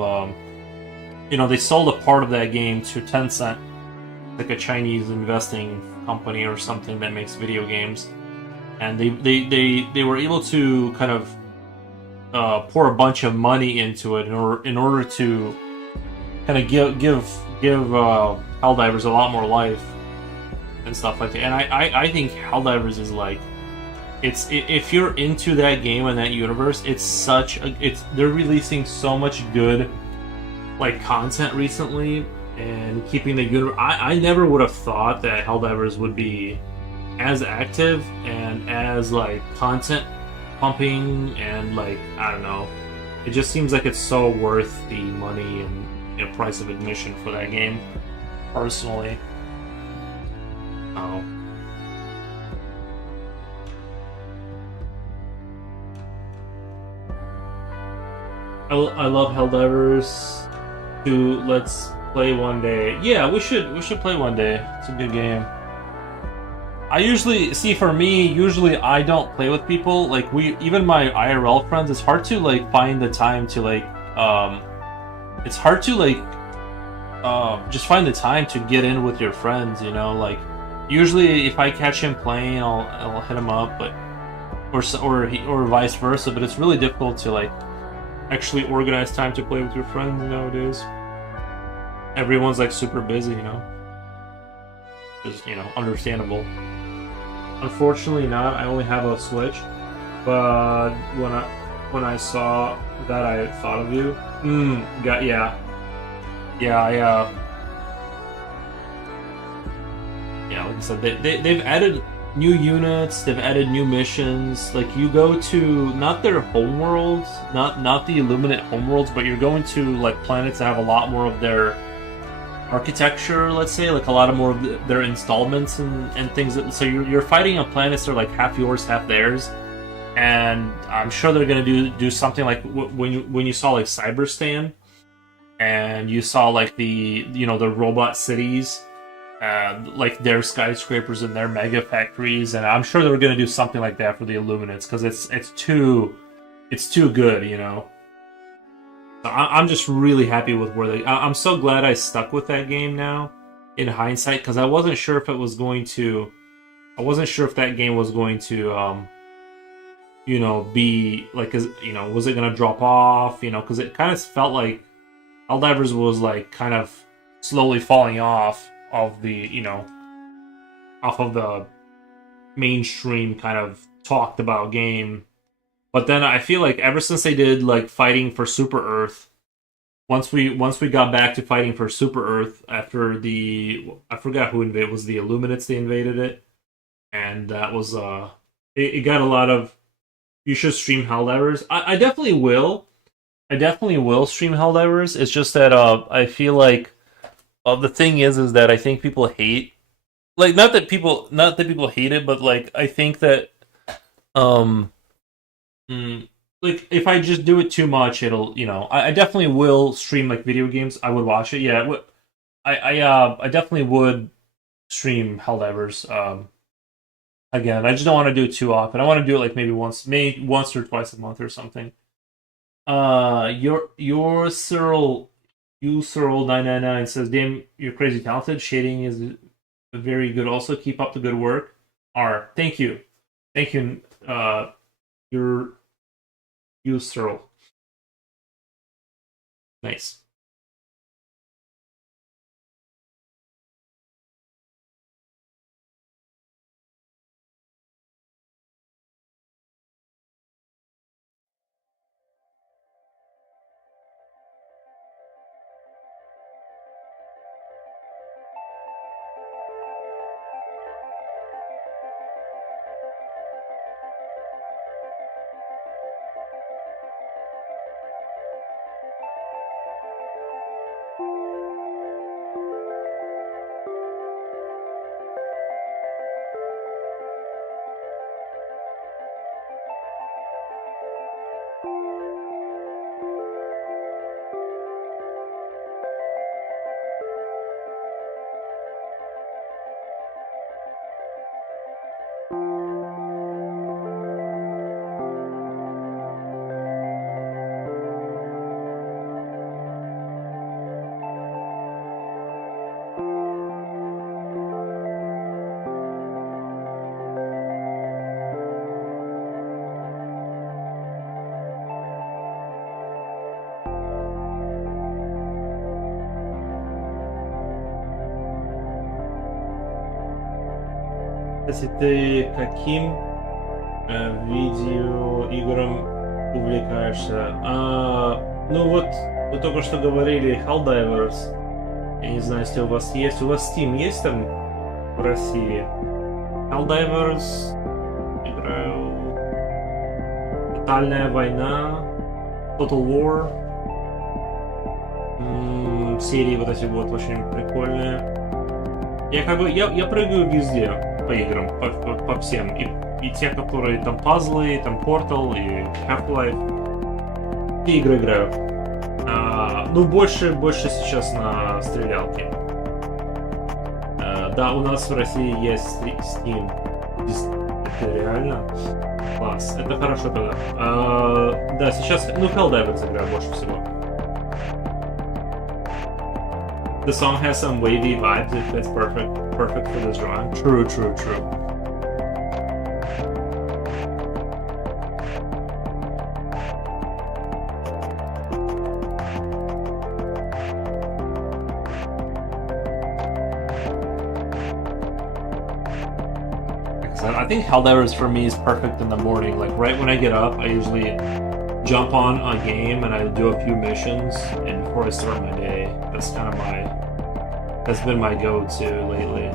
they sold a part of that game to Tencent, like a Chinese investing company or something that makes video games, and they were able to kind of pour a bunch of money into it in order to kind of give Helldivers a lot more life and stuff like that. And I think Helldivers is like, if you're into that game and that universe, they're releasing so much good like content recently and keeping the universe. I never would have thought that Helldivers would be as active and as like content pumping, and like, I don't know, it just seems like it's so worth the money and price of admission for that game, personally. Oh. I love Helldivers 2. Let's play one day. Yeah, we should play one day. It's a good game. I usually see, for me, usually I don't play with people. Like, even my IRL friends, it's hard to like find the time to like it's hard to like just find the time to get in with your friends, you know? Like, usually if I catch him playing, I'll hit him up, but or vice versa, but it's really difficult to like actually organize time to play with your friends nowadays. Everyone's like super busy, you know? Just, understandable. Unfortunately not. I only have a Switch, but when I saw that, I thought of you. Yeah. Yeah, like I said, they've added new units, they've added new missions. Like, you go to not their homeworlds, not the Illuminate homeworlds, but you're going to like planets that have a lot more of their architecture, let's say, like a lot of more of their installments and things. So you're fighting on planets that are like half yours, half theirs, and I'm sure they're gonna do something like when you saw like Cyberstan, and you saw like the robot cities, like their skyscrapers and their mega factories, and I'm sure they're gonna do something like that for the Illuminates because it's too good, you know. So I'm just really happy with where I'm so glad I stuck with that game now, in hindsight, because I wasn't sure if it was going to. I wasn't sure if that game was going to, be like, was it gonna drop off? Because it kind of felt like Helldivers was like kind of slowly falling off of off of the mainstream kind of talked about game. But then I feel like ever since they did like Fighting for Super Earth, once we got back to Fighting for Super Earth after I forgot who invaded, was the Illuminates, they invaded it, and that was it got a lot of, you should stream Helldivers. I definitely will. I definitely will stream Helldivers. It's just that I feel like the thing is that I think people hate, like, not that people hate it, but like I think that um like, if I just do it too much, it'll, I definitely will stream like video games. I would watch it. Yeah, I definitely would stream Helldivers. Again, I just don't want to do it too often. I want to do it like maybe once or twice a month or something. Your Cyril, you Cyril 999 says, "Damn, you're crazy talented. Shading is very good. Also, keep up the good work." Thank you, thank you. Your You Cyril, nice. Кстати, ты каким видеоиграм увлекаешься? Ну вот, вы только что говорили Helldivers. Я не знаю, если у вас есть. У вас Steam есть там в России? Helldivers. Играю. Тотальная война. Total War. Серии вот эти вот очень прикольные. Я прыгаю везде по играм, по всем. И те, которые там пазлы, там Portal и Half-Life. Все игры играю. Ну, больше сейчас на стрелялке. Да, у нас в России есть Steam. Это реально класс. Это хорошо тогда. Да, сейчас, ну, Helldivers играю больше всего. The song has some wavy vibes. If that's perfect for this drawing. True. I think Helldivers for me is perfect in the morning. Like right when I get up, I usually jump on a game and I do a few missions, and before I start my day, that's been my go-to lately.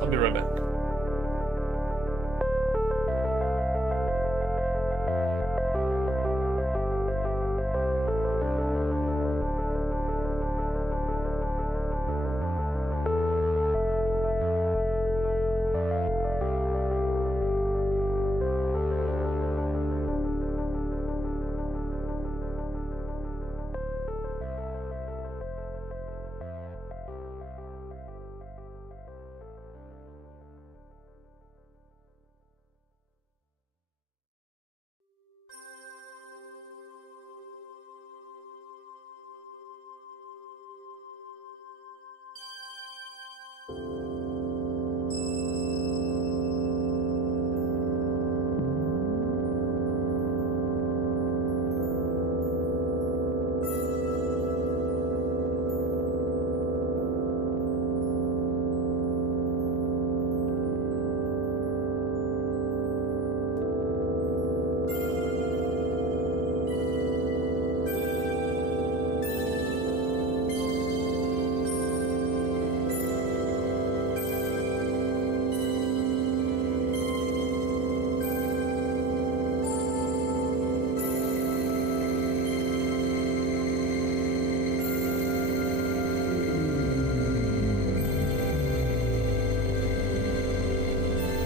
I'll be right back.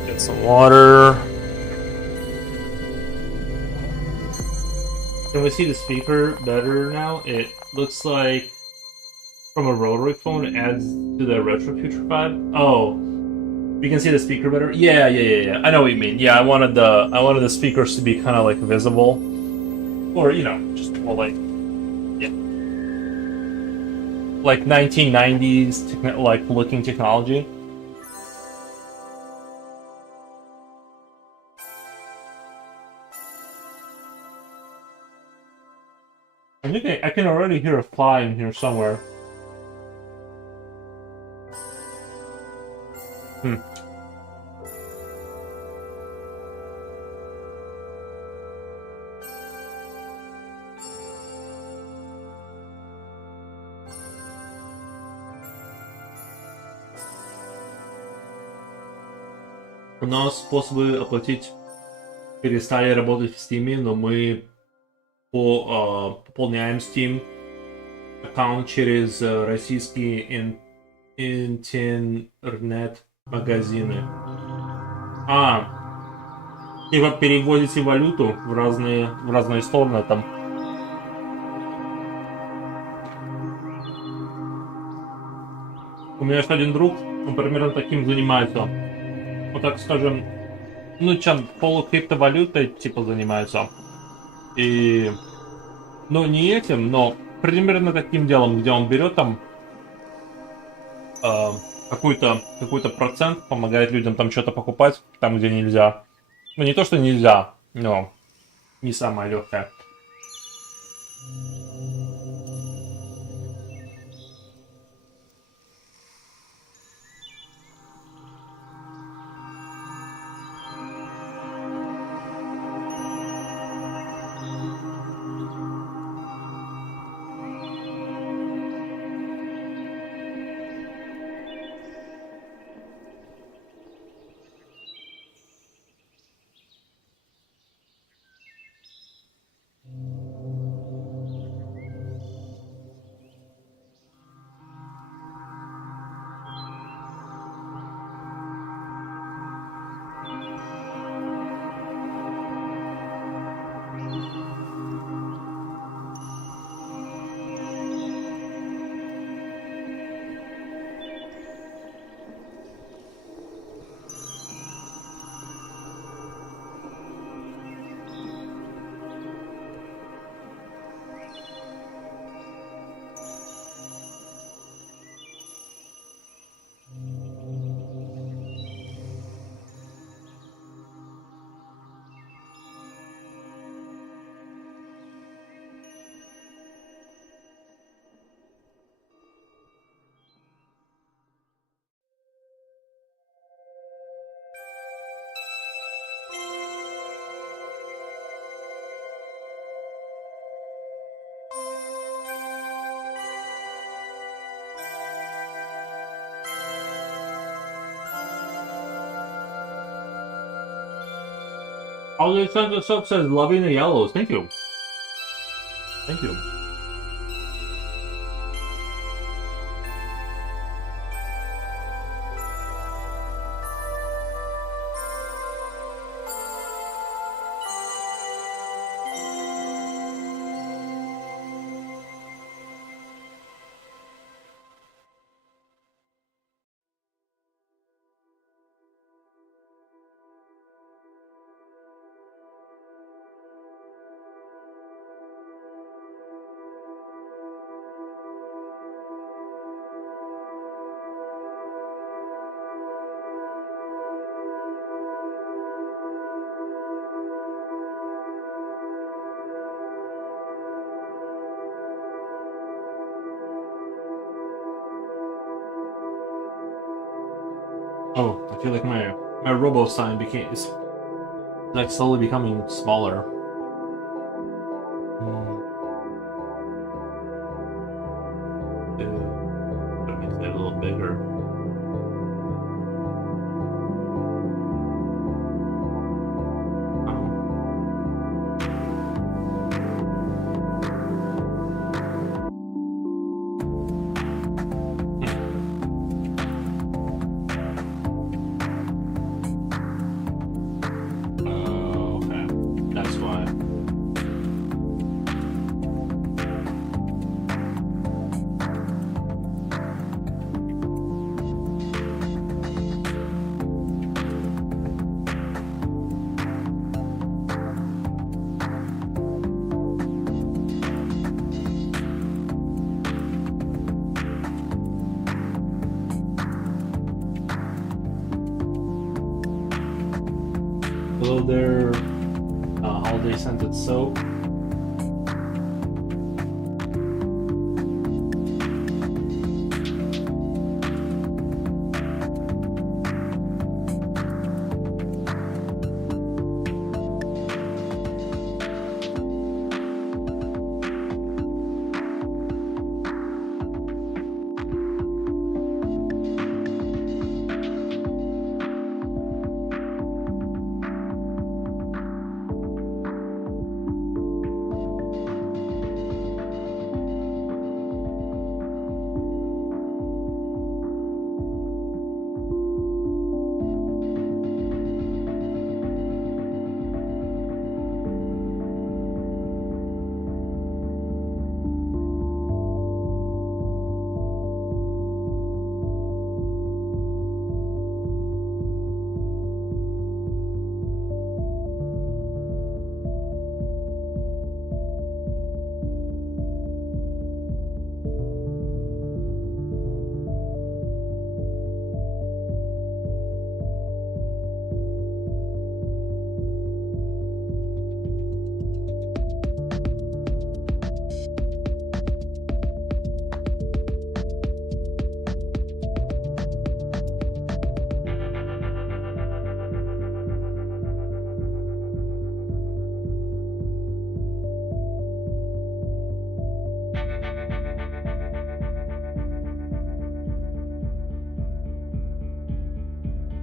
Get some water. Can we see the speaker better now? It looks like from a rotary phone it adds to the retro future vibe. Oh, we can see the speaker better. Yeah. I know what you mean. Yeah, I wanted the speakers to be kind of like visible, or just more like like 1990s like looking technology. I think I can already hear a fly in here somewhere. У нас способы оплатить перестали работать в Steam, но мы пополняем Steam аккаунт через российские интернет-магазины. Типа переводите валюту в разные стороны там. У меня есть один друг, он примерно таким занимается. Вот так скажем, ну, чем полукриптовалютой, типа, занимаются. И, ну, не этим, но примерно таким делом, где он берет там э, какой-то процент, помогает людям там что-то покупать, там, где нельзя. Ну, не то, что нельзя, но не самое легкое. All the Santa Soap says loving the yellows. Thank you. Thank you. Oh, I feel like my robo sign became is like slowly becoming smaller. Mm, that makes it a little bigger. Oh. Oh, okay. That's why. Hello there, holiday scented soap.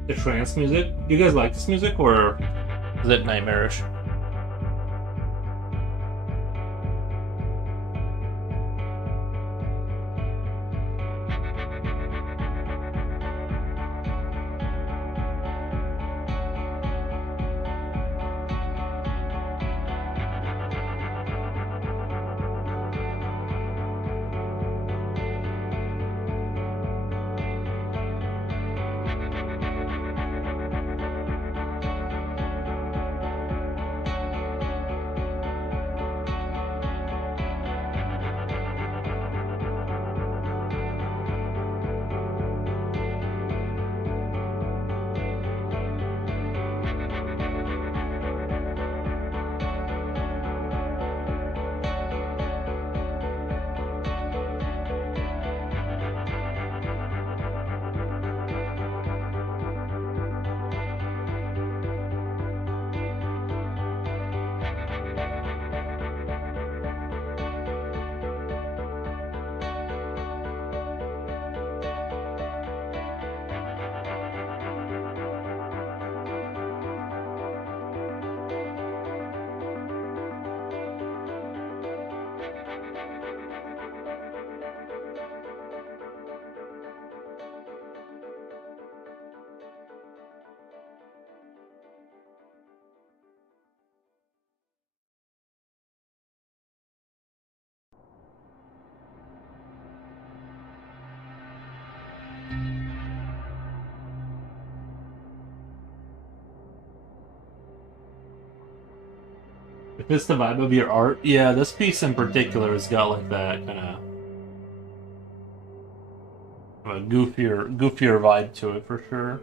The trance music. Do you guys like this music, or is it nightmarish? If it's the vibe of your art, yeah, this piece in particular has got like that kind of a goofier vibe to it for sure.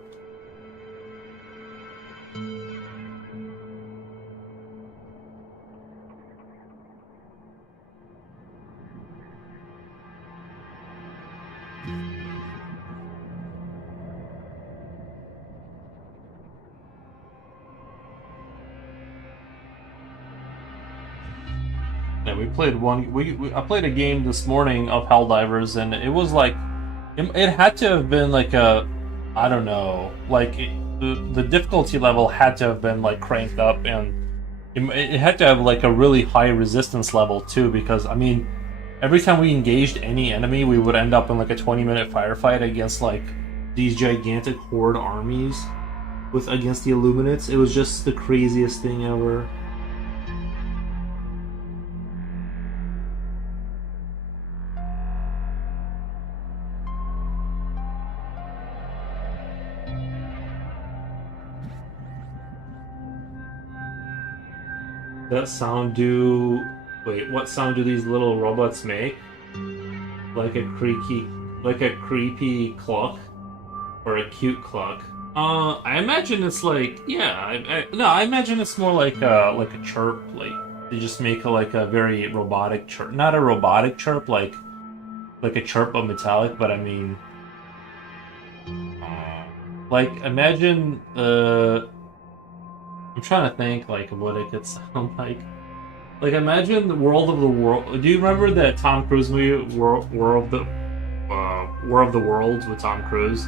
Yeah, we played one. I played a game this morning of Helldivers, and it was like it had to have been like a, I don't know, like the difficulty level had to have been like cranked up, and it had to have like a really high resistance level too, because I mean, every time we engaged any enemy, we would end up in like a 20-minute firefight against like these gigantic horde armies with against the Illuminates. It was just the craziest thing ever. That sound do. Wait, what sound do these little robots make? Like a creaky, like a creepy cluck or a cute cluck? I imagine it's like, yeah, no, I imagine it's more like a chirp, like they just make like a very robotic chirp, not a robotic chirp, like a chirp but metallic, but I mean, uh, like imagine I'm trying to think like what it could sound like. Like imagine the World of the World. Do you remember that Tom Cruise movie, War of the Worlds with Tom Cruise,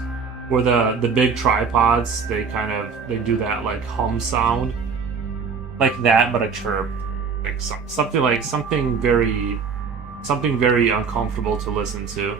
where the big tripods they do that like hum sound, like that but a chirp, like something like something very uncomfortable to listen to.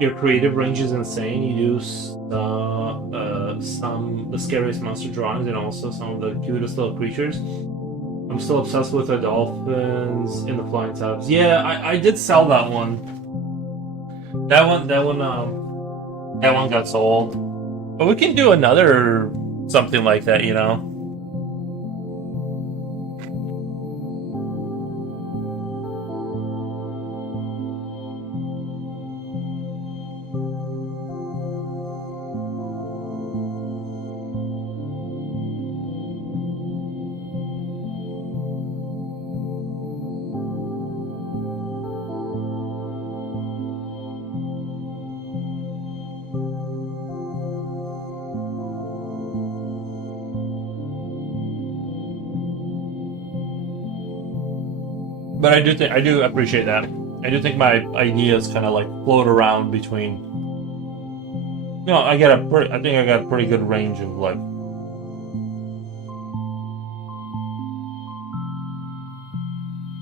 Your creative range is insane. You do some the scariest monster drawings and also some of the cutest little creatures. I'm still obsessed with the dolphins in the flying tubs. Yeah, I did sell that one. That one got sold. But we can do another something like that, you know. But I do appreciate that. I do think my ideas kind of like float around between. You know, I think I got a pretty good range of like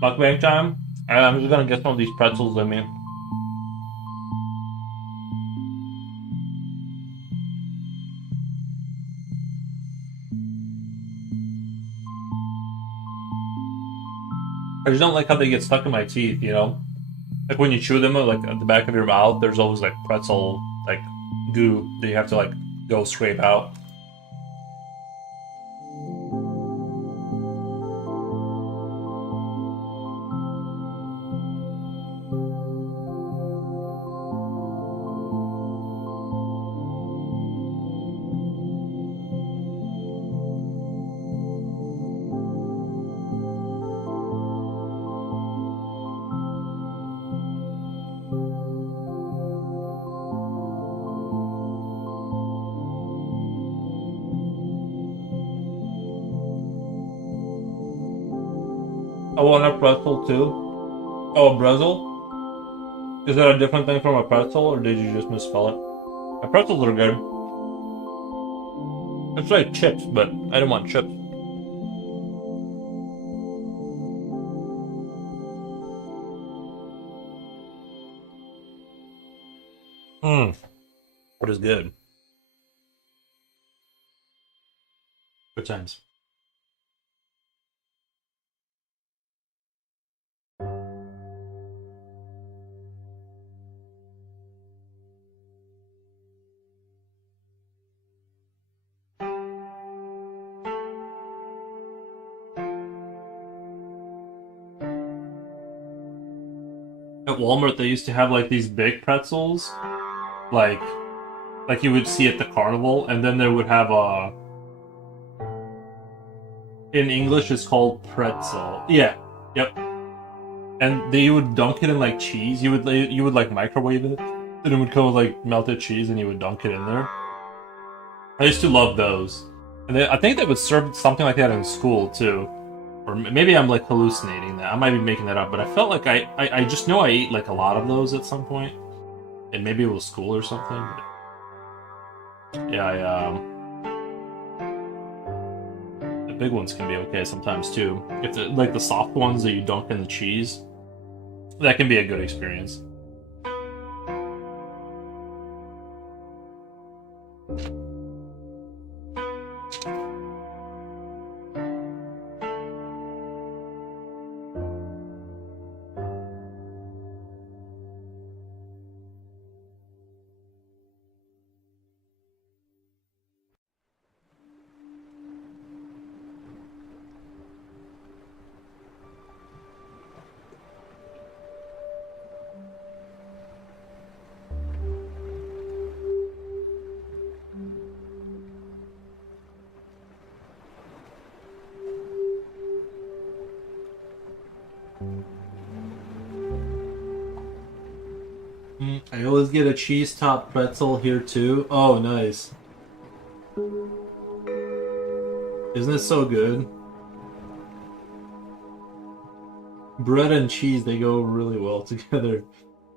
mukbang time. And I'm just gonna get some of these pretzels in me. I just don't like how they get stuck in my teeth. You know, like when you chew them, like at the back of your mouth, there's always like pretzel like goo that you have to like go scrape out. I want a pretzel too. Oh, a pretzel? Is that a different thing from a pretzel, or did you just misspell it? The pretzels are good. It's like chips, but I don't want chips. Mmm, what is good? Good times. At Walmart, they used to have like these big pretzels, like like you would see at the carnival, and then they would have a. In English, it's called pretzel. Yeah, yep. And they would dunk it in like cheese. You would like microwave it, and it would come with like melted cheese, and you would dunk it in there. I used to love those, and I think they would serve something like that in school too. Or maybe I'm like hallucinating that. I might be making that up, but I felt like I just know I ate like a lot of those at some point, and maybe it was school or something. But yeah, the big ones can be okay sometimes too. If like the soft ones that you dunk in the cheese, that can be a good experience. I always get a cheese top pretzel here too. Oh, nice! Isn't it so good? Bread and cheese, they go really well together.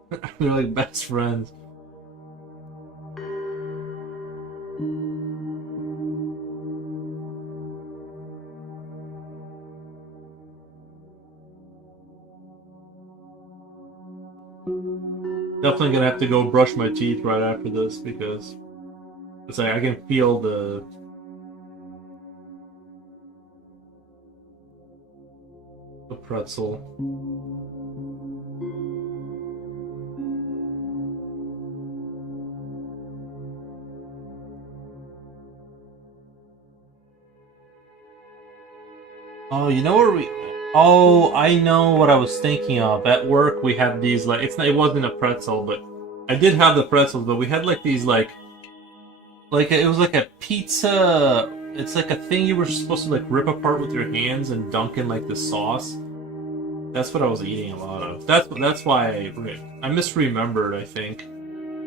They're like best friends. Definitely gonna have to go brush my teeth right after this because it's like I can feel the pretzel. Oh, you know where we? Oh, I know what I was thinking of. At work, we had these like it wasn't a pretzel, but I did have the pretzels, but we had like these like it was like a pizza. It's like a thing you were supposed to like rip apart with your hands and dunk in like the sauce. That's what I was eating a lot of. That's why I misremembered. I think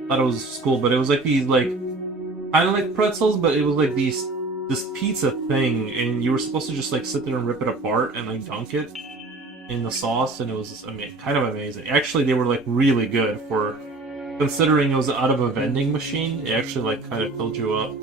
thought it was school, but it was like these like kind of like pretzels, but it was like this pizza thing, and you were supposed to just like sit there and rip it apart and like dunk it in the sauce, and it was kind of amazing. Actually, they were like really good for considering it was out of a vending machine. It actually like kind of filled you up.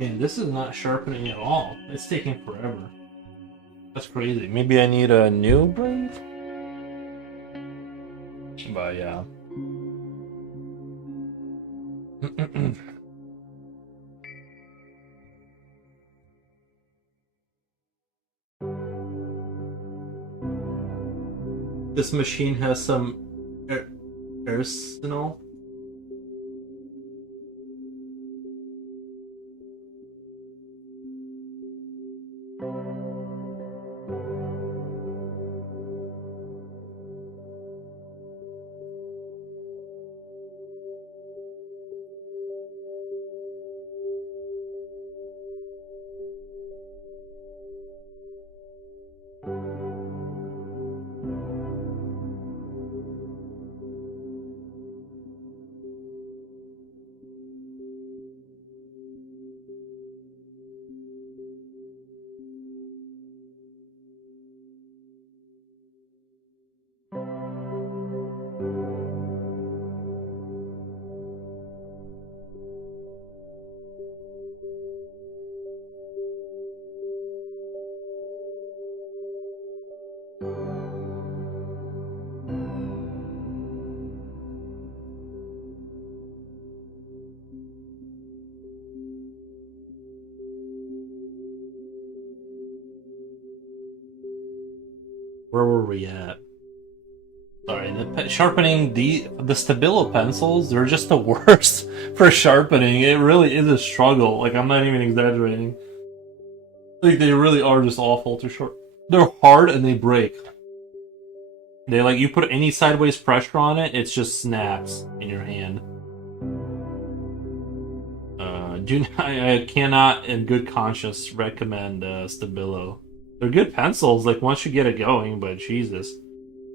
And this is not sharpening at all. It's taking forever. That's crazy. Maybe I need a new blade? But yeah. This machine has some arsenal. Where were we at? Sorry, sharpening the Stabilo pencils, they're just the worst for sharpening. It really is a struggle. Like I'm not even exaggerating. Like they really are just awful to sharp. They're hard and they break. They like you put any sideways pressure on it, it just snaps in your hand. I cannot, in good conscience, recommend Stabilo. They're good pencils, like once you get it going, but Jesus,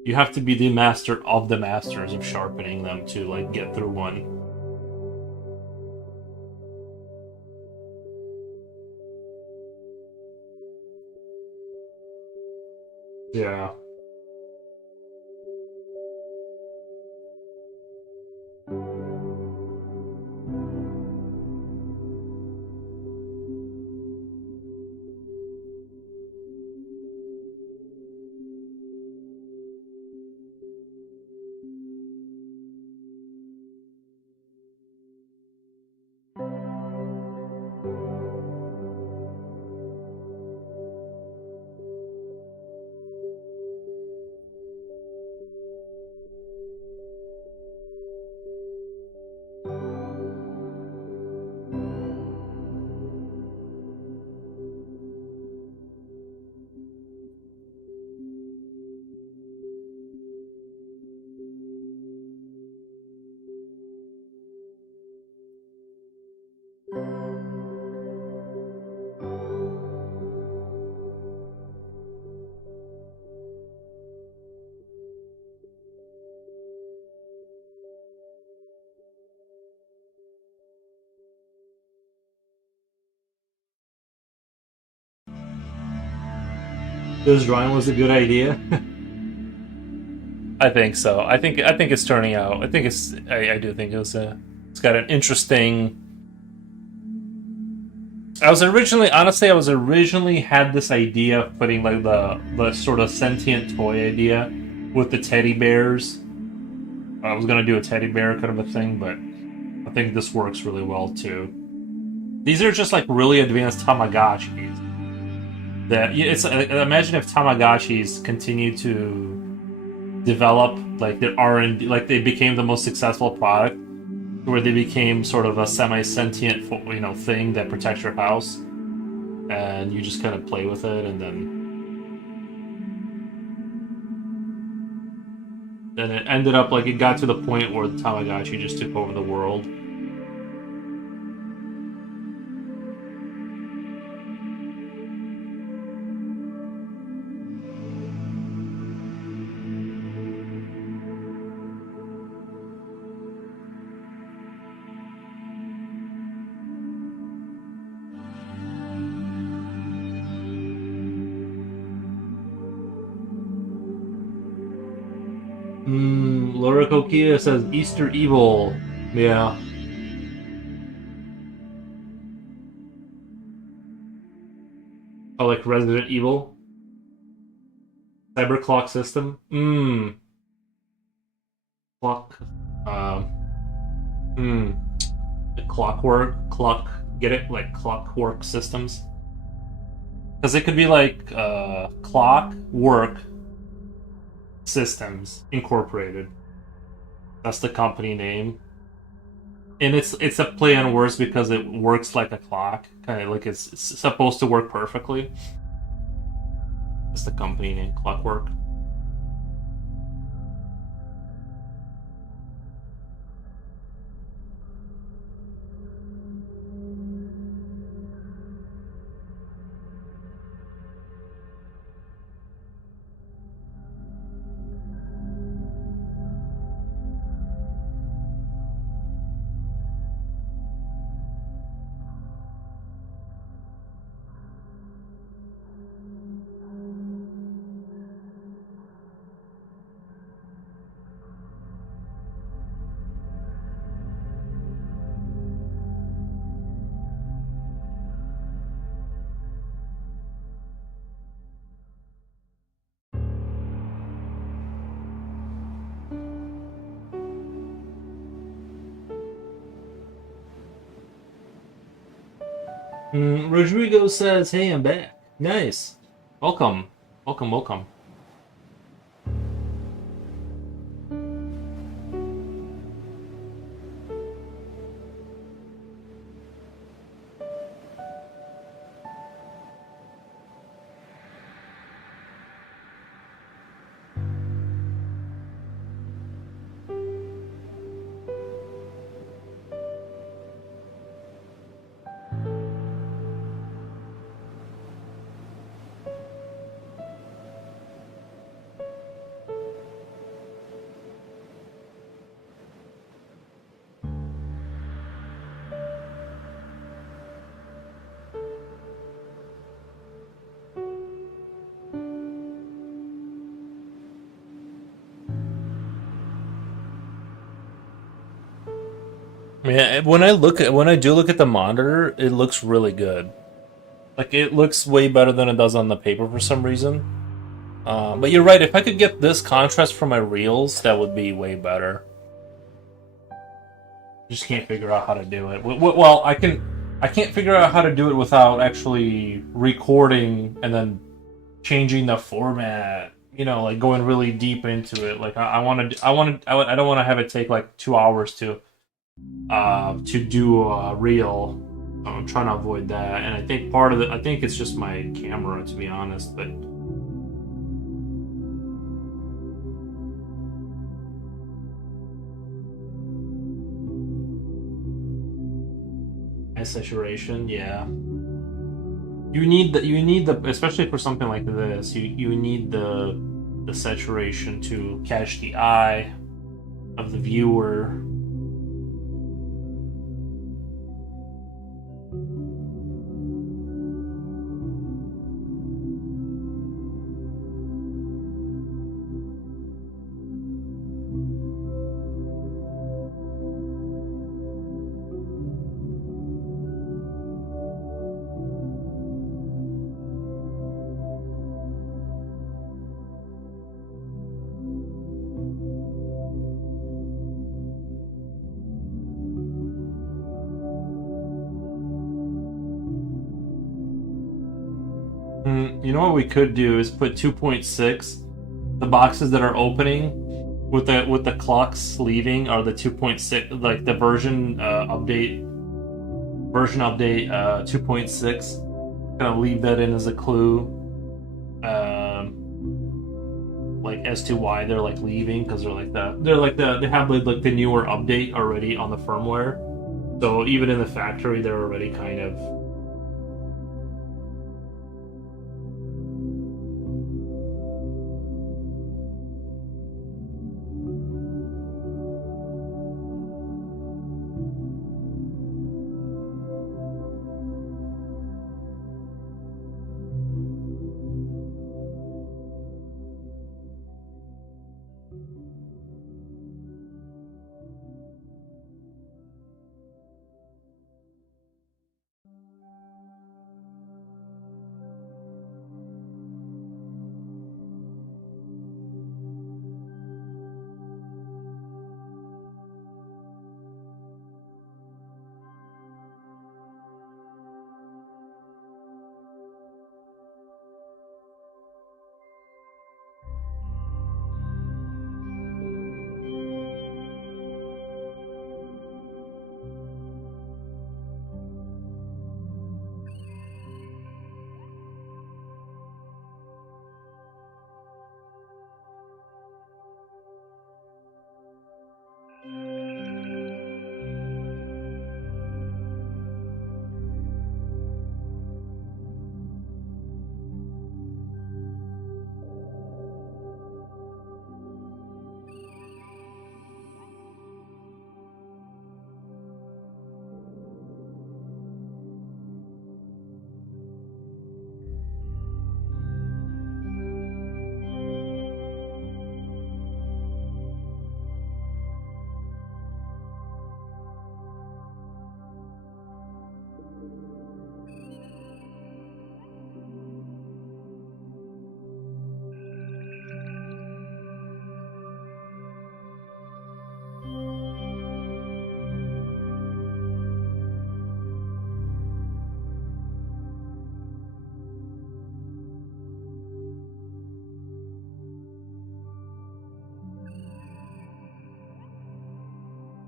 you have to be the master of the masters of sharpening them to like get through one. Yeah. This drawing was a good idea. I think so. I think it's turning out. I do think it's got an interesting. I was originally had this idea of putting like the sort of sentient toy idea with the teddy bears. I was gonna do a teddy bear kind of a thing, but I think this works really well too. These are just like really advanced Tamagotchis. That it's imagine if Tamagotchis continue to develop like their R&D, like they became the most successful product, where they became sort of a semi-sentient, thing that protects your house, and you just kind of play with it, and then it ended up like it got to the point where the Tamagotchi just took over the world. Laura Kokia says Easter Evil. Yeah. Oh, like Resident Evil. Cyber clock system. Clock. Um. Hmm. Clockwork. Clock. Get it? Like clockwork systems. Because it could be like Clockwork Systems Incorporated. That's the company name. And it's a play on words because it works like a clock, kind of like it's supposed to work perfectly. That's the company name, Clockwork. Rodrigo says, "Hey, I'm back. Nice. Welcome, welcome, welcome." Yeah, when I do look at the monitor, it looks really good. Like it looks way better than it does on the paper for some reason. But you're right. If I could get this contrast for my reels, that would be way better. Just can't figure out how to do it. Well, I can. I can't figure out how to do it without actually recording and then changing the format. Like going really deep into it. Like I want to. I don't want to have it take like 2 hours to do a reel. I'm trying to avoid that, and I think part of it. I think it's just my camera, to be honest. But high saturation, yeah. You need the especially for something like this. You need the saturation to catch the eye of the viewer. You know what we could do is put 2.6. The boxes that are opening with the Clucks leaving are the 2.6, like the version update 2.6. Gonna leave that in as a clue, like as to why they're like leaving, because they have like the newer update already on the firmware. So even in the factory, they're already kind of.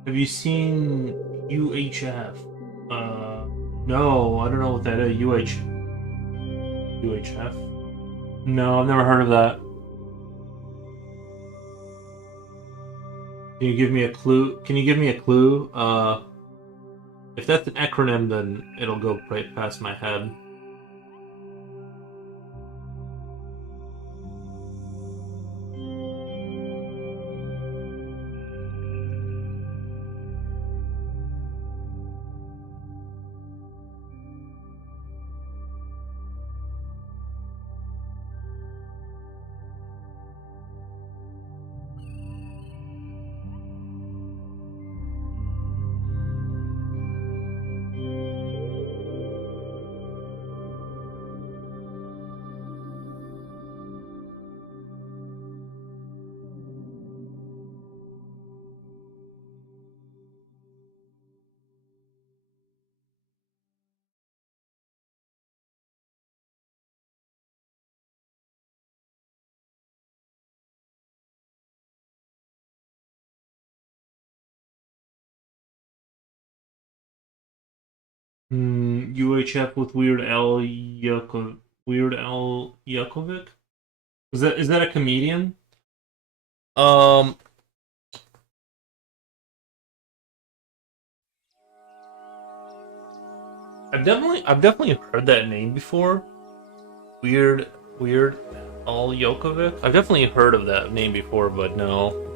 Have you seen UHF? No, I don't know what that is. UHF? No, I've never heard of that. Can you give me a clue? Can you give me a clue? If that's an acronym, then it'll go right past my head. UHF with Weird Al Yakovic? Is that a comedian? Um, I've definitely heard that name before. Weird Al Yokovic. I've definitely heard of that name before, but no.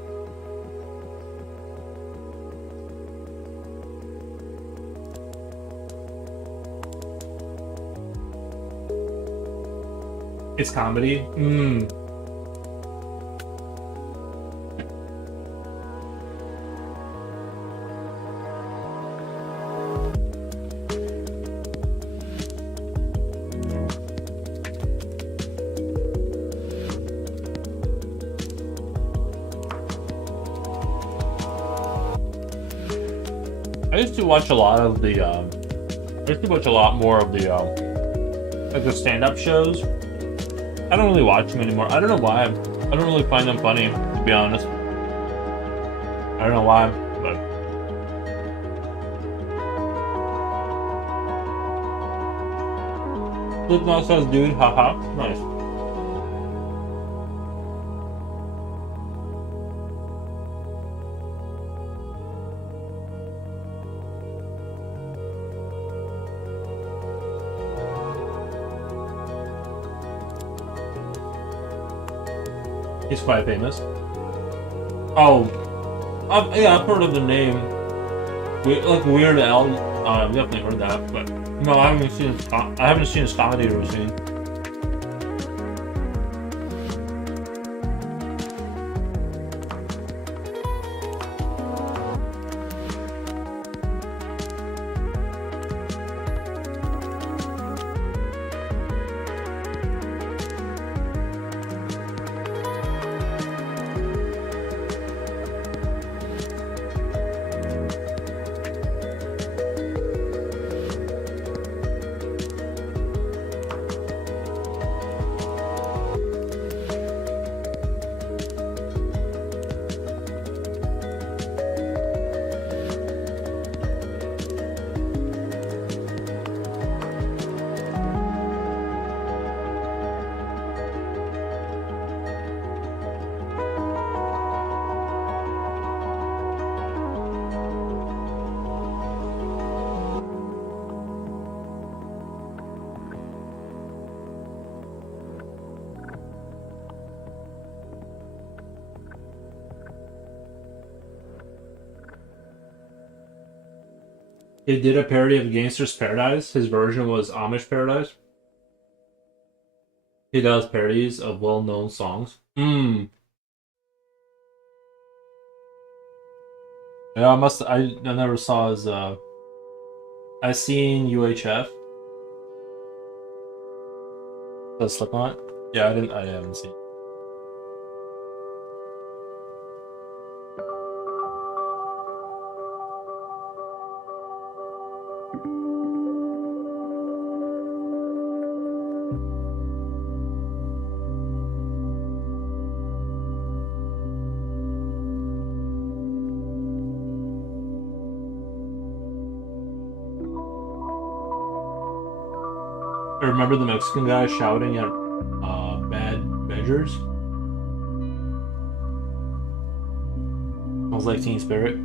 It's comedy. I used to watch a lot of the. I used to watch a lot more of the like the stand-up shows I don't really watch them anymore. I don't know why. I don't really find them funny, to be honest. I don't know why, but Slipknot says, dude, haha. Nice. He's quite famous. Oh, yeah, I've heard of the name. Like Weird Al. I've definitely heard that, but no, I haven't seen. I haven't seen his comedy routine. He did a parody of Gangster's Paradise. His version was Amish Paradise. He does parodies of well-known songs. Yeah, I never saw his. I seen UHF. The Slipknot. Yeah, I didn't. I haven't seen. I remember the Mexican guy shouting at bad measures. I was like Teen Spirit.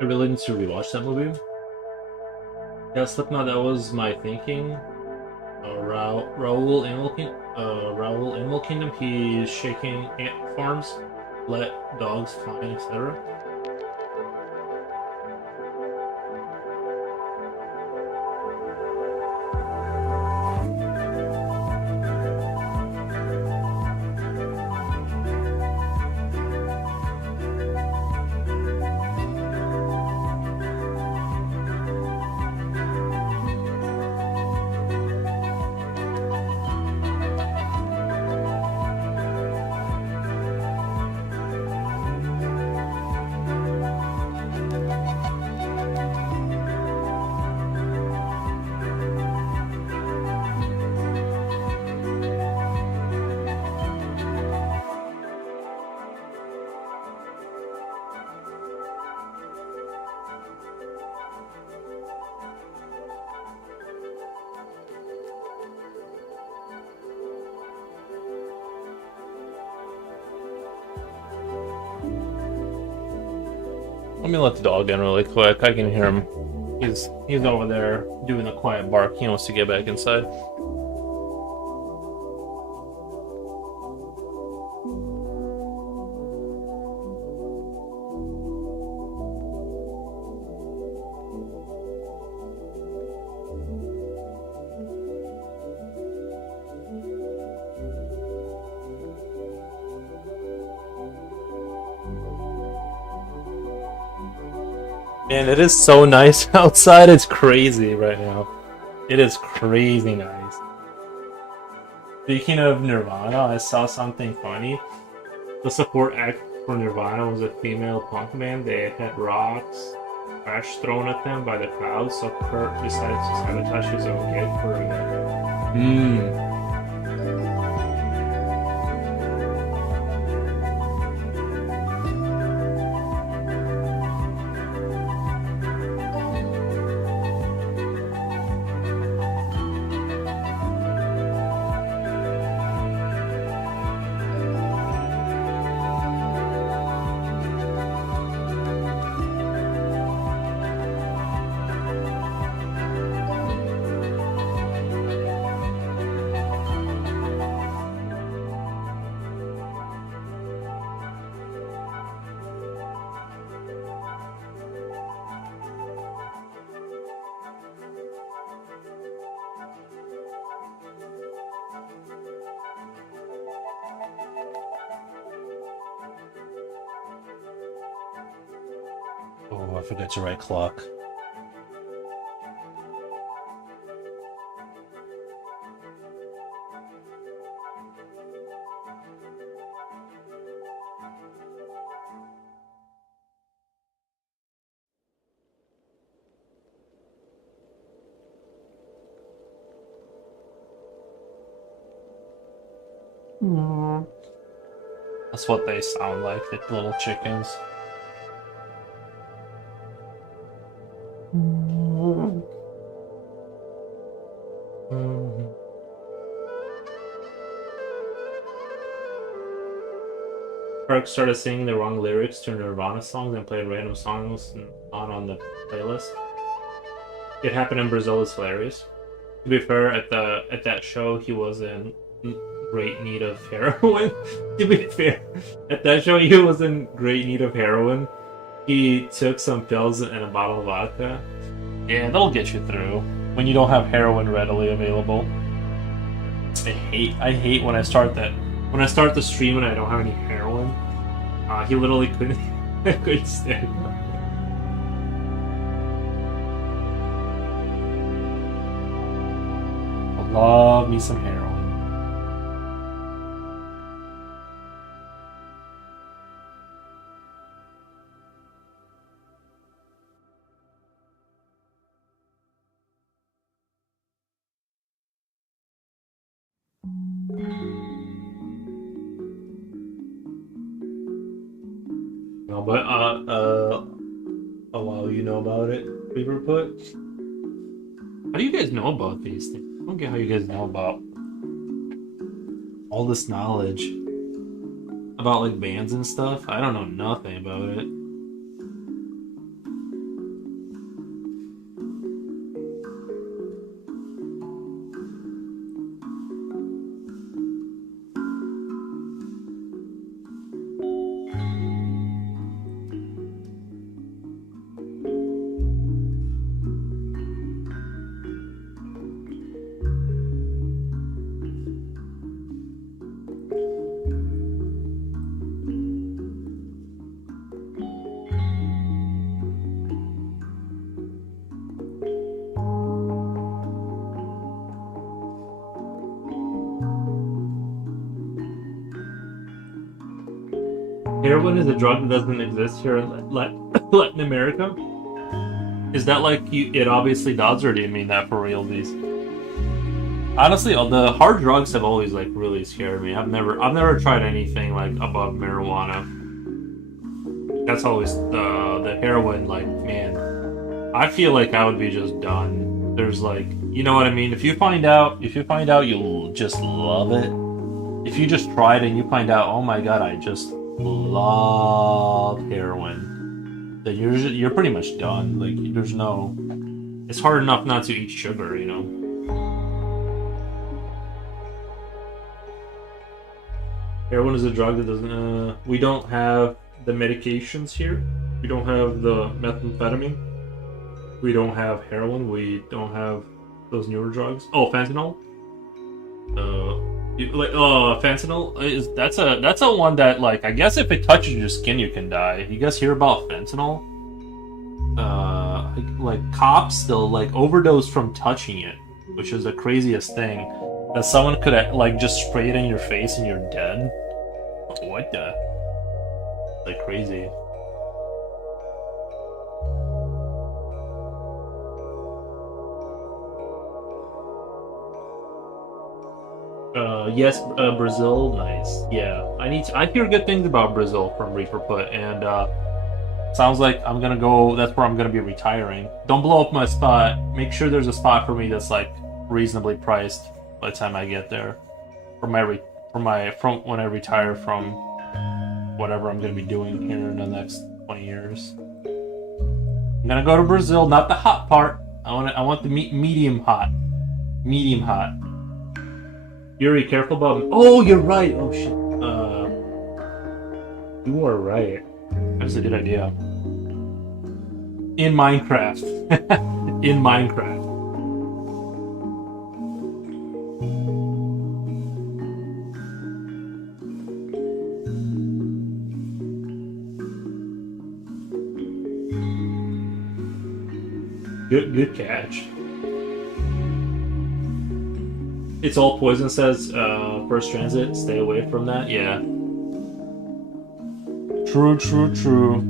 I really need to rewatch that movie. Yeah, Slipknot. That was my thinking. Raoul Animal Kingdom. He's shaking ant farms, let dogs fly, etc. Let me let the dog in really quick. I can hear him. He's over there doing a quiet bark. He wants to get back inside. Man, it is so nice outside. It's crazy right now. It is crazy nice. Speaking of Nirvana, I saw something funny. The support act for Nirvana was a female punk band. They had rocks, trash thrown at them by the crowd, so Kurt decided to sabotage his own gig for a minute. Oh, I forgot to write Cluck. That's what they sound like little chickens. Park started singing the wrong lyrics to Nirvana songs and played random songs not on the playlist. It happened in Brazil. It's hilarious. To be fair, at that show, he was in great need of heroin. To be fair, at that show, he was in great need of heroin. He took some pills and a bottle of vodka. Yeah, that'll get you through when you don't have heroin readily available. I hate when I start the stream and I don't have any heroin. He literally couldn't stand up. I love me some heroin. No, but oh wow, you know about it, Weaverput? How do you guys know about these things? I don't get how you guys know about all this knowledge about like bands and stuff. I don't know nothing about it. Heroin is a drug that doesn't exist here in Latin America. Is that like it obviously does, or do you mean that for realsies? Honestly, the hard drugs have always like really scared me. I've never tried anything like above marijuana. That's always the heroin. Like, man, I feel like I would be just done. There's like, you know what I mean? If you find out, you'll just love it. If you just try it and you find out, oh my god, I just love heroin. then you're pretty much done. Like there's no. It's hard enough not to eat sugar, you know. Heroin is a drug that doesn't. We don't have the medications here. We don't have the methamphetamine. We don't have heroin. We don't have those newer drugs. Oh, fentanyl. Fentanyl is that's a one that like I guess if it touches your skin you can die. You guys hear about fentanyl? Like cops they'll like overdose from touching it, which is the craziest thing. That someone could like just spray it in your face and you're dead. What the? Like crazy. Yes, Brazil, nice. Yeah, I hear good things about Brazil from Reaper Put, and sounds like I'm gonna go. That's where I'm gonna be retiring. Don't blow up my spot. Make sure there's a spot for me that's like reasonably priced by the time I get there, from when I retire from whatever I'm gonna be doing here in the next 20 years. I'm gonna go to Brazil, not the hot part. I want the medium hot, medium hot. Yuri, careful about. Oh, you're right. Oh shit. You are right. That's a good idea. In Minecraft. In Minecraft. Good catch. It's all poison, says First Transit. Stay away from that. Yeah. True, true, true.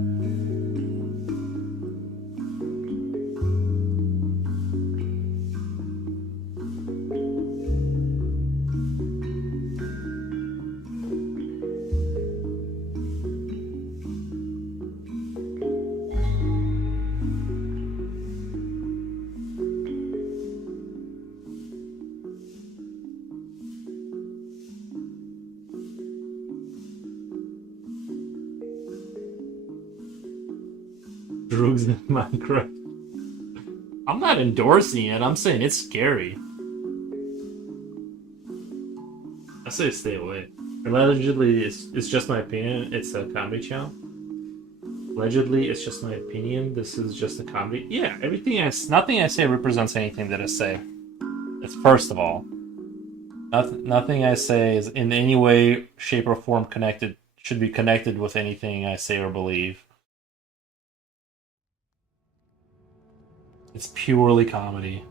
Drugs in Minecraft. I'm not endorsing it. I'm saying it's scary. I say stay away. Allegedly, it's just my opinion. It's a comedy channel. Allegedly, it's just my opinion. This is just a comedy. Yeah, nothing I say represents anything that I say. It's first of all. Nothing I say is in any way, shape, or form should be connected with anything I say or believe. It's purely comedy.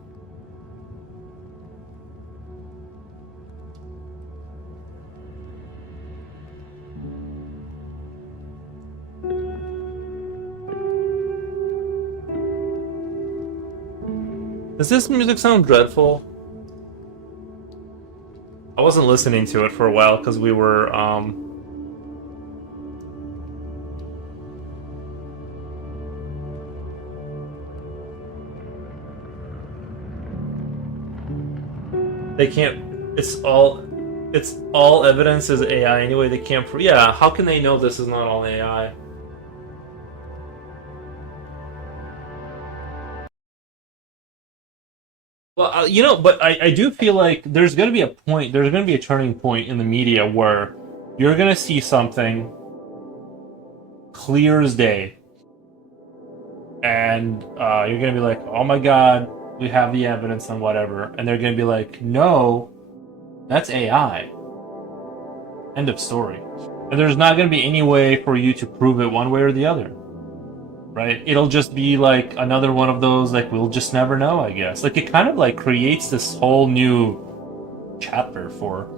Does this music sound dreadful? I wasn't listening to it for a while because we were, They can't. It's all evidence is AI anyway. They can't. Yeah. How can they know this is not all AI? Well, but I do feel like there's going to be a point. There's going to be a turning point in the media where you're going to see something clear as day, and you're going to be like, "Oh my God, we have the evidence and whatever," and they're going to be like, "No, that's AI." End of story. And there's not going to be any way for you to prove it one way or the other. Right? It'll just be like another one of those, like, we'll just never know, I guess. Like, it kind of like creates this whole new chapter for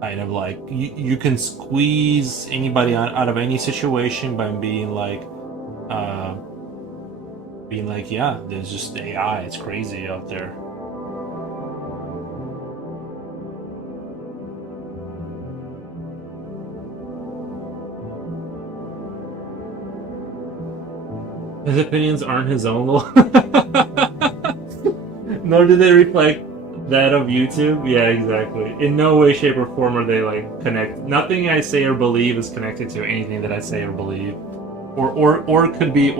kind of like, you can squeeze anybody out of any situation by being like, yeah, there's just AI, it's crazy out there. His opinions aren't his own. Nor do they reflect that of YouTube. Yeah, exactly. In no way, shape, or form are they like connected. Nothing I say or believe is connected to anything that I say or believe, or it could be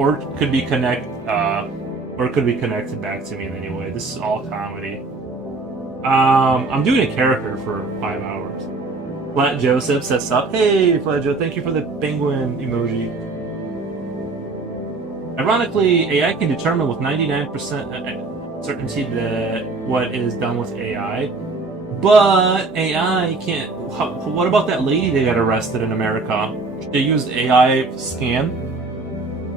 connected back to me in any way. This is all comedy. I'm doing a character for 5 hours. Flat Joseph sets up. Hey, Flat Joe, thank you for the penguin emoji. Ironically, AI can determine with 99% certainty that what is done with AI, but AI can't. What about that lady that got arrested in America? They used AI scan,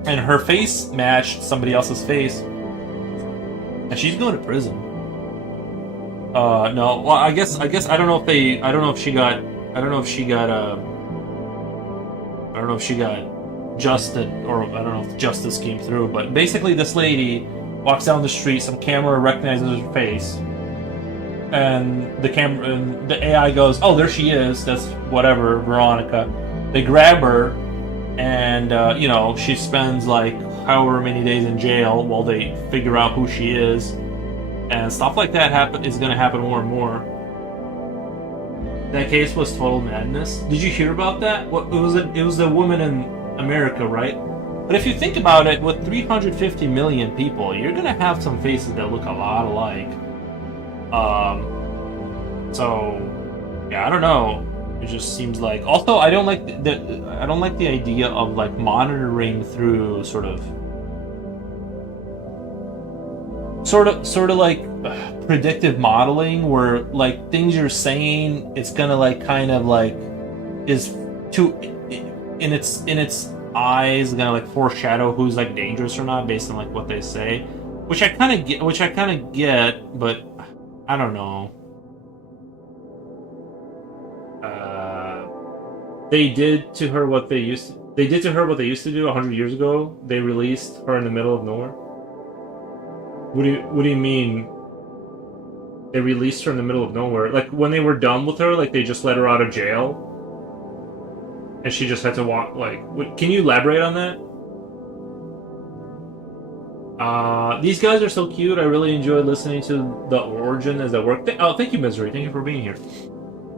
and her face matched somebody else's face, and she's going to prison. No. Well, I guess I don't know if they. I don't know if she got. I don't know if she got. I don't know if she got justice, or I don't know if justice came through. But basically, this lady walks down the street. Some camera recognizes her face, and the AI goes, "Oh, there she is. That's whatever, Veronica." They grab her, and she spends like however many days in jail while they figure out who she is, and stuff like that is going to happen more and more. That case was total madness. Did you hear about that? It was a woman in America, right? But if you think about it, with 350 million people, you're going to have some faces that look a lot alike. So yeah, I don't know. It just seems like. Also, I don't like the idea of like monitoring through sort of like predictive modeling, where like things you're saying, it's gonna like kind of like is too in its eyes gonna like foreshadow who's like dangerous or not based on like what they say, which I kind of get, but I don't know. They did to her what they used to do 100 years ago. They released her in the middle of nowhere. What do you mean? They released her in the middle of nowhere? Like when they were done with her, like they just let her out of jail, and she just had to walk. Like, can you elaborate on that? These guys are so cute. I really enjoy listening to the origin as I work. Thank you, Misery. Thank you for being here.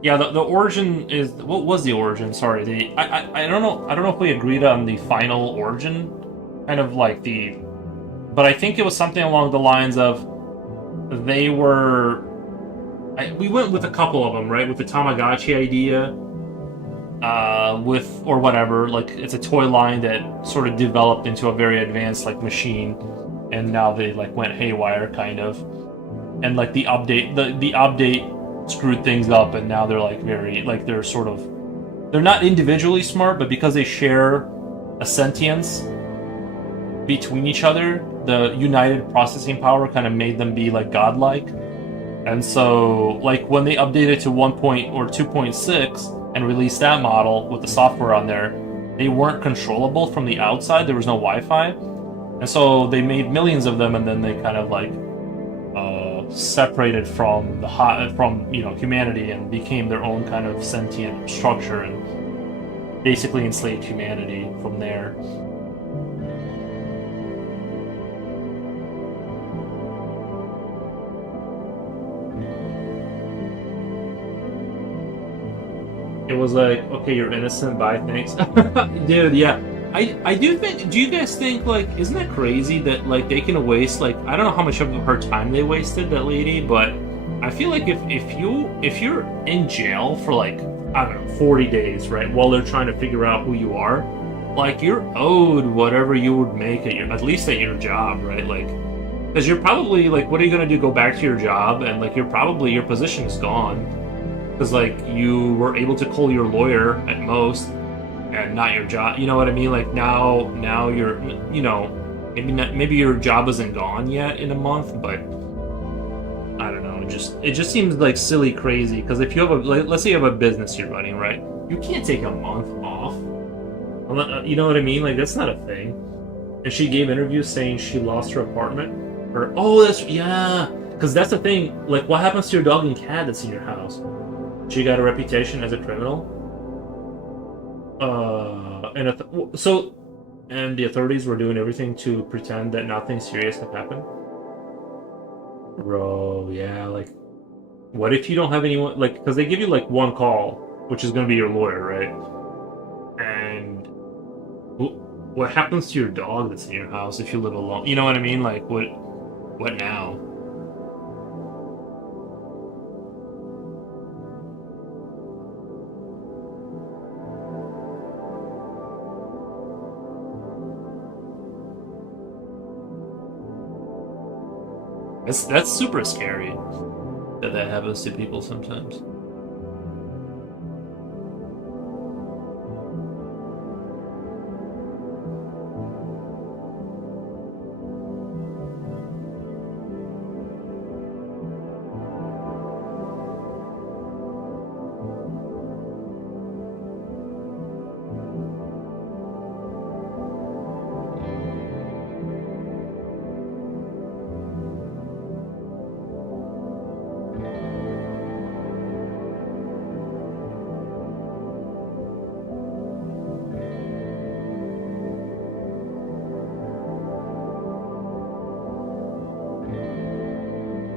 Yeah, the origin is what was the origin? Sorry, I don't know. I don't know if we agreed on the final origin, kind of like the. But I think it was something along the lines of they were. We went with a couple of them, right? With the Tamagotchi idea, with or whatever. Like it's a toy line that sort of developed into a very advanced like machine, and now they like went haywire, kind of. And like the update screwed things up, and now they're like very like they're not individually smart, but because they share a sentience between each other, the united processing power kind of made them be like godlike. And so like when they updated to 1. or 2.6 and released that model with the software on there, they weren't controllable from the outside. There was no Wi-Fi, and so they made millions of them, and then they kind of like separated from humanity and became their own kind of sentient structure, and basically enslaved humanity from there. It was like, okay, you're innocent, bye, thanks. Dude, yeah. I do think, do you guys think, like, isn't that crazy that, like, they can waste, like, I don't know how much of her time they wasted, that lady, but I feel like if you're in jail for, like, I don't know, 40 days, right, while they're trying to figure out who you are, like, you're owed whatever you would make at least at your job, right, like, because you're probably, like, what are you going to do, go back to your job, and, like, your position is gone, because, like, you were able to call your lawyer at most, and not your job. You know what I mean? Like now you're, maybe your job isn't gone yet in a month, but I don't know. It just seems like silly, crazy. Because if you have let's say you have a business you're running, right? You can't take a month off. You know what I mean? Like that's not a thing. And she gave interviews saying she lost her apartment. Because that's the thing. Like, what happens to your dog and cat that's in your house? She got a reputation as a criminal. And the authorities were doing everything to pretend that nothing serious had happened. Bro, yeah, like, what if you don't have anyone, like, because they give you, like, one call, which is going to be your lawyer, right? And What happens to your dog that's in your house if you live alone? You know what I mean? Like, what now? That's super scary that happens to people sometimes.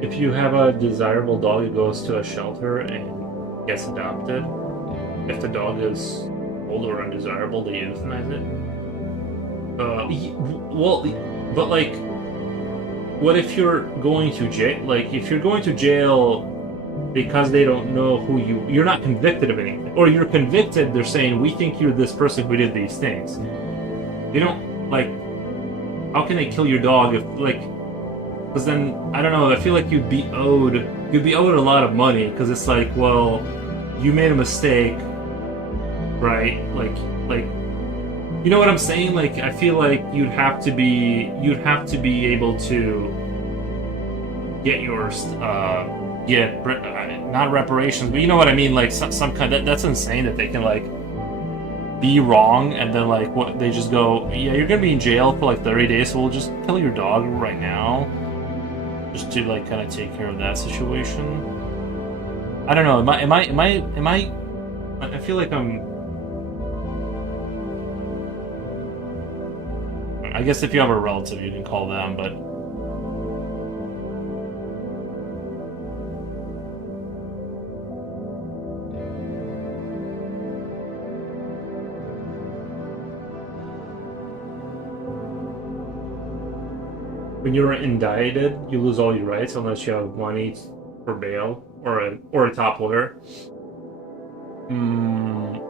If you have a desirable dog, it goes to a shelter and gets adopted. If the dog is old or undesirable, they euthanize it. Well, but like, what if you're going to jail? Like, if you're going to jail because they don't know who you're not convicted of anything, or you're convicted, they're saying we think you're this person who did these things. They don't like. How can they kill your dog if like? Because then I don't know. I feel like you'd be owed a lot of money because it's like, well, you made a mistake, right? Like, you know what I'm saying? Like, I feel like you'd have to be able to get yours, not reparations, but you know what I mean? Like some kind. That's insane that they can like be wrong and then like what they just go, yeah, you're gonna be in jail for like 30 days, so we'll just kill your dog right now. Just to like kind of take care of that situation. I don't know. Am I? I feel like I'm. I guess if you have a relative, you can call them. But when you're indicted, you lose all your rights unless you have money for bail or a top lawyer.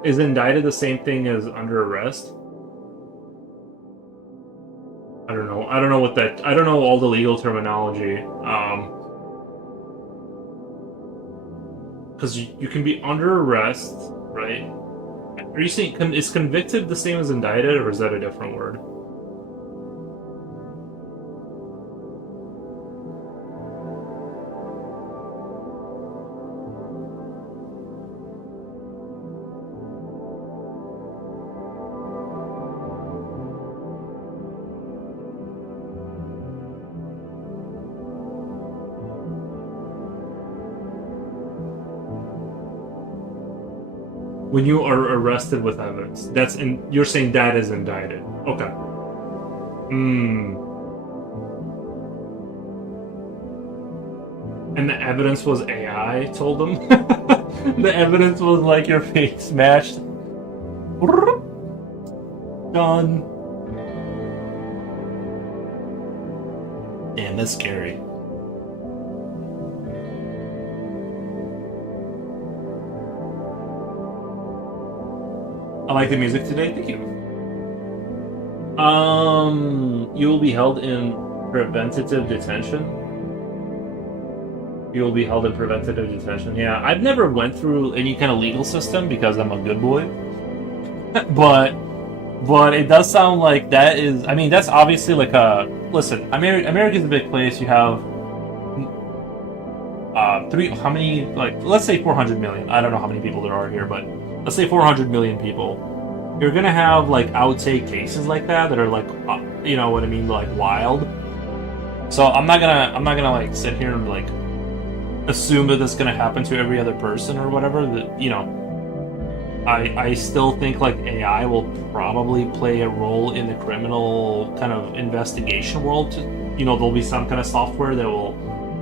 Is indicted the same thing as under arrest? I don't know. I don't know what that. I don't know all the legal terminology. Because you can be under arrest, right? Are you saying is convicted the same as indicted, or is that a different word? When you are arrested with evidence, you're saying that is indicted. Okay. And the evidence was AI told them? The evidence was like your face smashed. Done. Damn, that's scary. I like the music today, thank you. You will be held in preventative detention. You will be held in preventative detention. Yeah, I've never went through any kind of legal system because I'm a good boy. but it does sound like that is. I mean, that's obviously like a. Listen, America's a big place. You have how many? Like, let's say 400 million. I don't know how many people there are here, but let's say 400 million people. You're gonna have like outtake cases like that are like, you know what I mean, like wild. So I'm not gonna like sit here and like assume that that's gonna happen to every other person or whatever. That, you know, I still think like AI will probably play a role in the criminal kind of investigation world. You know, there'll be some kind of software that will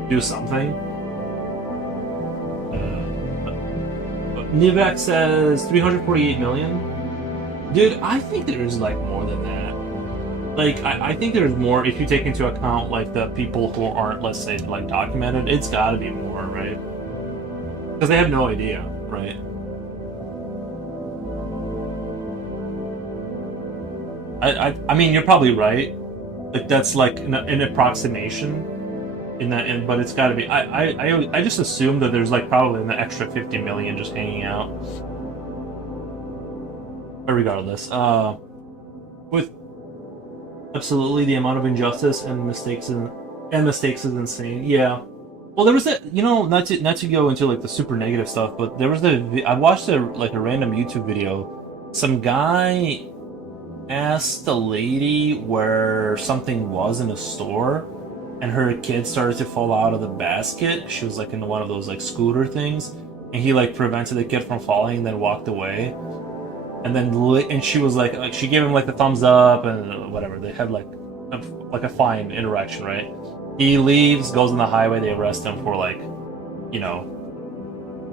do something. Nivek says 348 million. Dude, I think there's like more than that. Like, I think there's more if you take into account like the people who aren't, let's say, like documented. It's got to be more, right? Because they have no idea, right? I mean, you're probably right. Like that's like an approximation in that, but it's got to be. I just assume that there's like probably an extra 50 million just hanging out. But regardless, with absolutely the amount of injustice and mistakes is insane. Yeah. Well, there was that, not to go into like the super negative stuff, but there was I watched a random YouTube video. Some guy asked the lady where something was in a store, and her kid started to fall out of the basket. She was like in one of those like scooter things, and he like prevented the kid from falling, and then walked away. And she was like she gave him like the thumbs up and whatever. They had like a fine interaction, right? He leaves, goes on the highway. They arrest him for like, you know,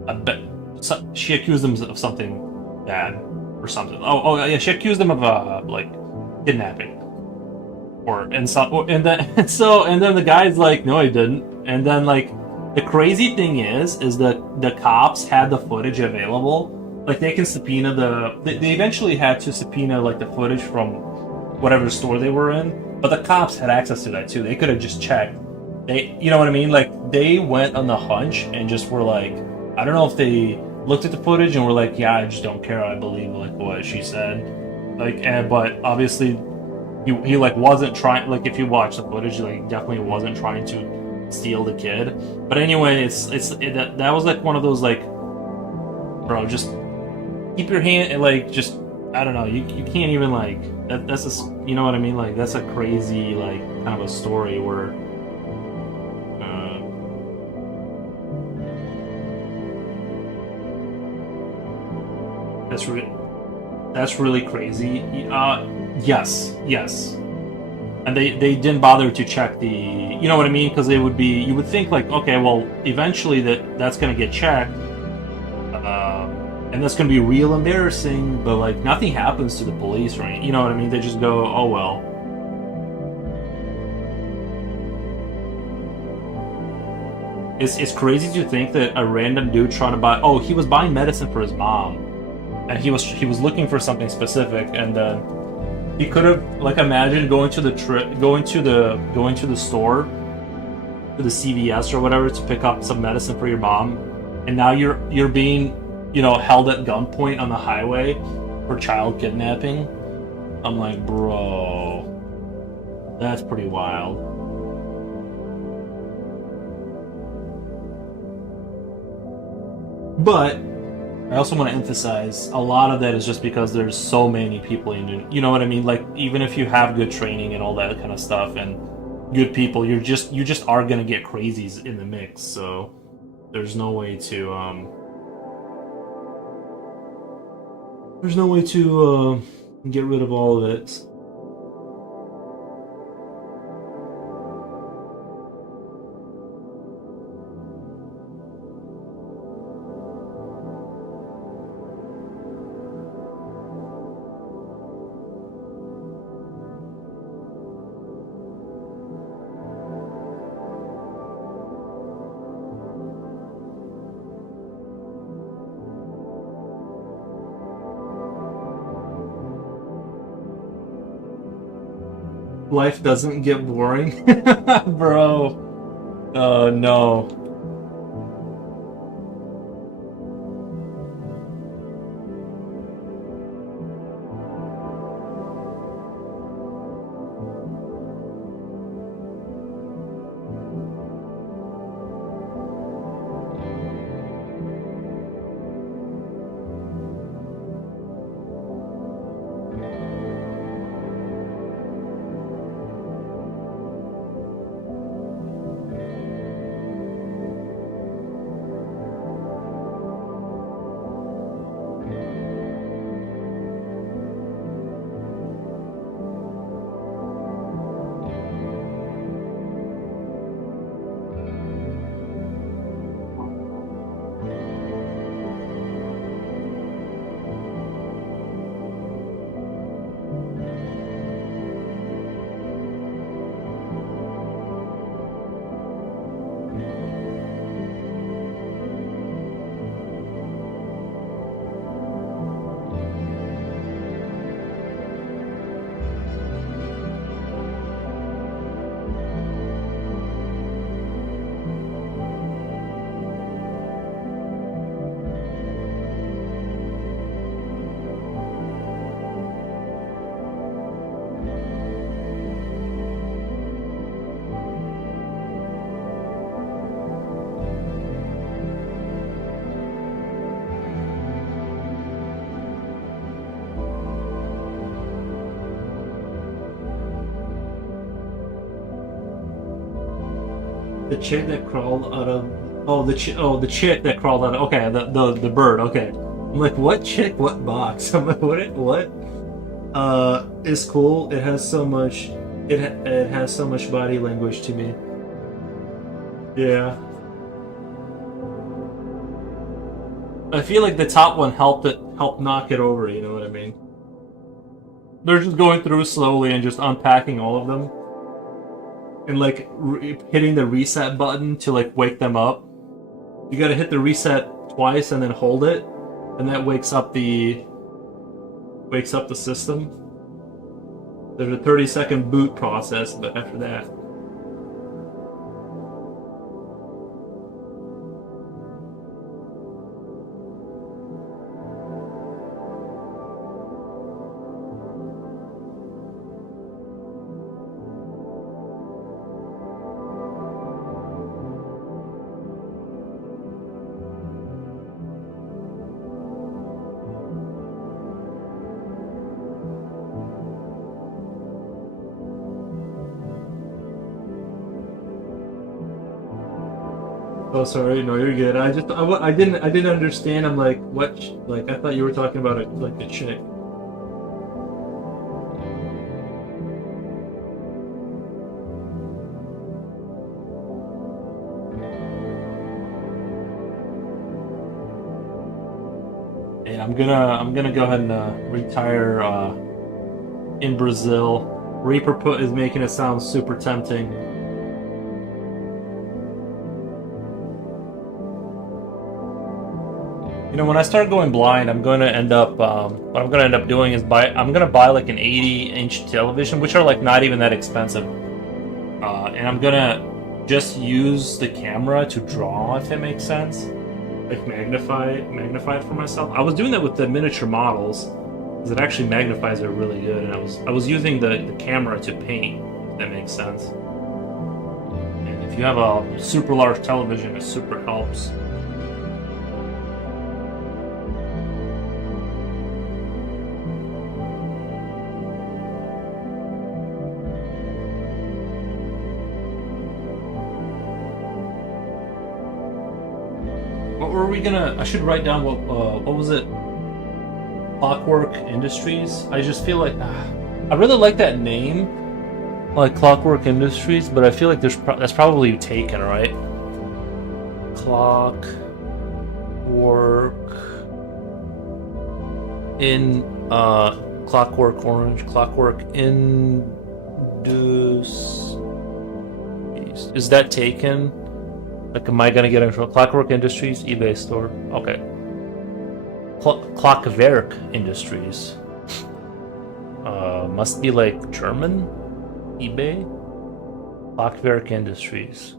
a bit. She accused him of something bad or something. Oh yeah, she accused him of like kidnapping and then and then the guy's like, no, he didn't. And then like the crazy thing is that the cops had the footage available. Like they can subpoena they eventually had to subpoena like the footage from whatever store they were in, but the cops had access to that too. They could have just checked. You know what I mean? Like they went on the hunch and just were like, I don't know if they looked at the footage and were like, yeah, I just don't care. I believe like what she said. But obviously he like wasn't trying. Like if you watch the footage, like definitely wasn't trying to steal the kid. But anyway, that was like one of those like, bro, just keep your hand and like just I don't know. You can't even like that's a you know what I mean. Like that's a crazy like kind of a story where. That's that's really crazy. Yes, and they didn't bother to check the, you know what I mean, because they would be, you would think like, okay, well, eventually that's gonna get checked, and that's gonna be real embarrassing, but like nothing happens to the police, right? You know what I mean? They just go, oh well. It's crazy to think that a random dude trying to buy, oh, he was buying medicine for his mom, and he was looking for something specific, and he could have, like, imagine going to the store, to the CVS or whatever, to pick up some medicine for your mom, and now you're being, held at gunpoint on the highway for child kidnapping. I'm like, bro, that's pretty wild. But I also want to emphasize a lot of that is just because there's so many people in, you know what I mean? Like even if you have good training and all that kind of stuff and good people, you just are gonna get crazies in the mix. So there's no way to get rid of all of it. Life doesn't get boring, bro. No. The chick that crawled out of. The chick that crawled out of. Okay, the bird. Okay, I'm like, what chick? What box? I'm like, what? Is cool. It has so much. It has so much body language to me. Yeah. I feel like the top one helped knock it over. You know what I mean? They're just going through slowly and just unpacking all of them, and like hitting the reset button to like wake them up. You gotta hit the reset twice and then hold it, and that wakes up the system. There's a 30-second boot process, but after that. Oh, sorry. No, you're good. I didn't understand. I'm like, what? Like, I thought you were talking about it, like a chick. Yeah, I'm gonna go ahead and retire in Brazil. Reaper Put is making it sound super tempting. You know, when I start going blind, I'm going to end up. What I'm going to end up doing is I'm going to buy like an 80-inch television, which are like not even that expensive, and I'm going to just use the camera to draw, if it makes sense. Like magnify it for myself. I was doing that with the miniature models, because it actually magnifies it really good, and I was using the camera to paint, if that makes sense. And if you have a super large television, it super helps. What were we gonna? I should write down what was it? Clockwork Industries. I just feel like I really like that name, like Clockwork Industries, but I feel like that's probably taken, right? Clockwork in Clockwork Orange, Clockwork Industries. Is that taken? Like, am I gonna get into Clockwork Industries eBay store? Okay. Clockwerk Industries. Must be like German eBay. Clockwerk Industries.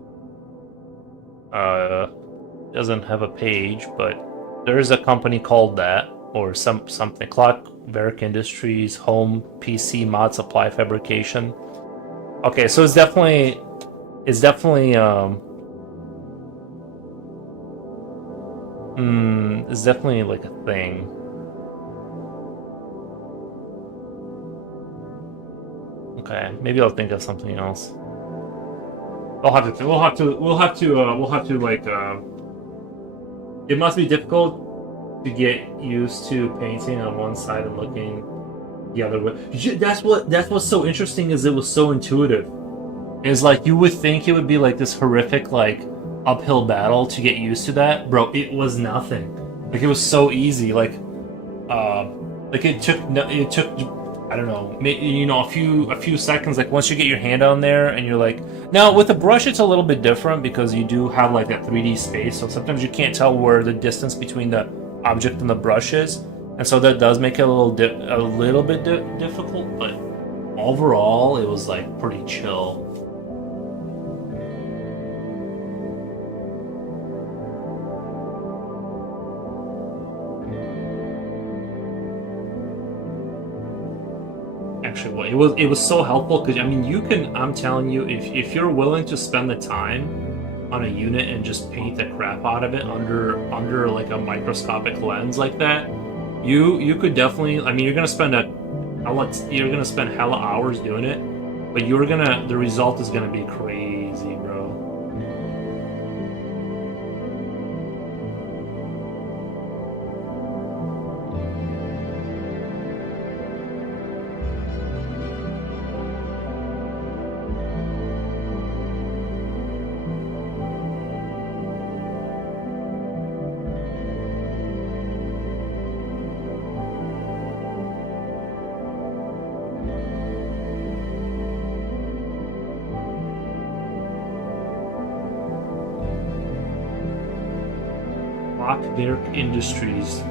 Doesn't have a page, but there is a company called that, or something. Clockwerk Industries Home PC Mod Supply Fabrication. Okay, so it's definitely it's definitely like a thing. Okay, maybe I'll think of something else. We'll have to like. It must be difficult to get used to painting on one side and looking the other way. That's what's so interesting, is it was so intuitive. It's like you would think it would be like this horrific like uphill battle to get used to that, bro. It was nothing. Like, it was so easy. Like it took I don't know, you know, a few seconds. Like, once you get your hand on there and you're like, now with the brush it's a little bit different because you do have like that 3D space, so sometimes you can't tell where the distance between the object and the brush is, and so that does make it a little bit difficult. But overall, it was like pretty chill. Actually, it was so helpful, because I mean, I'm telling you, if you're willing to spend the time on a unit and just paint the crap out of it under like a microscopic lens like that, you could definitely. I mean, you're gonna spend hella hours doing it, but the result is gonna be crazy, bro. Cluck Industries.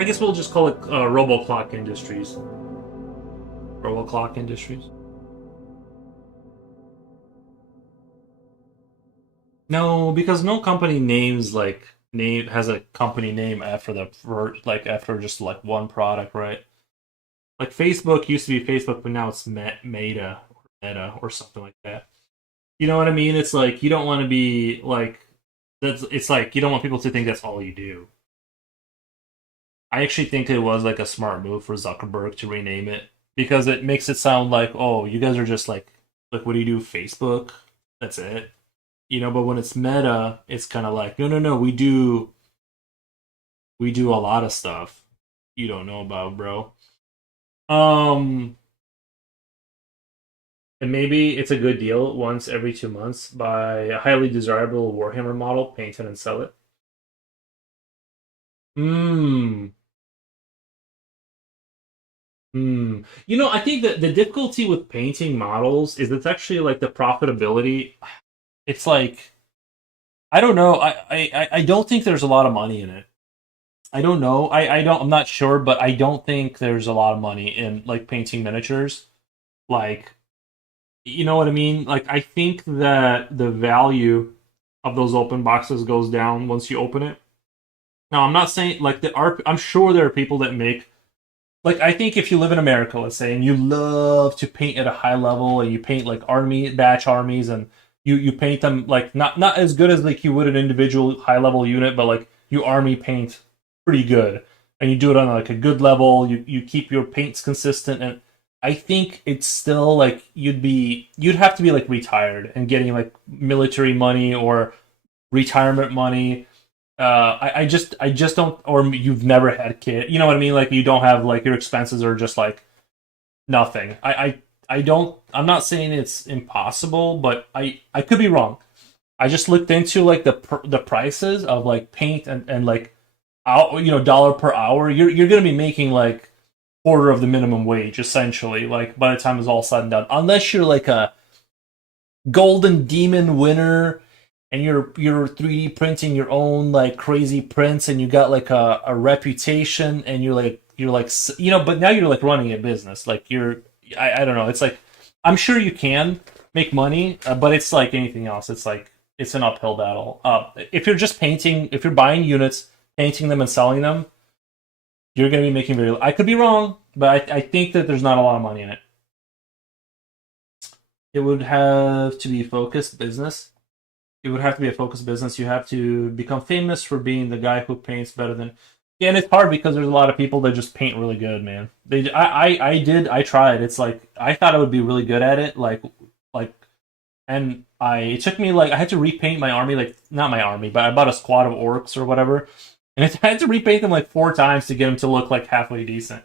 I guess we'll just call it RoboClock Industries. RoboClock Industries. No, because no company names like name has a company name after the like after just like one product, right? Like Facebook used to be Facebook, but now it's Meta or something like that. You know what I mean? It's like you don't want to be like that's. It's like you don't want people to think that's all you do. I actually think it was like a smart move for Zuckerberg to rename it because it makes it sound like, oh, you guys are just like what do you do? Facebook? That's it. You know, but when it's Meta, it's kind of like, no, no, no, we do a lot of stuff you don't know about, bro. Um, and maybe it's a good deal once every 2 months buy a highly desirable Warhammer model, paint it and sell it. Hmm. Hmm. You know, I think that the difficulty with painting models is it's actually like the profitability. It's like I don't know. I don't think there's a lot of money in it. I don't know. I don't. I'm not sure, but I don't think there's a lot of money in like painting miniatures. Like, you know what I mean? Like, I think that the value of those open boxes goes down once you open it. Now, I'm not saying like the art. I'm sure there are people that make like I think if you live in America, let's say, and you love to paint at a high level, and you paint like army batch armies, and you paint them like not as good as like you would an individual high level unit, but like you army paint pretty good, and you do it on like a good level. You keep your paints consistent, and I think it's still like you'd have to be like retired and getting like military money or retirement money. I just don't, or you've never had a kid. You know what I mean? Like you don't have like your expenses are just like nothing. I don't. I'm not saying it's impossible, but I could be wrong. I just looked into like the prices of like paint and like out dollar per hour. You're gonna be making like quarter of the minimum wage essentially. Like by the time it's all said and done, unless you're like a golden demon winner and you're 3D printing your own like crazy prints and you got like a reputation and you're like but now you're like running a business like I don't know, it's like I'm sure you can make money, but it's like anything else, it's like it's an uphill battle. If you're just painting, if you're buying units, painting them and selling them, you're going to be making very, I could be wrong, but I think that there's not a lot of money in it. It would have to be focused business. It would have to be a focused business. You have to become famous for being the guy who paints better than. Yeah, and it's hard because there's a lot of people that just paint really good, man. I tried. It's like I thought I would be really good at it, like, and it took me like I had to repaint my army, like not my army, but I bought a squad of orcs or whatever, and I had to repaint them like 4 times to get them to look like halfway decent.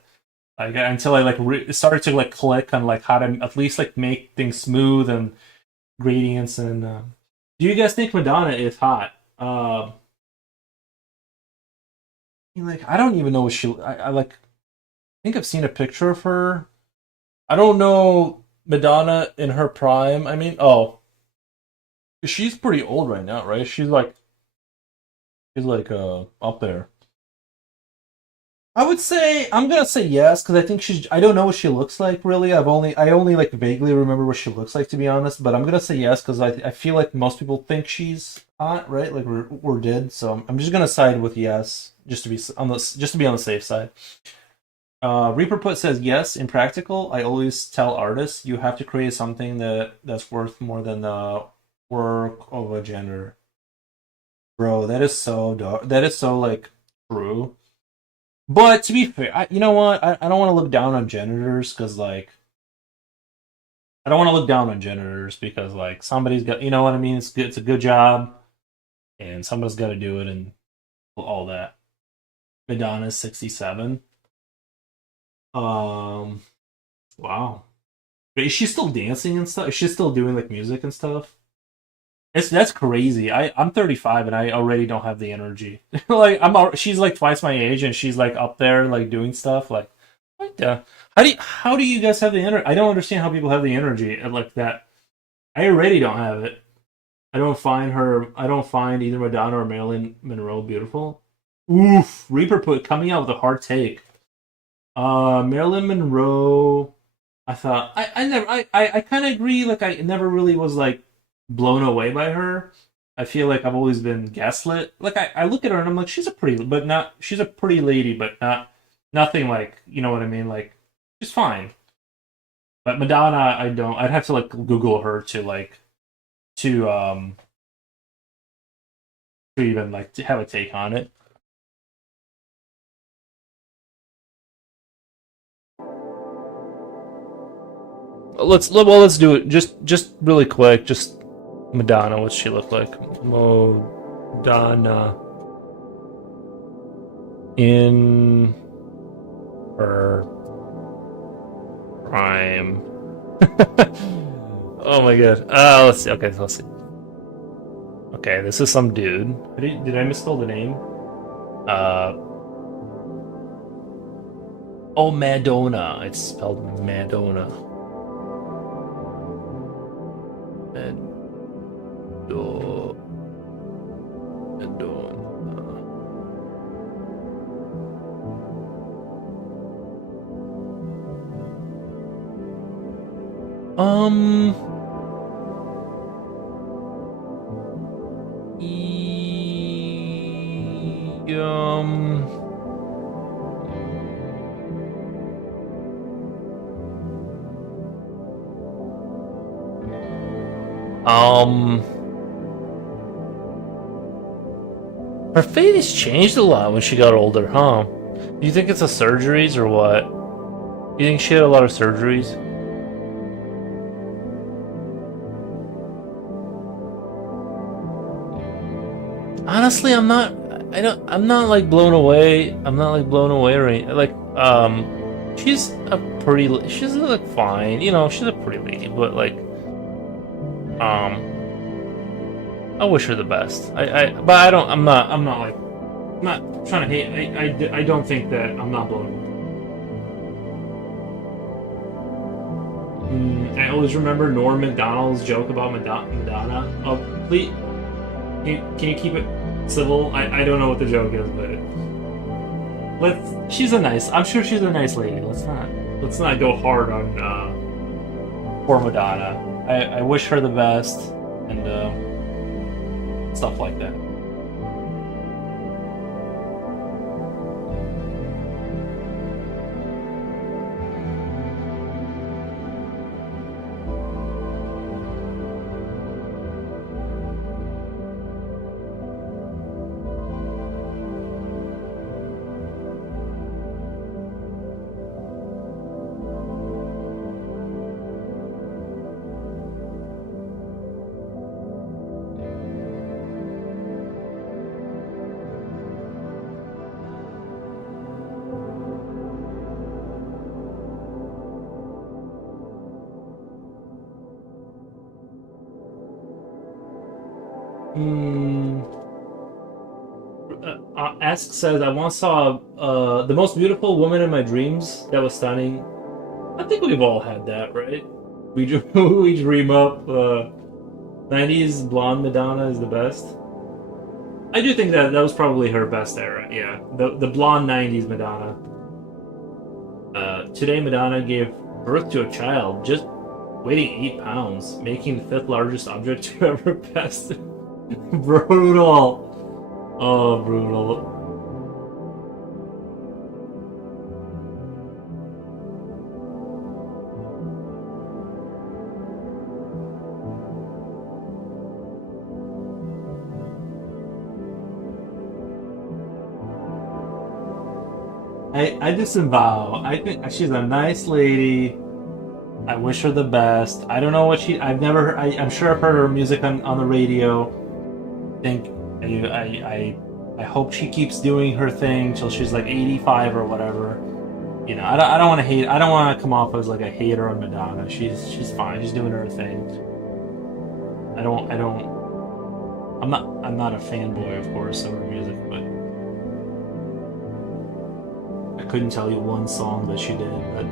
Like until I like started to like click on like how to at least like make things smooth and gradients and. Do you guys think Madonna is hot? Like I don't even know what she. I like. I think I've seen a picture of her. I don't know Madonna in her prime. I mean, oh, she's pretty old right now, right? She's like up there. I would say I'm gonna say yes because I think she's. I don't know what she looks like really. I only like vaguely remember what she looks like to be honest. But I'm gonna say yes because I feel like most people think she's hot, right? Like we're did. So I'm just gonna side with yes just to be on the safe side. Reaper Put says yes. In practical, I always tell artists you have to create something that's worth more than the work of a gender. Bro, that is so dark. That is so like true. But to be fair, you know what? I don't want to look down on janitors because, like, I don't want to look down on janitors because, like, somebody's got, you know what I mean? It's good, it's a good job, and somebody's got to do it, and all that. Madonna's 67. Um, wow. But is she still dancing and stuff? Is she still doing like music and stuff? That's crazy. I'm 35 and I already don't have the energy. Like she's like twice my age and she's like up there like doing stuff. Like what the? How do you guys have the energy? I don't understand how people have the energy like that. I already don't have it. I don't find her. I don't find either Madonna or Marilyn Monroe beautiful. Oof, Reaper put coming out with a hard take. Marilyn Monroe. I thought I never I kind of agree. Like I never really was like blown away by her. I feel like I've always been gaslit. Like I look at her and I'm like she's a pretty, but not she's a pretty lady, but not nothing like you know what I mean. Like she's fine. But Madonna, I don't. I'd have to like Google her to like to um to even like to have a take on it. Let's do it just really quick. Just Madonna, what's she look like? Madonna in her prime. Oh my god. Let's see. Okay, let's see. Okay, this is some dude. Did I misspell the name? Uh oh, Madonna. It's spelled Madonna. Um. e- um. Um. Her face changed a lot when she got older, huh? Do you think it's the surgeries or what? You think she had a lot of surgeries? Honestly, I'm not. I don't. I'm not like blown away. I'm not like blown away or anything. Like, she's a pretty. She's like fine. You know, she's a pretty lady, but like, I wish her the best. But I don't. I'm not. I'm not like. I'm not trying to hate. I don't think that I'm not blown away. I always remember Norm Macdonald's joke about Madonna. Oh, please, can you keep it civil? I don't know what the joke is, but she's a nice. I'm sure she's a nice lady. Let's not go hard on poor Madonna. I wish her the best and stuff like that. Hmm. Ask says, I once saw the most beautiful woman in my dreams that was stunning. I think we've all had that, right? We dream up 90s blonde Madonna is the best. I do think that was probably her best era, yeah. The blonde 90s Madonna. Today, Madonna gave birth to a child just weighing 8 pounds, making the fifth largest object to ever pass. Brutal. Oh, brutal. I disavow. I think she's a nice lady. I wish her the best. I don't know what I've never heard. I'm sure I've heard her music on the radio. Think I hope she keeps doing her thing till she's like 85 or whatever. you know, I don't want to hate. I don't want to come off as like a hater on Madonna. She's fine. She's doing her thing. I don't. I'm not a fanboy, of course, of her music, but I couldn't tell you one song that she did. But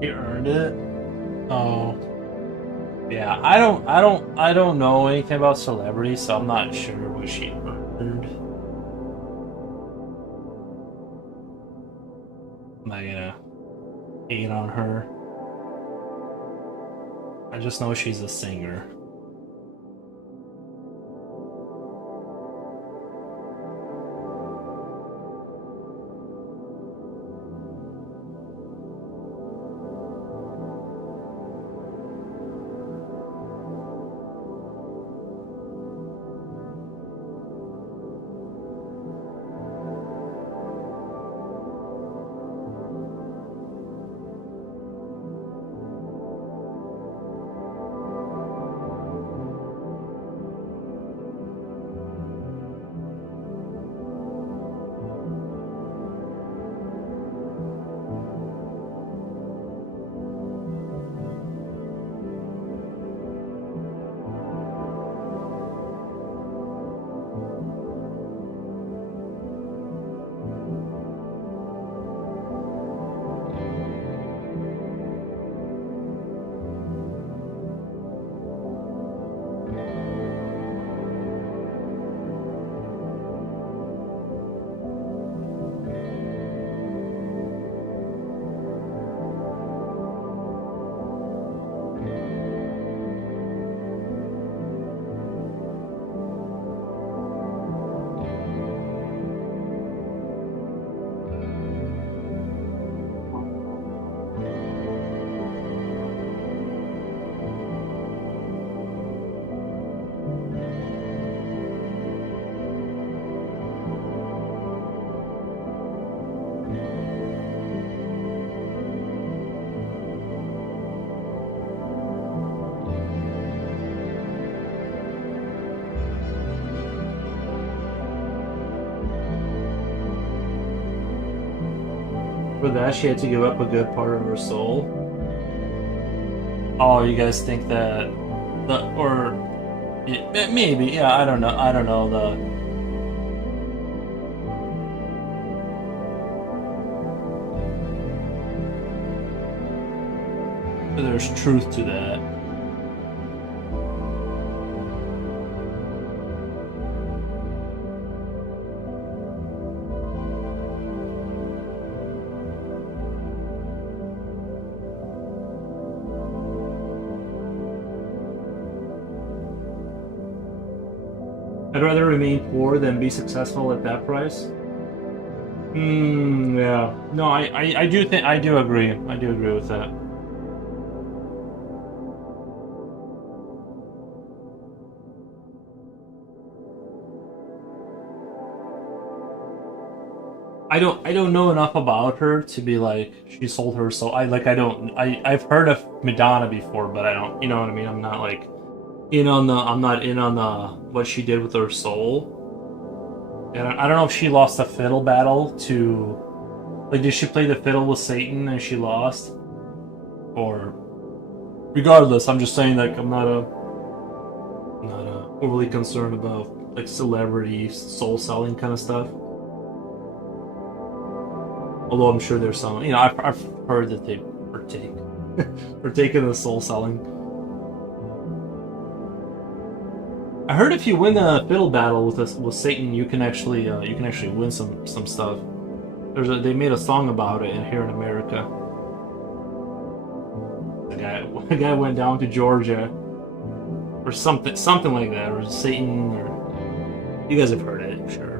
she earned it. Oh, yeah. I don't know anything about celebrities, so I'm not sure what she earned. I'm not gonna hate on her. I just know she's a singer. For that, she had to give up a good part of her soul. Oh, you guys think that the or maybe, yeah, I don't know. I don't know there's truth to that. I'd rather remain poor than be successful at that price. Yeah. No, I do think I do agree. I do agree with that. I don't know enough about her to be like she sold her soul. I've heard of Madonna before, but I don't, you know what I mean? I'm not like I'm not in on the what she did with her soul. And I don't know if she lost a fiddle battle to, like, did she play the fiddle with Satan and she lost? Or regardless, I'm just saying like I'm not overly concerned about like celebrity soul selling kind of stuff. Although I'm sure there's some, I've heard that they partake in the soul selling. I heard if you win a fiddle battle with Satan, you can actually win some stuff. They made a song about it here in America. A guy went down to Georgia or something like that, or Satan, or you guys have heard it, I'm sure.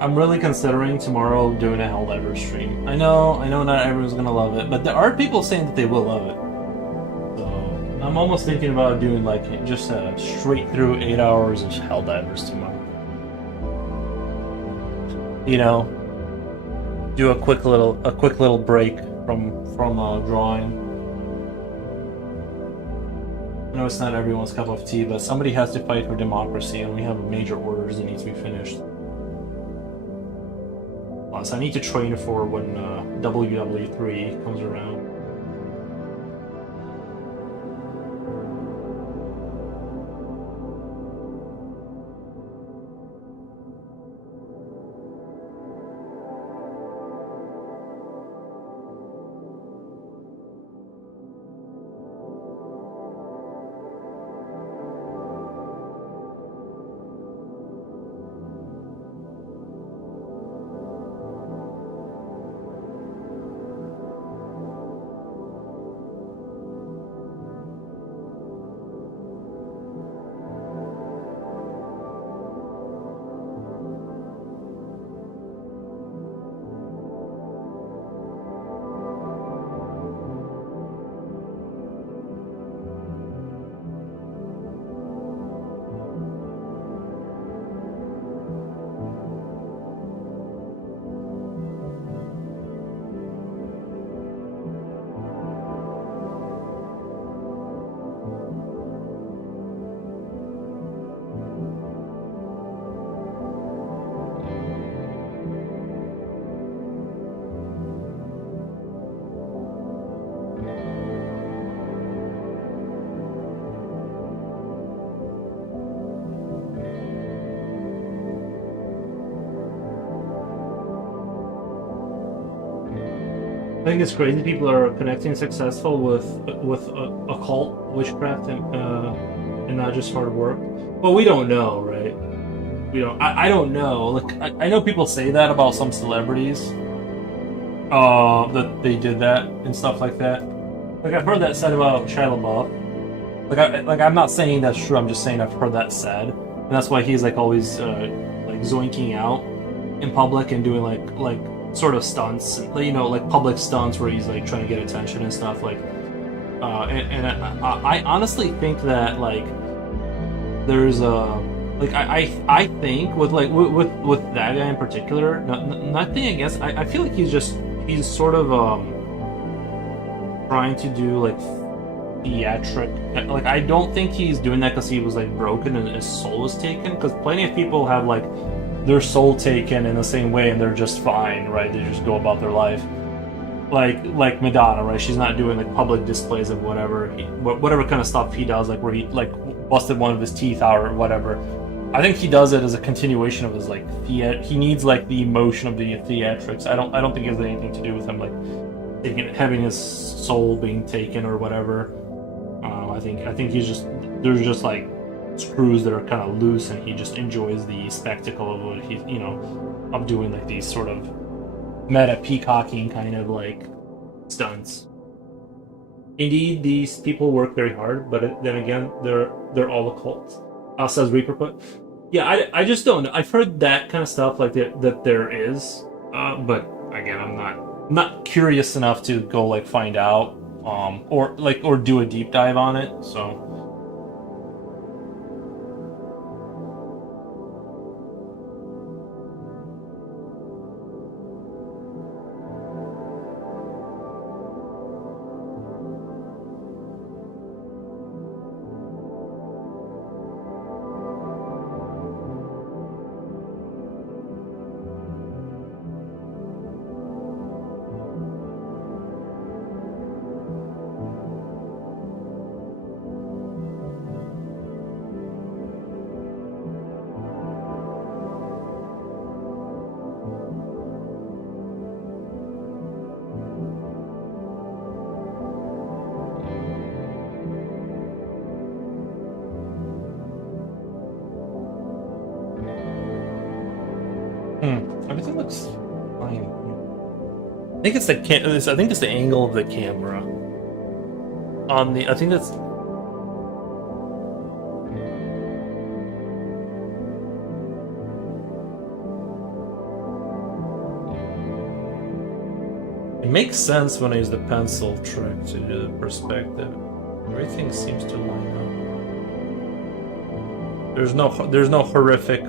I'm really considering tomorrow doing a Helldivers stream. I know not everyone's gonna love it, but there are people saying that they will love it. So I'm almost thinking about doing like just a straight through 8 hours of Helldivers tomorrow. Do a quick little break from drawing. I know it's not everyone's cup of tea, but somebody has to fight for democracy, and we have major orders that need to be finished. Plus, I need to train for when WW3 comes around. I think it's crazy people are connecting successful with occult witchcraft and not just hard work. Well, we don't know, right? We don't. I don't know. Like I know people say that about some celebrities, that they did that and stuff like that. Like I've heard that said about Shia LaBeouf. I'm not saying that's true. I'm just saying I've heard that said, and that's why he's like always like zoinking out in public and doing like sort of stunts, like public stunts where he's like trying to get attention and stuff. Like, I honestly think that like there's a like I think with that guy in particular, nothing against. I feel like he's sort of trying to do like theatric. Like I don't think he's doing that because he was like broken and his soul was taken. Because plenty of people have like their soul taken in the same way and they're just fine, right? They just go about their life. Like Madonna, right? She's not doing like public displays of whatever kind of stuff he does, like where he like busted one of his teeth out or whatever. I think he does it as a continuation of his like he needs like the emotion of the theatrics. I don't think it has anything to do with him like having his soul being taken or whatever. I think he's just there's just like screws that are kind of loose, and he just enjoys the spectacle of what he's of doing like these sort of meta peacocking kind of like stunts. Indeed, these people work very hard, but then again, they're all a cult. Says Reaper put. Yeah, I just don't know. I've heard that kind of stuff like that there is, but again, I'm not curious enough to go like find out, or do a deep dive on it. So. Everything looks fine. I think it's I think it's the angle of the camera. I think that's. It makes sense when I use the pencil trick to do the perspective. Everything seems to line up. There's no horrific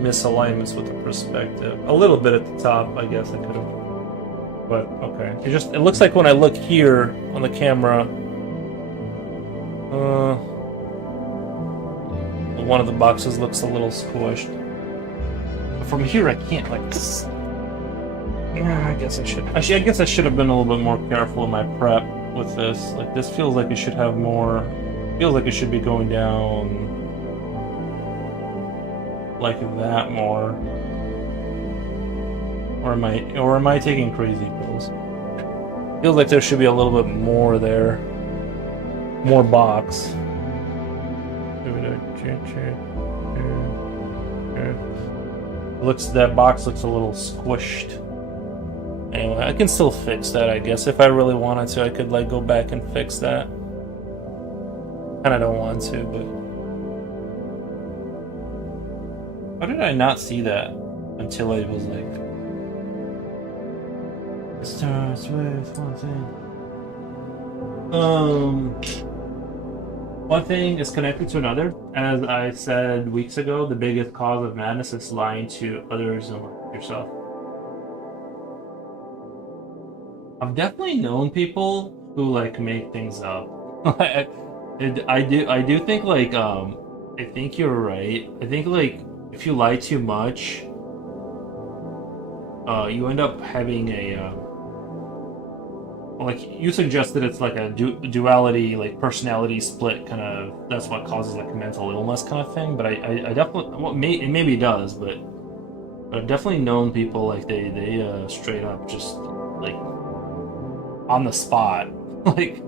misalignments with the perspective. A little bit at the top, I guess I could have. But okay. It looks like when I look here on the camera, one of the boxes looks a little squished. But from here I can't like. Yeah, I guess I should. Actually, I guess I should have been a little bit more careful in my prep with this. Like this feels like it should have more. Feels like it should be going down like that more. Or am I taking crazy pills? Feels like there should be a little bit more there. More box. That box looks a little squished. Anyway, I can still fix that, I guess. If I really wanted to, I could like go back and fix that. Kinda don't want to, but how did I not see that until I was like, it starts with one thing. One thing is connected to another. As I said weeks ago, the biggest cause of madness is lying to others and yourself. I've definitely known people who like make things up. I do think like I think you're right. I think like if you lie too much, you end up having a like you suggested it's like a duality, like personality split kind of. That's what causes like a mental illness kind of thing. But I definitely maybe it does, but I've definitely known people like they straight up just like on the spot, like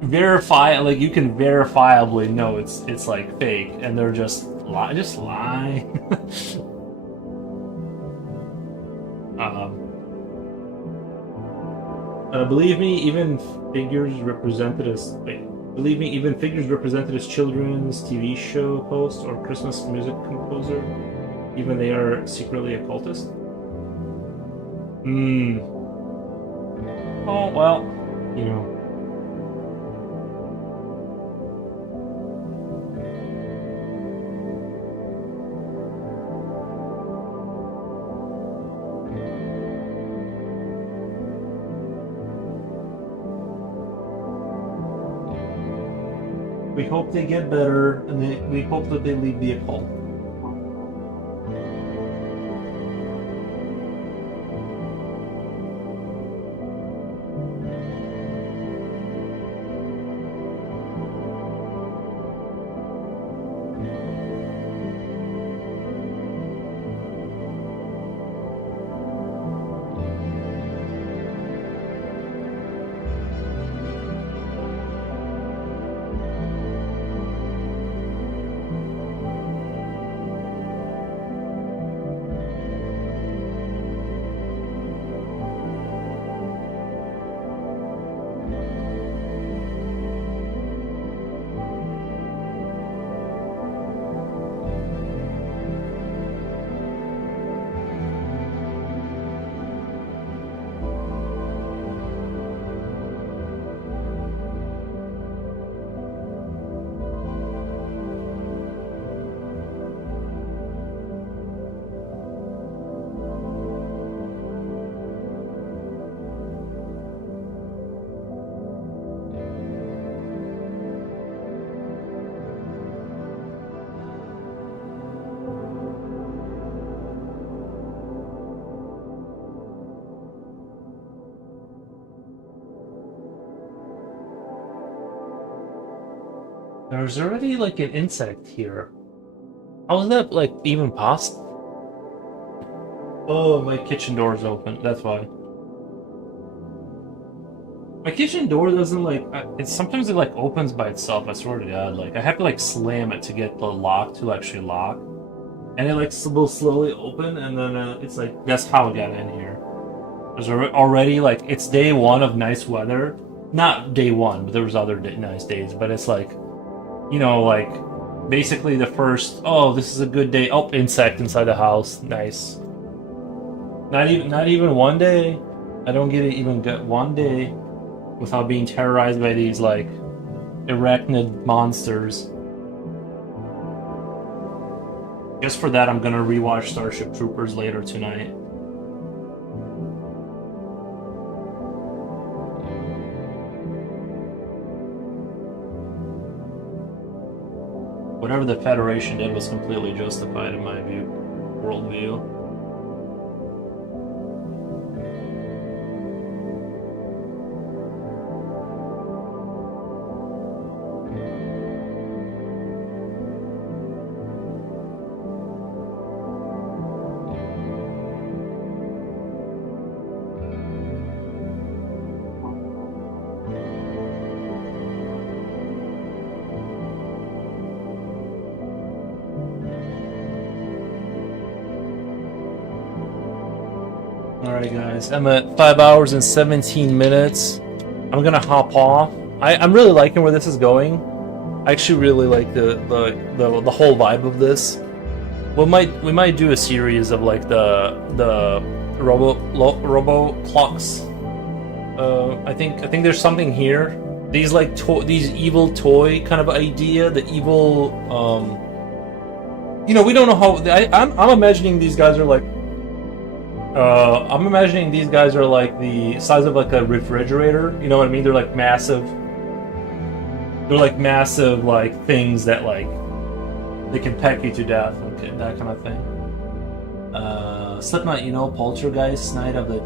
verify, like you can verifiably know it's like fake, and they're just lie. Believe me, even figures represented as children's TV show host or Christmas music composer, even they are secretly a cultist. Oh well, you know. We hope they get better, and we hope that they leave the occult. There's already like an insect here. How is that like even possible? Oh, my kitchen door is open. That's why. My kitchen door doesn't like. It sometimes it like opens by itself. I swear to God, like I have to like slam it to get the lock to actually lock, and it like will slowly open, and then it's like that's how it got in here. There's already like it's day one of nice weather. Not day one, but there was other nice days. But it's like, like basically the first. Oh, this is a good day. Oh, insect inside the house. Nice. Not even one day. I don't get it even get one day without being terrorized by these like arachnid monsters. Just for that, I'm gonna rewatch Starship Troopers later tonight. Whatever the Federation did was completely justified in my worldview. Alright, guys, I'm at 5 hours and 17 minutes. I'm gonna hop off. I'm really liking where this is going. I actually really like the whole vibe of this. We might do a series of like the robo clocks. I think there's something here. These like these evil toy kind of idea. The evil we don't know how. I'm imagining these guys are like. I'm imagining these guys are like the size of like a refrigerator. You know what I mean? They're like massive. They're like massive like things that like they can peck you to death and that kind of thing. Slipknot, Poltergeist, Night of the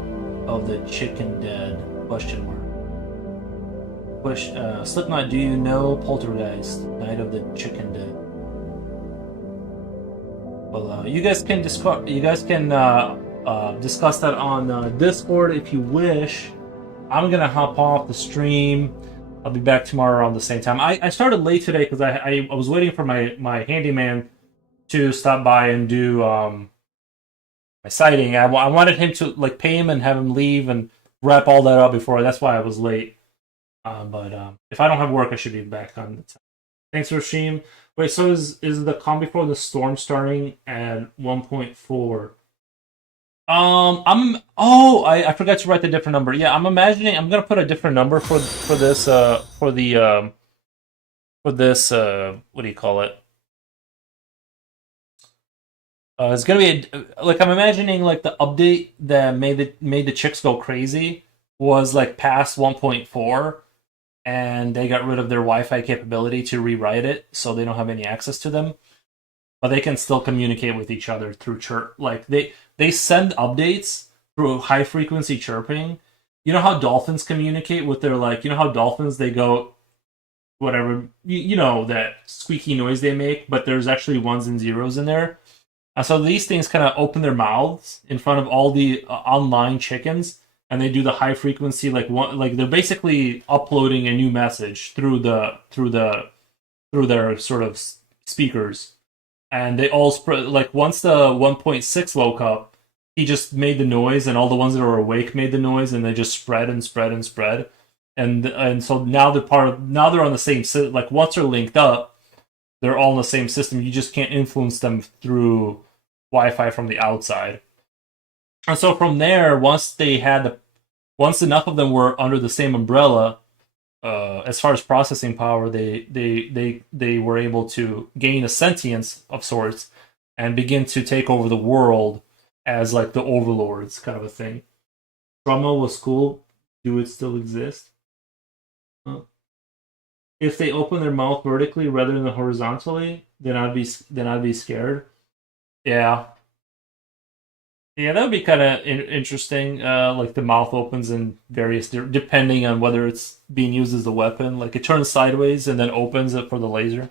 Chicken Dead? Question mark. Slipknot, do you know Poltergeist, Night of the Chicken Dead? Well, you guys can discuss. You guys can discuss that on Discord if you wish. I'm gonna hop off the stream. I'll be back tomorrow around the same time. I started late today because I was waiting for my handyman to stop by and do my sighting. I wanted him to like pay him and have him leave and wrap all that up before. That's why I was late. But if I don't have work, I should be back on the time. Thanks for stream. Wait, so is the Calm Before the Storm starting at 1.4? I forgot to write the different number. Yeah, I'm imagining I'm gonna put a different number for this what do you call it? It's gonna be like I'm imagining like the update that made the chicks go crazy was like past 1.4, and they got rid of their Wi-Fi capability to rewrite it, so they don't have any access to them, but they can still communicate with each other through chirp. Like they send updates through high frequency chirping. You know how dolphins communicate with their like. You know how dolphins they go, whatever. You know that squeaky noise they make, but there's actually ones and zeros in there. So these things kind of open their mouths in front of all the online chickens, and they do the high frequency like they're basically uploading a new message through their sort of speakers, and they all spread like once the 1.6 woke up, he just made the noise, and all the ones that are awake made the noise, and they just spread and spread and spread, and so now they're on the same like once they're linked up. They're all in the same system. You just can't influence them through Wi-Fi from the outside. And so from there, once enough of them were under the same umbrella, as far as processing power, they were able to gain a sentience of sorts and begin to take over the world as like the overlords, kind of a thing. Drama was cool. Do it still exist? If they open their mouth vertically rather than horizontally, then I'd be scared. Yeah. Yeah, that would be kind of interesting. Like the mouth opens in various, depending on whether it's being used as a weapon. Like it turns sideways and then opens it for the laser.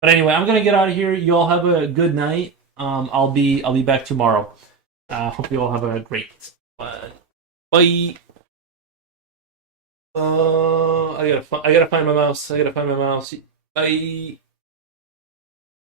But anyway, I'm gonna get out of here. You all have a good night. I'll be back tomorrow. Hope you all have a great. Bye. I gotta find my mouse. Bye.